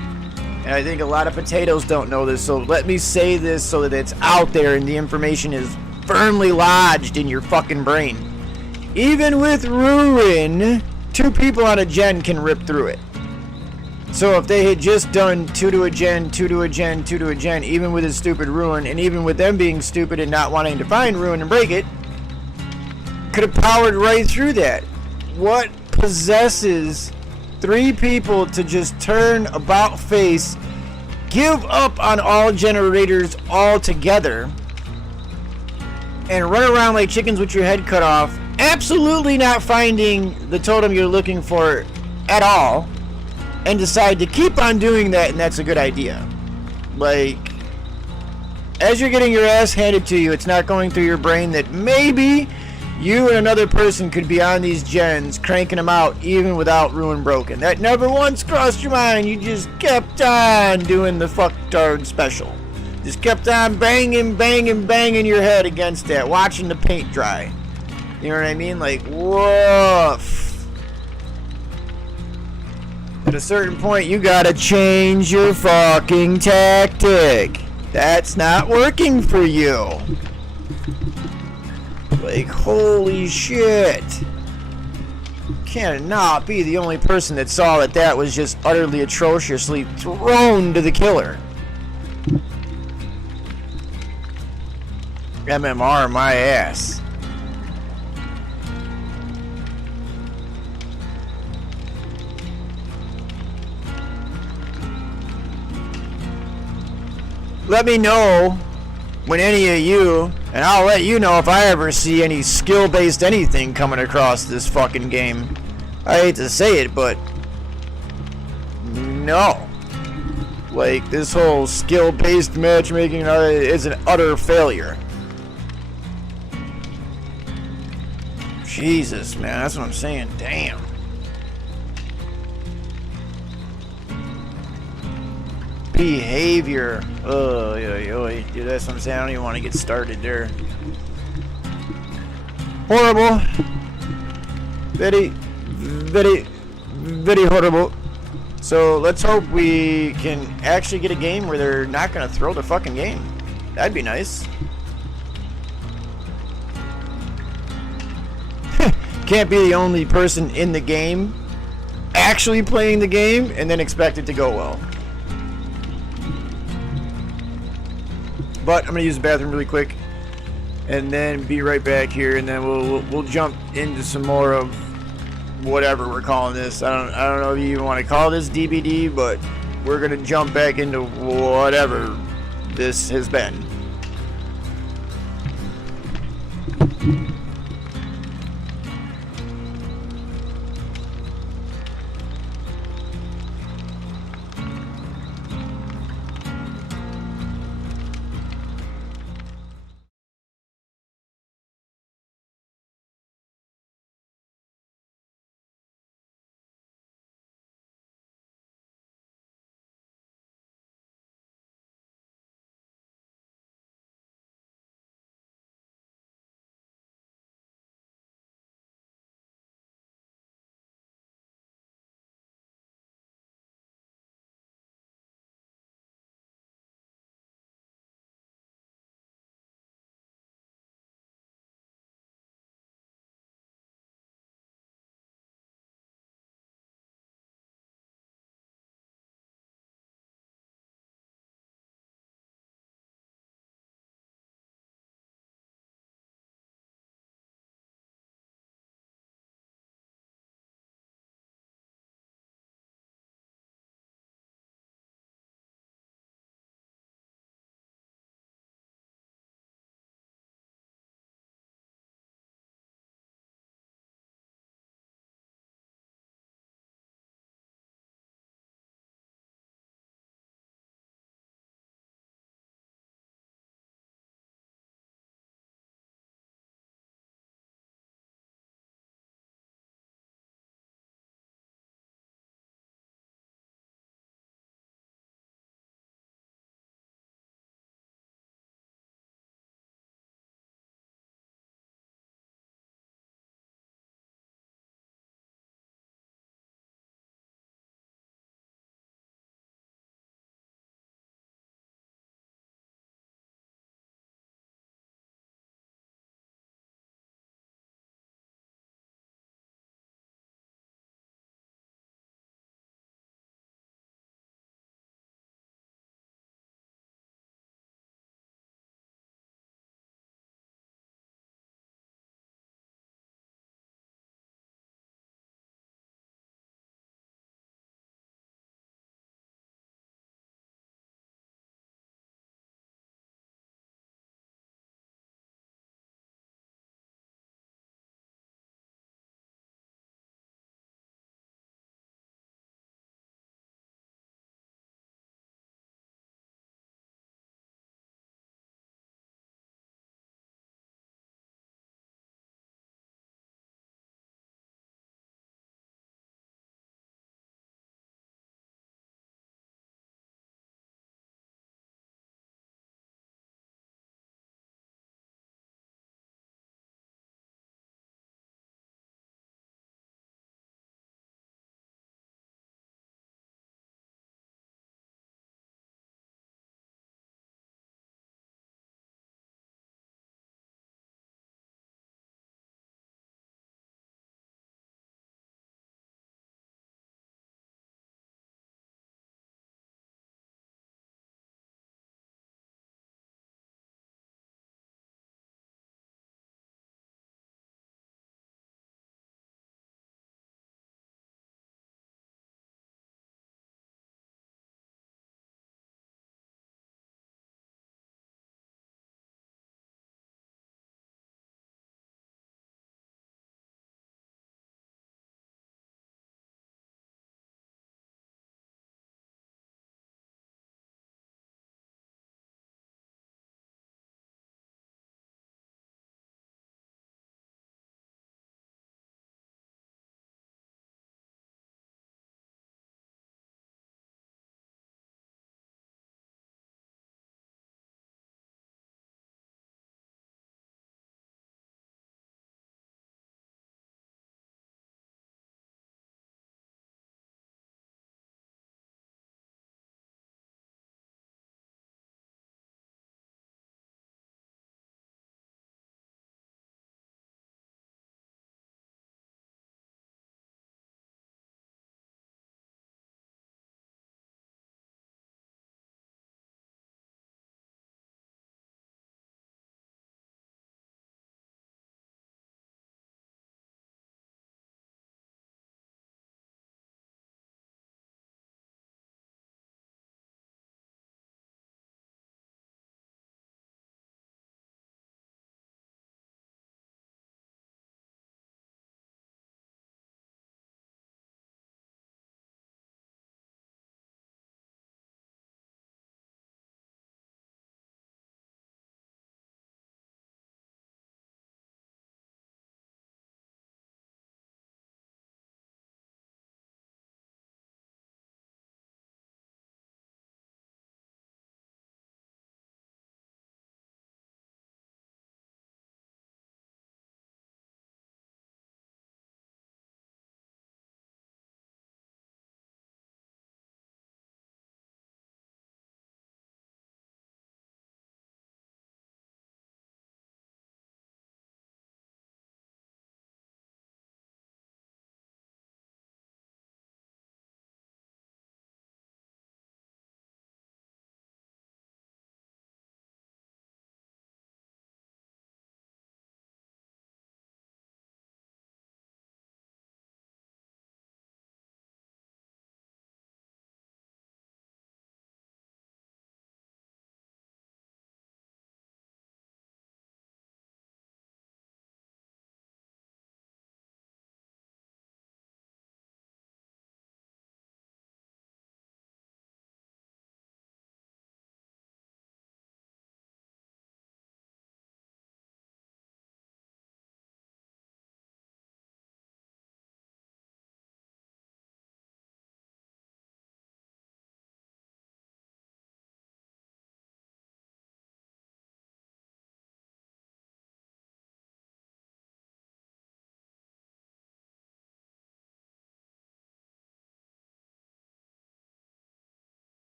And I think a lot of potatoes don't know this, so let me say this so that it's out there and the information is firmly lodged in your fucking brain. Even with Ruin, 2 people on a gen can rip through it. So if they had just done 2 to a gen, 2 to a gen, 2 to a gen, even with his stupid Ruin, and even with them being stupid and not wanting to find Ruin and break it, could have powered right through that. What possesses 3 people to just turn about face, give up on all generators altogether, and run around like chickens with your head cut off, absolutely not finding the totem you're looking for at all, and decide to keep on doing that, and that's a good idea. Like, as you're getting your ass handed to you, it's not going through your brain that maybe you and another person could be on these gens, cranking them out even without Ruin broken. That never once crossed your mind. You just kept on doing the fucktard special. Just kept on banging your head against that, watching the paint dry. You know what I mean? Like, woof. At a certain point, you gotta change your fucking tactic. That's not working for you. Like, holy shit. Cannot be the only person that saw that that was just utterly atrociously thrown to the killer. MMR my ass. Let me know when any of you, and I'll let you know if I ever see any skill-based anything coming across this fucking game. I hate to say it, but no. Like, this whole skill-based matchmaking is an utter failure. Jesus, man, that's what I'm saying. Damn. Behavior. Oh, yeah, dude, that's what I'm saying. I don't even want to get started there. Horrible. Very, very, very horrible. So let's hope we can actually get a game where they're not going to throw the fucking game. That'd be nice. Can't be the only person in the game actually playing the game and then expect it to go well. But I'm gonna use the bathroom really quick, and then be right back here, and then we'll jump into some more of whatever we're calling this. I don't know if you even want to call this DBD, but we're gonna jump back into whatever this has been.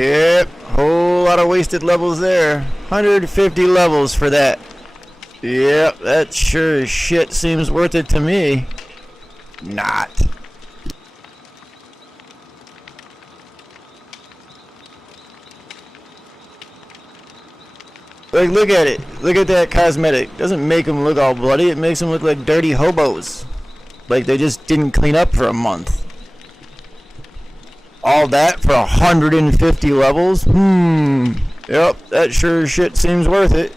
Yep, whole lot of wasted levels there. 150 levels for that. Yep, that sure as shit seems worth it to me. Not. Like, look at it. Look at that cosmetic. Doesn't make them look all bloody. It makes them look like dirty hobos. Like they just didn't clean up for a month. All that for 150 levels? Yep, that sure as shit seems worth it.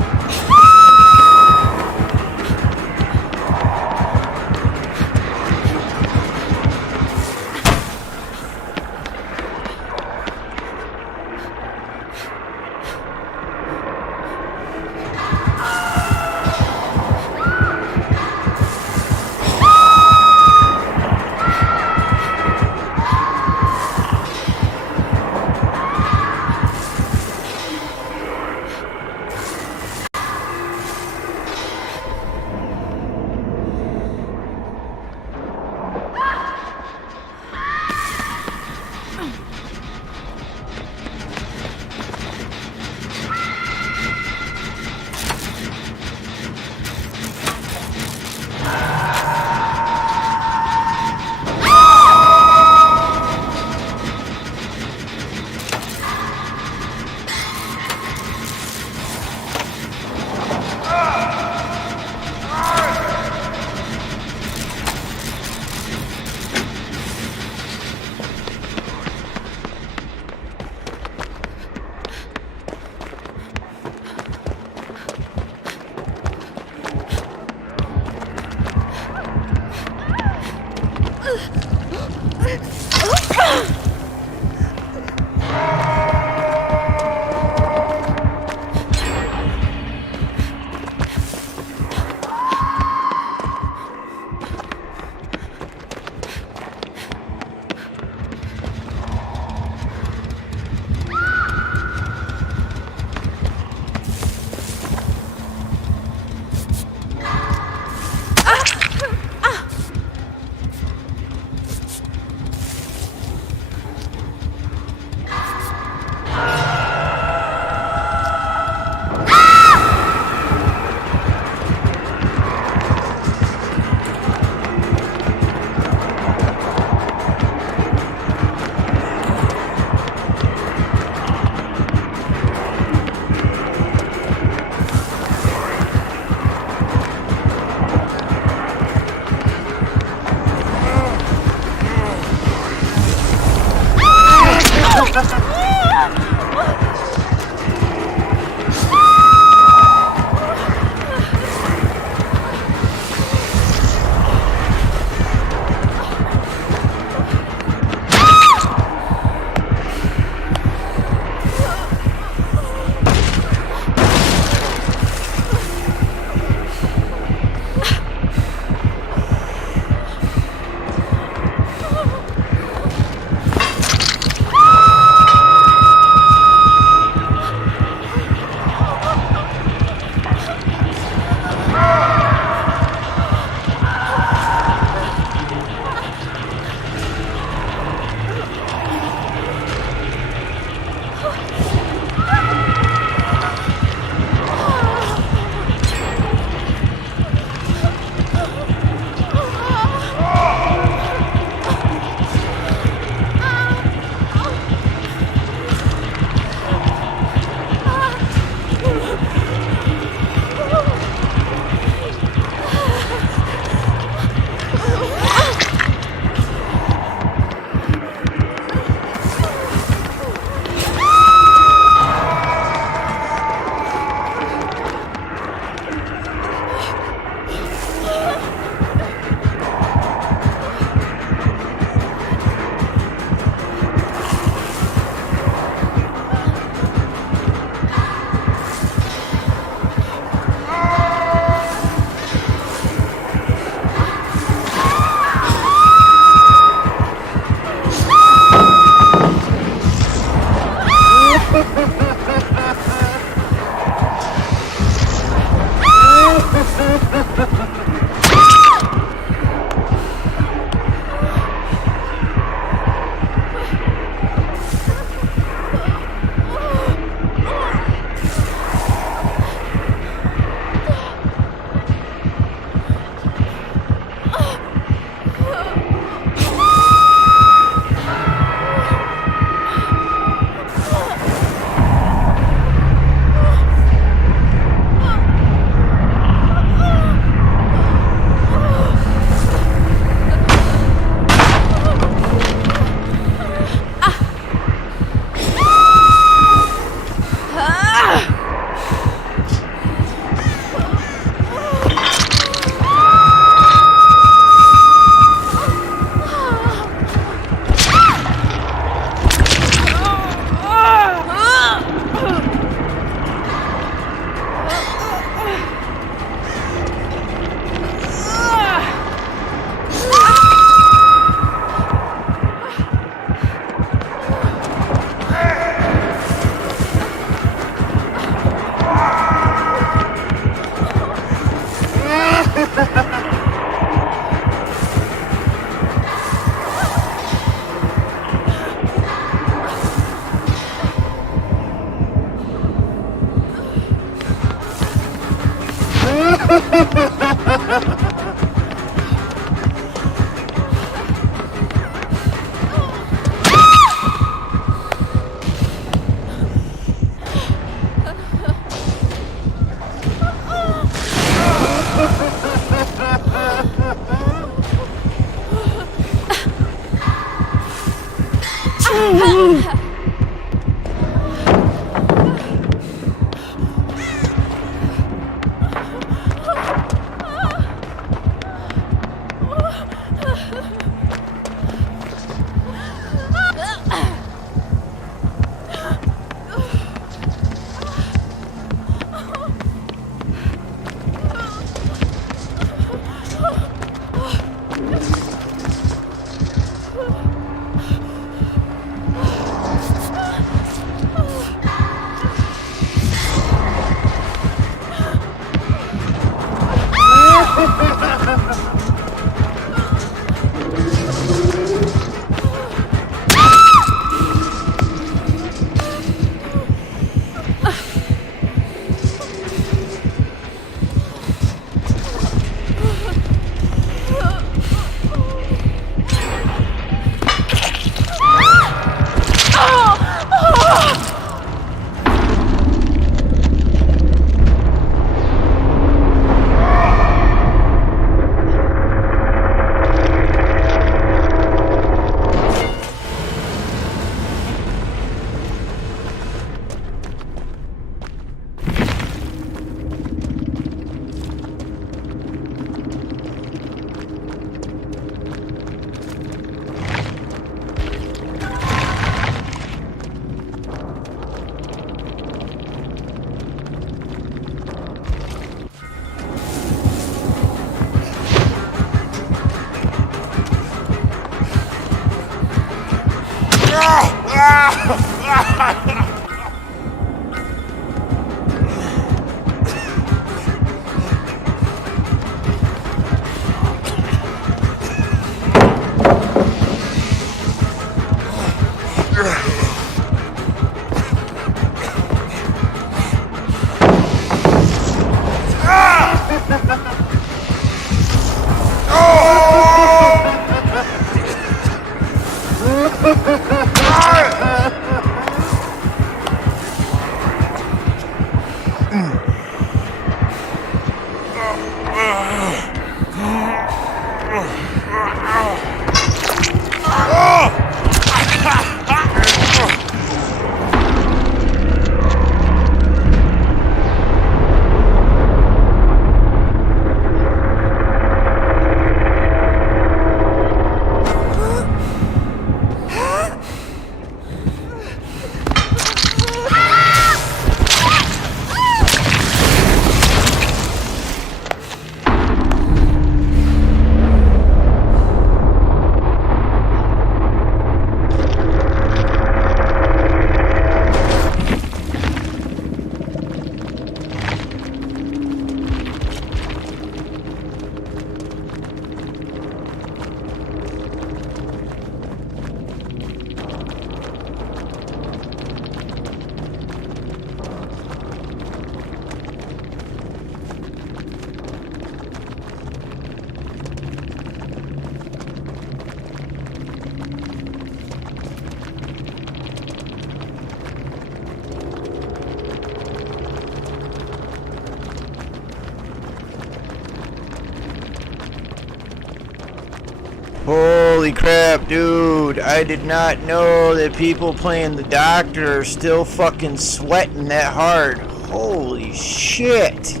Holy crap, dude. I did not know that people playing the doctor are still fucking sweating that hard. Holy shit.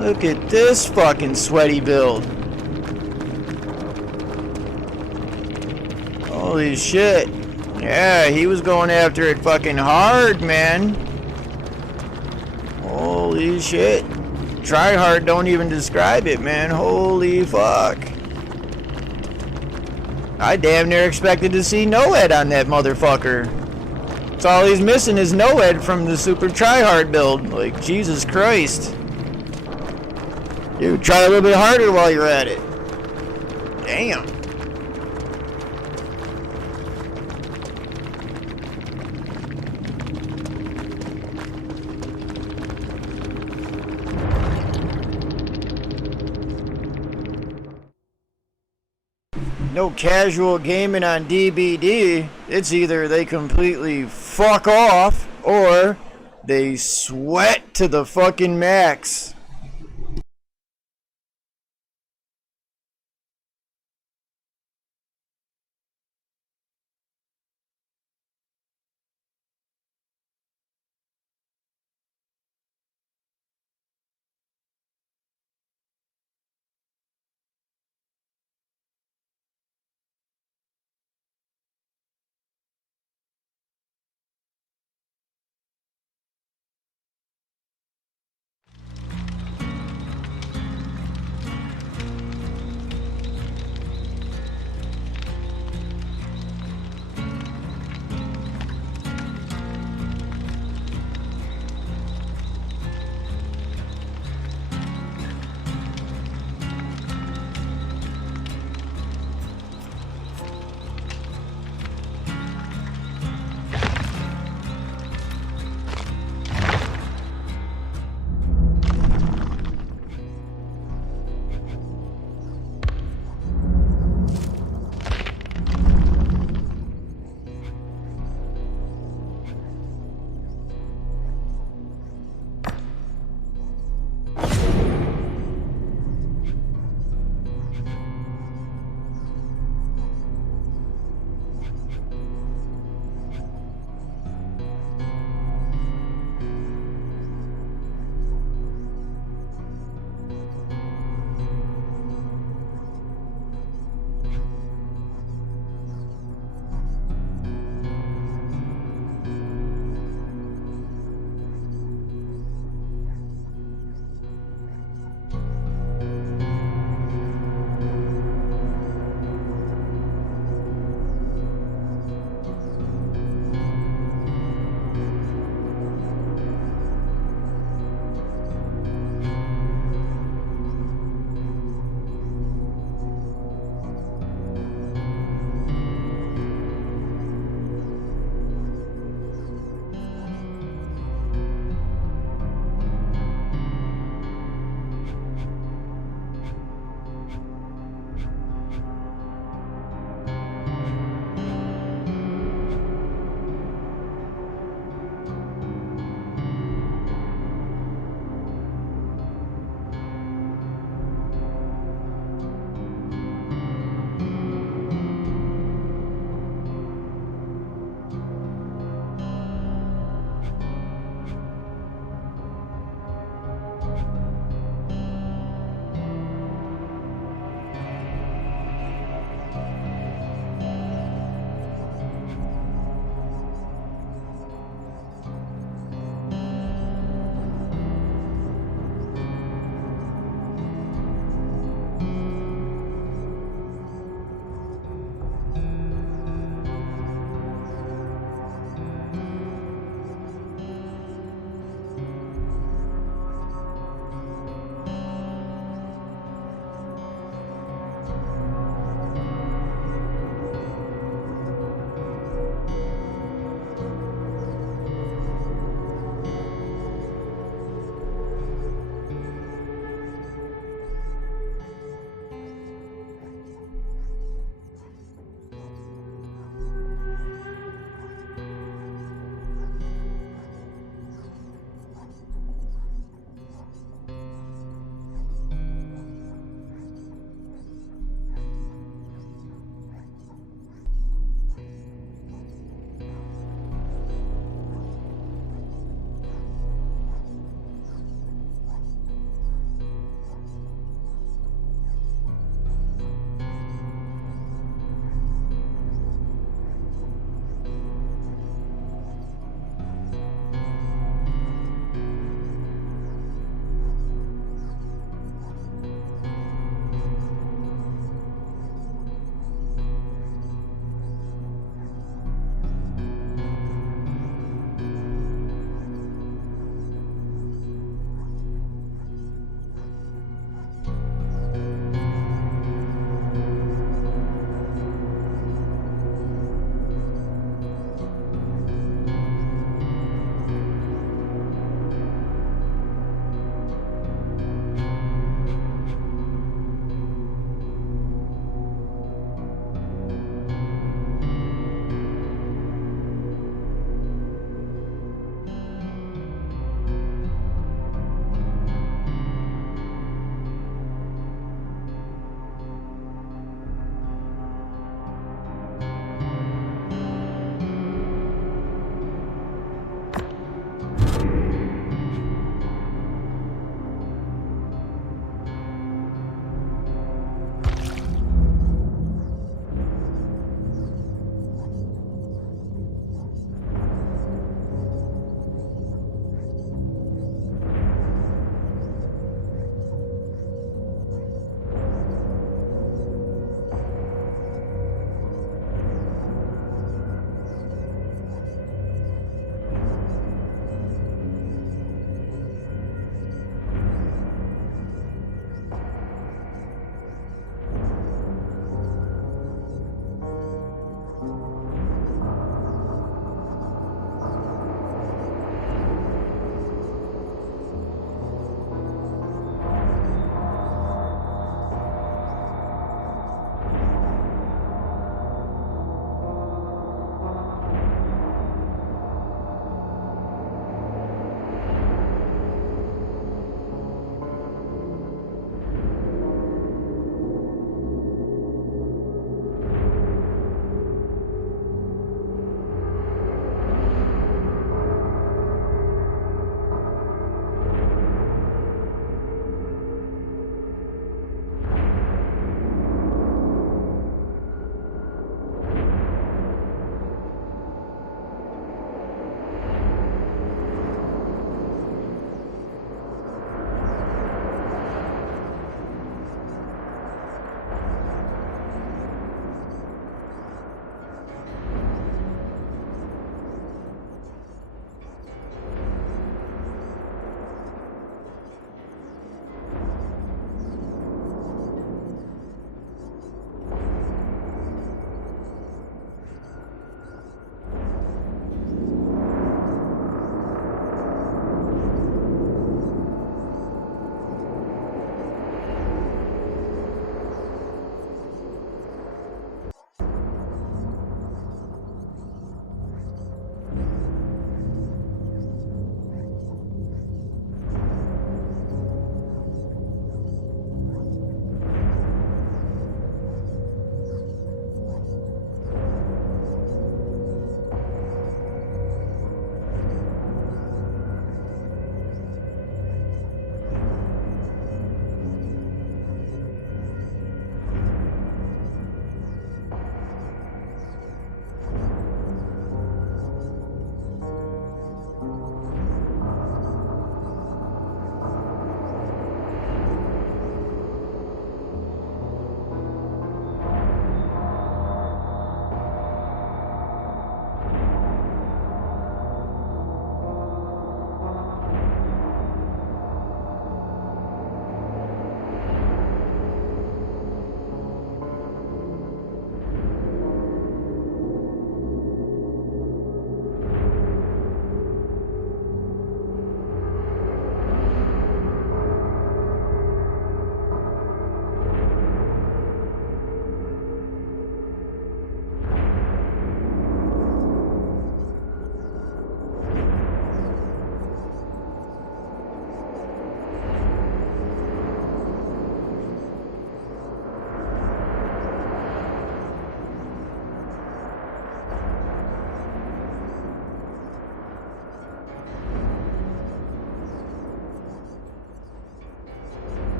Look at this fucking sweaty build. Holy shit. Yeah, he was going after it fucking hard, man. Holy shit. Try hard don't even describe it, man. Holy fuck. I damn near expected to see Noed on that motherfucker. That's all he's missing is Noed from the super tryhard build. Like, Jesus Christ. Dude, try a little bit harder while you're at it. Damn. No casual gaming on DBD. It's either they completely fuck off or they sweat to the fucking max.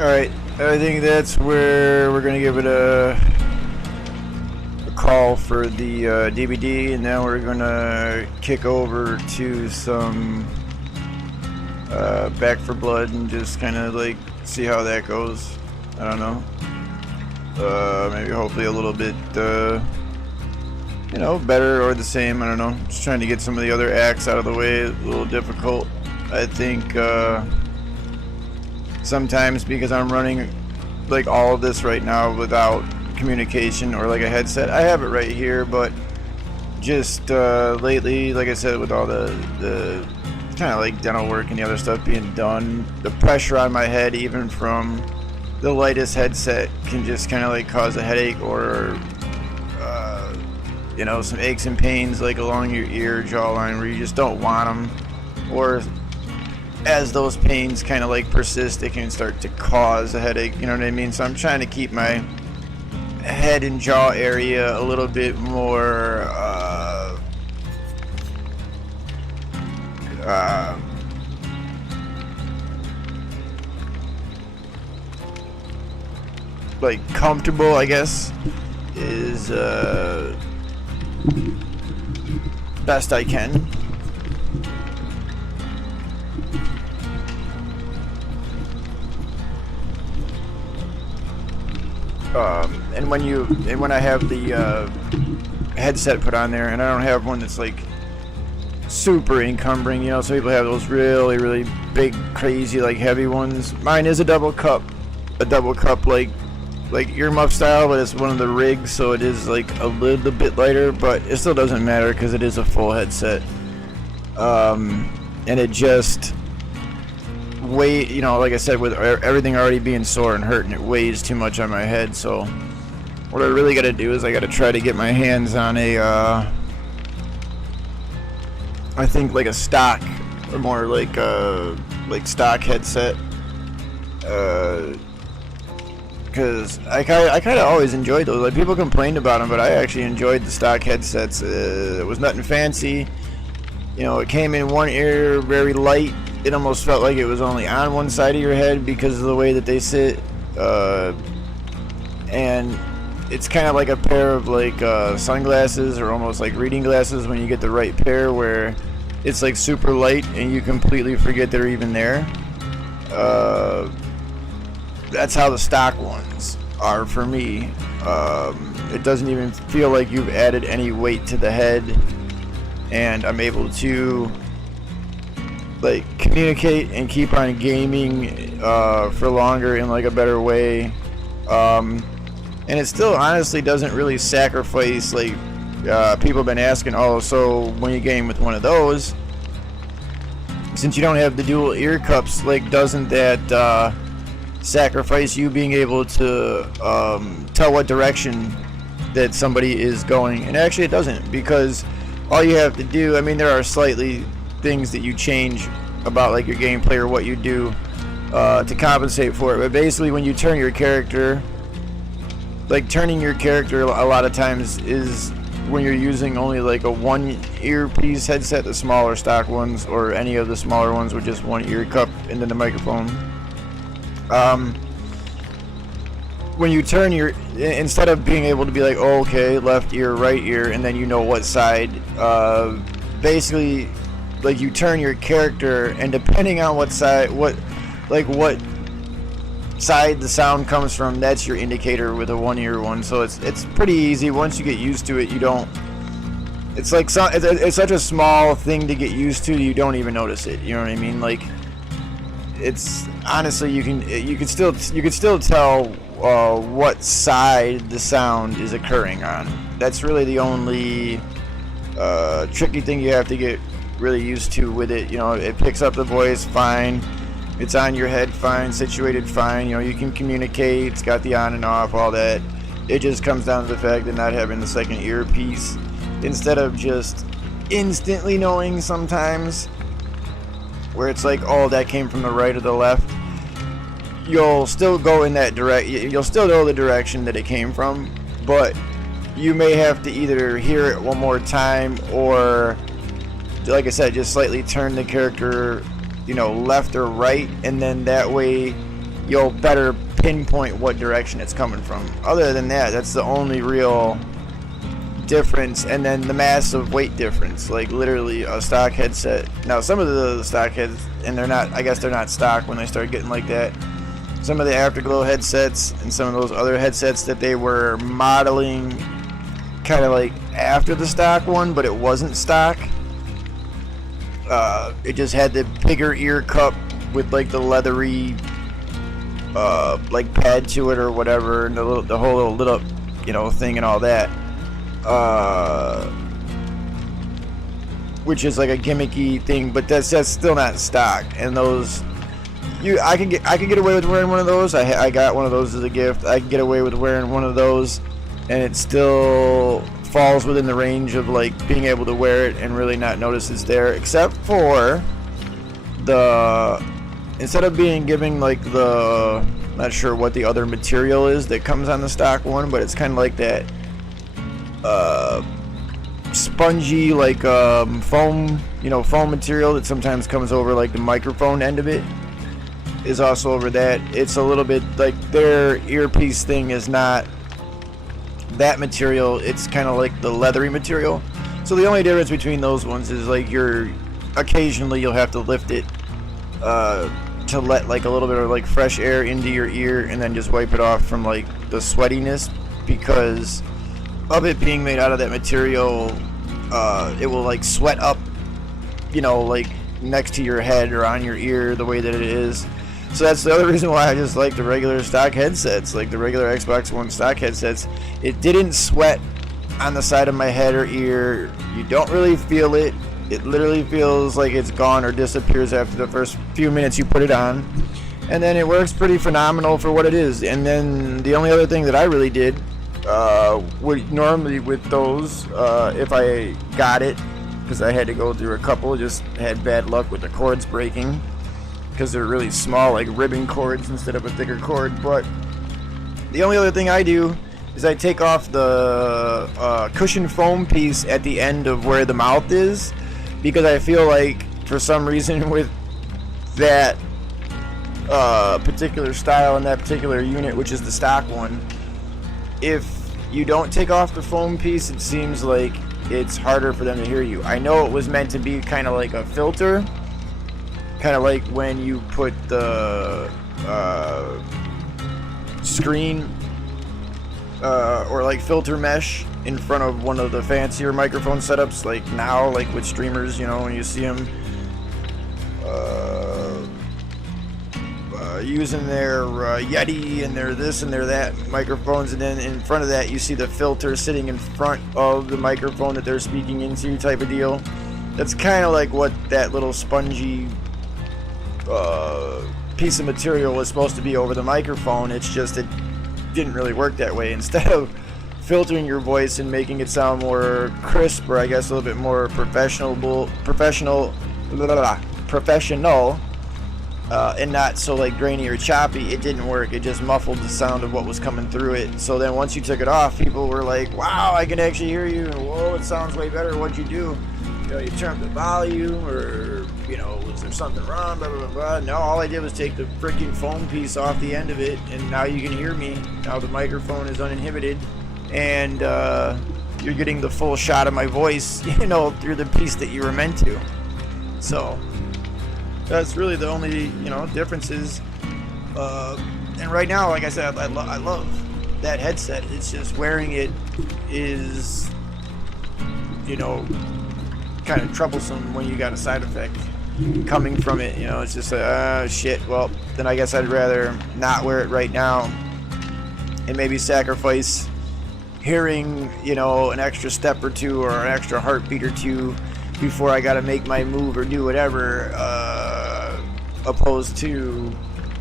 Alright, I think that's where we're going to give it a call for the DVD, and now we're going to kick over to some Back 4 Blood and just kind of like see how that goes. I don't know. Maybe hopefully a little bit, you know, better or the same. I don't know. Just trying to get some of the other acts out of the way. A little difficult, I think. Sometimes because I'm running like all of this right now without communication or like a headset. I have it right here, but just lately, like I said, with all the kind of like dental work and the other stuff being done, the pressure on my head, even from the lightest headset, can just kind of like cause a headache or you know, some aches and pains like along your ear, jawline, where you just don't want them, or as those pains kind of like persist, it can start to cause a headache, you know what I mean? So I'm trying to keep my head and jaw area a little bit more like comfortable, I guess, is best I can. And when I have the headset put on there, and I don't have one that's like super encumbering, you know, some people have those really, really big, crazy, like heavy ones. Mine is a double cup like earmuff style, but it's one of the rigs, so it is like a little bit lighter, but it still doesn't matter because it is a full headset. And it just you know, like I said, with everything already being sore and hurting, it weighs too much on my head. So what I really got to do is I got to try to get my hands on a I think like a stock, or more like stock headset, because I kind of always enjoyed those. Like, people complained about them, but I actually enjoyed the stock headsets. It was nothing fancy, you know. It came in one ear, very light. It almost felt like it was only on one side of your head because of the way that they sit, and it's kind of like a pair of like sunglasses, or almost like reading glasses when you get the right pair, where it's like super light and you completely forget they're even there. That's how the stock ones are for me. It doesn't even feel like you've added any weight to the head, and I'm able to like communicate and keep on gaming for longer in like a better way. And it still honestly doesn't really sacrifice, like, people have been asking, oh, so when you game with one of those, since you don't have the dual ear cups, like, doesn't that sacrifice you being able to tell what direction that somebody is going? And actually it doesn't, because all you have to do, I mean, there are slightly things that you change about like your gameplay or what you do to compensate for it, but basically when you turn your character, like turning your character a lot of times is when you're using only like a one earpiece headset, the smaller stock ones, or any of the smaller ones with just one ear cup into the microphone. When you turn your, instead of being able to be like, oh, okay, left ear, right ear, and then you know what side, basically, like, you turn your character, and depending on what side, what side the sound comes from, that's your indicator with a one ear one. So it's pretty easy. Once you get used to it, you don't, it's like it's such a small thing to get used to, you don't even notice it, you know what I mean? Like, it's honestly, you can still tell what side the sound is occurring on. That's really the only tricky thing you have to get really used to with it. You know, it picks up the voice fine, it's on your head fine, situated fine, you know, you can communicate, it's got the on and off, all that. It just comes down to the fact of not having the second earpiece, instead of just instantly knowing sometimes where it's like, oh, that came from the right or the left. You'll still go in that you'll still know the direction that it came from, but you may have to either hear it one more time, or, like I said, just slightly turn the character, you know, left or right, and then that way you'll better pinpoint what direction it's coming from. Other than that, that's the only real difference. And then the massive weight difference, like literally a stock headset. Now some of the stock heads, and they're not, I guess they're not stock when they start getting like that. Some of the Afterglow headsets and some of those other headsets that they were modeling kind of like after the stock one, but it wasn't stock. It just had the bigger ear cup with like the leathery like pad to it or whatever, and the whole little lit up, you know, thing and all that. Which is like a gimmicky thing, but that's still not stock. And those, I can get away with wearing one of those. I got one of those as a gift. I can get away with wearing one of those, and it still falls within the range of like being able to wear it and really not notice it's there, except for the, instead of giving like the, not sure what the other material is that comes on the stock one, but it's kind of like that spongy like foam, you know, foam material that sometimes comes over like the microphone end of it is also over that. It's a little bit like their earpiece thing is not that material, it's kind of like the leathery material. So the only difference between those ones is like occasionally you'll have to lift it to let like a little bit of like fresh air into your ear and then just wipe it off from like the sweatiness, because of it being made out of that material. It will like sweat up, you know, like next to your head or on your ear the way that it is. So that's the other reason why I just like the regular stock headsets, like the regular Xbox One stock headsets. It didn't sweat on the side of my head or ear. You don't really feel it. It literally feels like it's gone or disappears after the first few minutes you put it on. And then it works pretty phenomenal for what it is. And then the only other thing that I really did, would normally with those, if I got it, because I had to go through a couple, just had bad luck with the cords breaking, because they're really small, like ribbon cords instead of a thicker cord. But the only other thing I do is I take off the cushion foam piece at the end of where the mouth is, because I feel like for some reason with that particular style and that particular unit, which is the stock one, if you don't take off the foam piece, it seems like it's harder for them to hear you. I know it was meant to be kind of like a filter, kind of like when you put the screen or like filter mesh in front of one of the fancier microphone setups, like now, like with streamers, you know, when you see them using their Yeti and their this and their that microphones, and then in front of that you see the filter sitting in front of the microphone that they're speaking into, type of deal. That's kind of like what that little spongy piece of material was supposed to be over the microphone. It's just it didn't really work that way. Instead of filtering your voice and making it sound more crisp, or I guess a little bit more professional, and not so like grainy or choppy, it didn't work. It just muffled the sound of what was coming through it. So then once you took it off, people were like, wow, I can actually hear you, and whoa, it sounds way better. What'd you do? You know, you turned up the volume, or, you know, was there something wrong, blah, blah, blah, blah. No, all I did was take the freaking foam piece off the end of it, and now you can hear me. Now the microphone is uninhibited, and you're getting the full shot of my voice, you know, through the piece that you were meant to. So that's really the only, you know, differences. And right now, like I said, I love that headset. It's just wearing it is, you know, kind of troublesome when you got a side effect coming from it. You know, it's just shit. Well, then I guess I'd rather not wear it right now and maybe sacrifice hearing, you know, an extra step or two or an extra heartbeat or two before I gotta make my move or do whatever, opposed to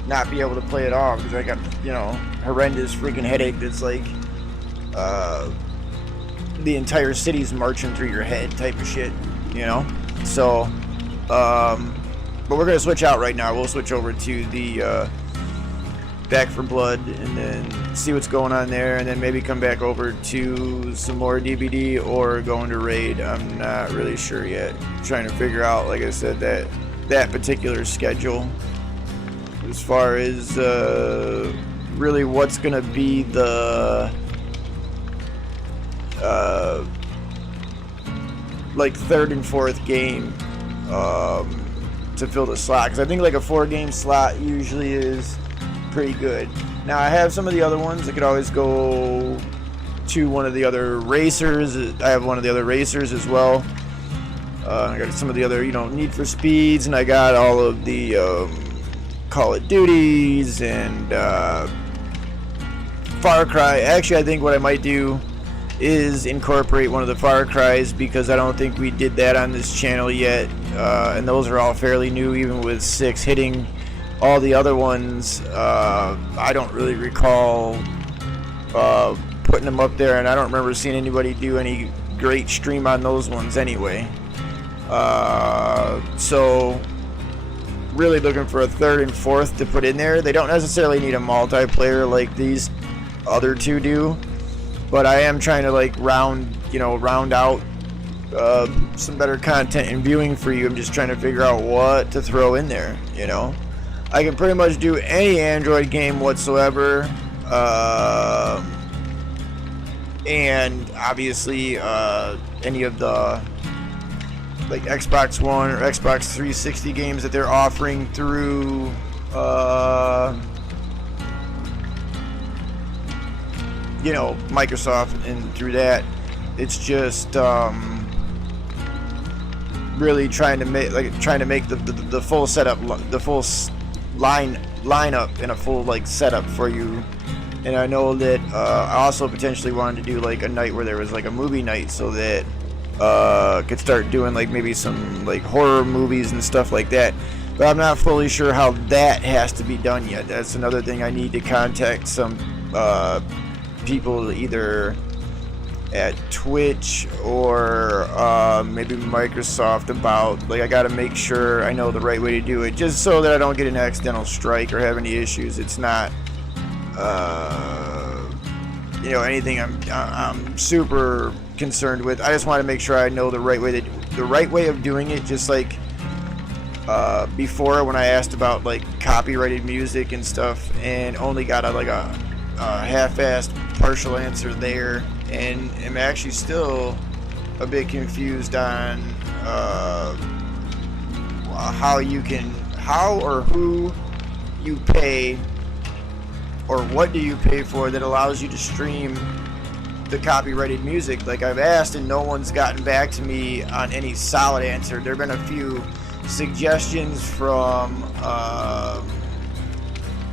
not be able to play it off because I got, you know, horrendous freaking headache that's like the entire city's marching through your head type of shit, you know. So but we're gonna switch out right now. We'll switch over to the Back 4 Blood and then see what's going on there, and then maybe come back over to some more DBD or go into Raid. I'm not really sure yet. I'm trying to figure out, like I said, that particular schedule. as far as really what's gonna be the like third and fourth game to fill the slot, because I think like a 4-game slot usually is pretty good. Now I have some of the other ones. I could always go to one of the other racers. I have one of the other racers as well. I got some of the other, Need for Speeds, and I got all of the Call of Duties and Far Cry. Actually, I think what I might do is incorporate one of the Far Cries, because I don't think we did that on this channel yet, and those are all fairly new, even with 6 hitting. All the other ones, I don't really recall putting them up there, and I don't remember seeing anybody do any great stream on those ones anyway. So really looking for a third and fourth to put in there. They don't necessarily need a multiplayer like these other two do, but I am trying to like round out some better content and viewing for you. I'm just trying to figure out what to throw in there. I can pretty much do any Android game whatsoever, and obviously any of the like Xbox One or Xbox 360 games that they're offering through Microsoft, and through that it's just really trying to make the full setup, the full lineup in a full like setup for you. And I know that I also potentially wanted to do like a night where there was like a movie night, so that could start doing like maybe some like horror movies and stuff like that. But I'm not fully sure how that has to be done yet. That's another thing I need to contact some people either at Twitch or maybe Microsoft about. Like, I gotta make sure I know the right way to do it, just so that I don't get an accidental strike or have any issues. It's not anything I'm super concerned with. I just want to make sure I know the right way of doing it. Just like before, when I asked about like copyrighted music and stuff, and only got a half-assed partial answer there, and am actually still a bit confused on how or who you pay, or what do you pay for that allows you to stream the copyrighted music. Like, I've asked and no one's gotten back to me on any solid answer. There have been a few suggestions from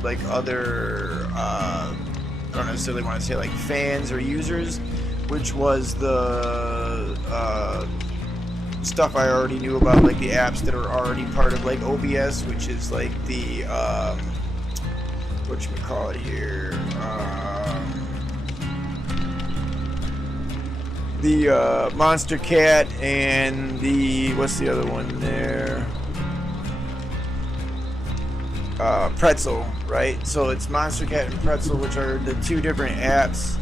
like other I don't necessarily want to say like fans or users, which was the stuff I already knew about, like the apps that are already part of like OBS, which is like the whatchamacallit here, the Monster Cat and the, what's the other one there? Pretzel, right? So it's Monster Cat and Pretzel, which are the two different apps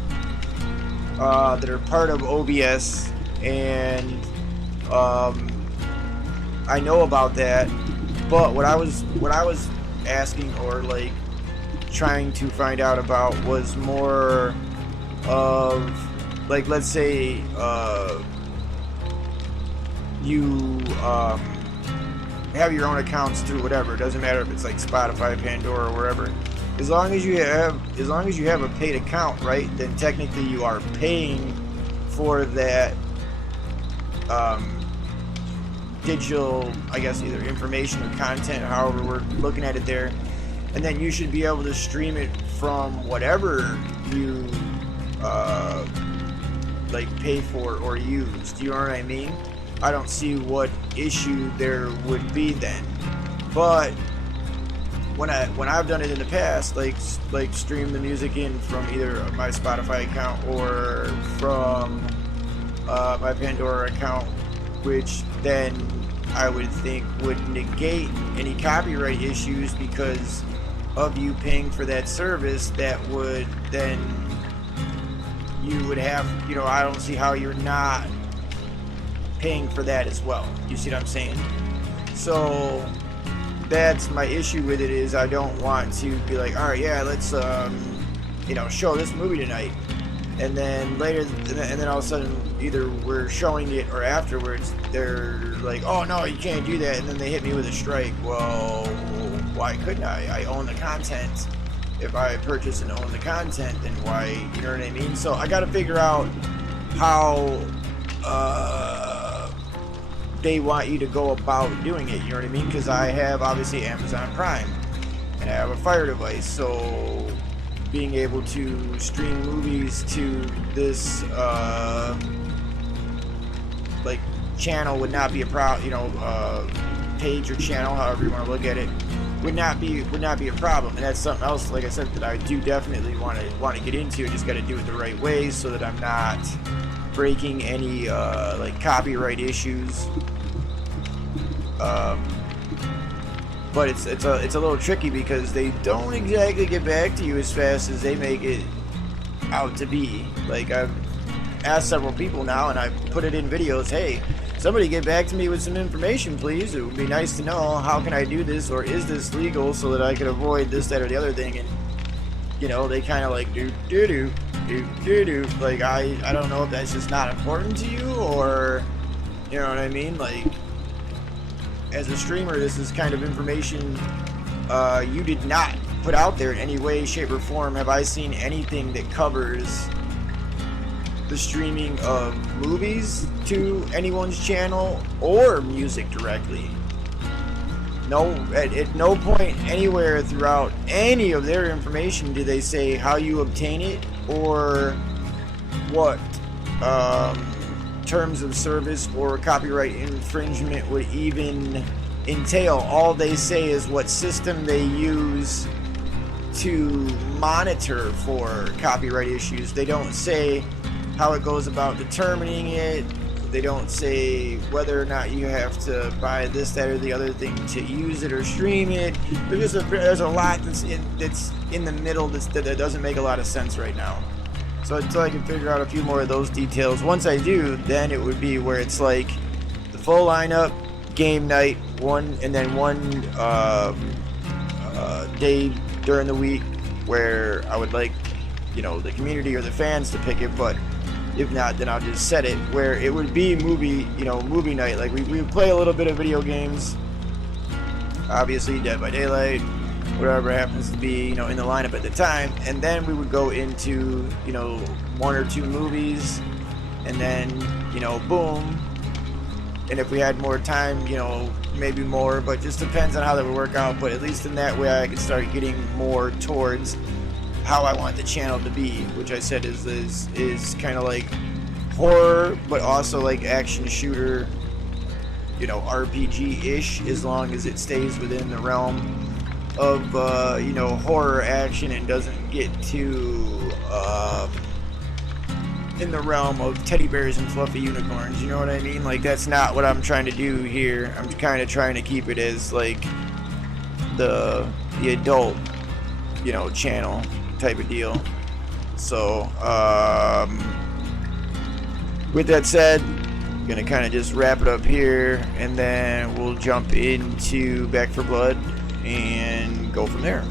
that are part of OBS, and I know about that. But what I was asking, or like trying to find out about, was more of like, let's say you have your own accounts through whatever. It doesn't matter if it's like Spotify, Pandora, or wherever. As long as you have a paid account, right? Then technically you are paying for that digital, I guess, either information or content, however we're looking at it there. And then you should be able to stream it from whatever you like pay for or use. Do you know what I mean? I don't see what issue there would be then. But when I've done it in the past, like stream the music in from either my Spotify account or from my Pandora account, which then I would think would negate any copyright issues because of you paying for that service. That would then, you would have, I don't see how you're not paying for that as well. You see what I'm saying? So that's my issue with it, is I don't want to be like, all right, yeah, let's you know, show this movie tonight, and then later, and then all of a sudden, either we're showing it or afterwards, they're like, oh no, you can't do that, and then they hit me with a strike. Well, why couldn't I? I own the content. If I purchase and own the content, then why, you know what I mean? So I got to figure out how they want you to go about doing it, you know what I mean? Because I have, obviously, Amazon Prime, and I have a Fire device, so being able to stream movies to this like channel would not be a problem, you know, page or channel, however you want to look at it, would not be a problem. And that's something else, like I said, that I do definitely want to get into. I just got to do it the right way so that I'm not breaking any like copyright issues. But it's a little tricky because they don't exactly get back to you as fast as they make it out to be. Like, I've asked several people now, and I've put it in videos, hey, somebody get back to me with some information, please. It would be nice to know, how can I do this, or is this legal, so that I could avoid this, that, or the other thing. And, you know, they kind of like do. Like, I don't know if that's just not important to you, or, you know what I mean? Like, as a streamer, this is kind of information you did not put out there in any way, shape, or form. Have I seen anything that covers the streaming of movies to anyone's channel or music directly? No, at no point anywhere throughout any of their information do they say how you obtain it or what terms of service or copyright infringement would even entail. All they say is what system they use to monitor for copyright issues. They don't say how it goes about determining it. They don't say whether or not you have to buy this, that, or the other thing to use it or stream it. There's a lot that's in the middle that doesn't make a lot of sense right now. So until I can figure out a few more of those details, once I do, then it would be where it's like the full lineup, game night, one day during the week where I would like, you know, the community or the fans to pick it, but if not, then I'll just set it where it would be movie night. Like we would play a little bit of video games, obviously Dead by Daylight, whatever happens to be, you know, in the lineup at the time, and then we would go into, you know, one or two movies, and then, you know, boom. And if we had more time, you know, maybe more, but just depends on how that would work out. But at least in that way, I could start getting more towards how I want the channel to be, which I said is kind of like horror, but also like action shooter, you know, RPG-ish, as long as it stays within the realm of you know, horror action and doesn't get too in the realm of teddy bears and fluffy unicorns, you know what I mean? Like, that's not what I'm trying to do here. I'm kind of trying to keep it as like the adult, you know, channel type of deal. So with that said, I'm gonna kind of just wrap it up here, and then we'll jump into Back 4 Blood and go from there.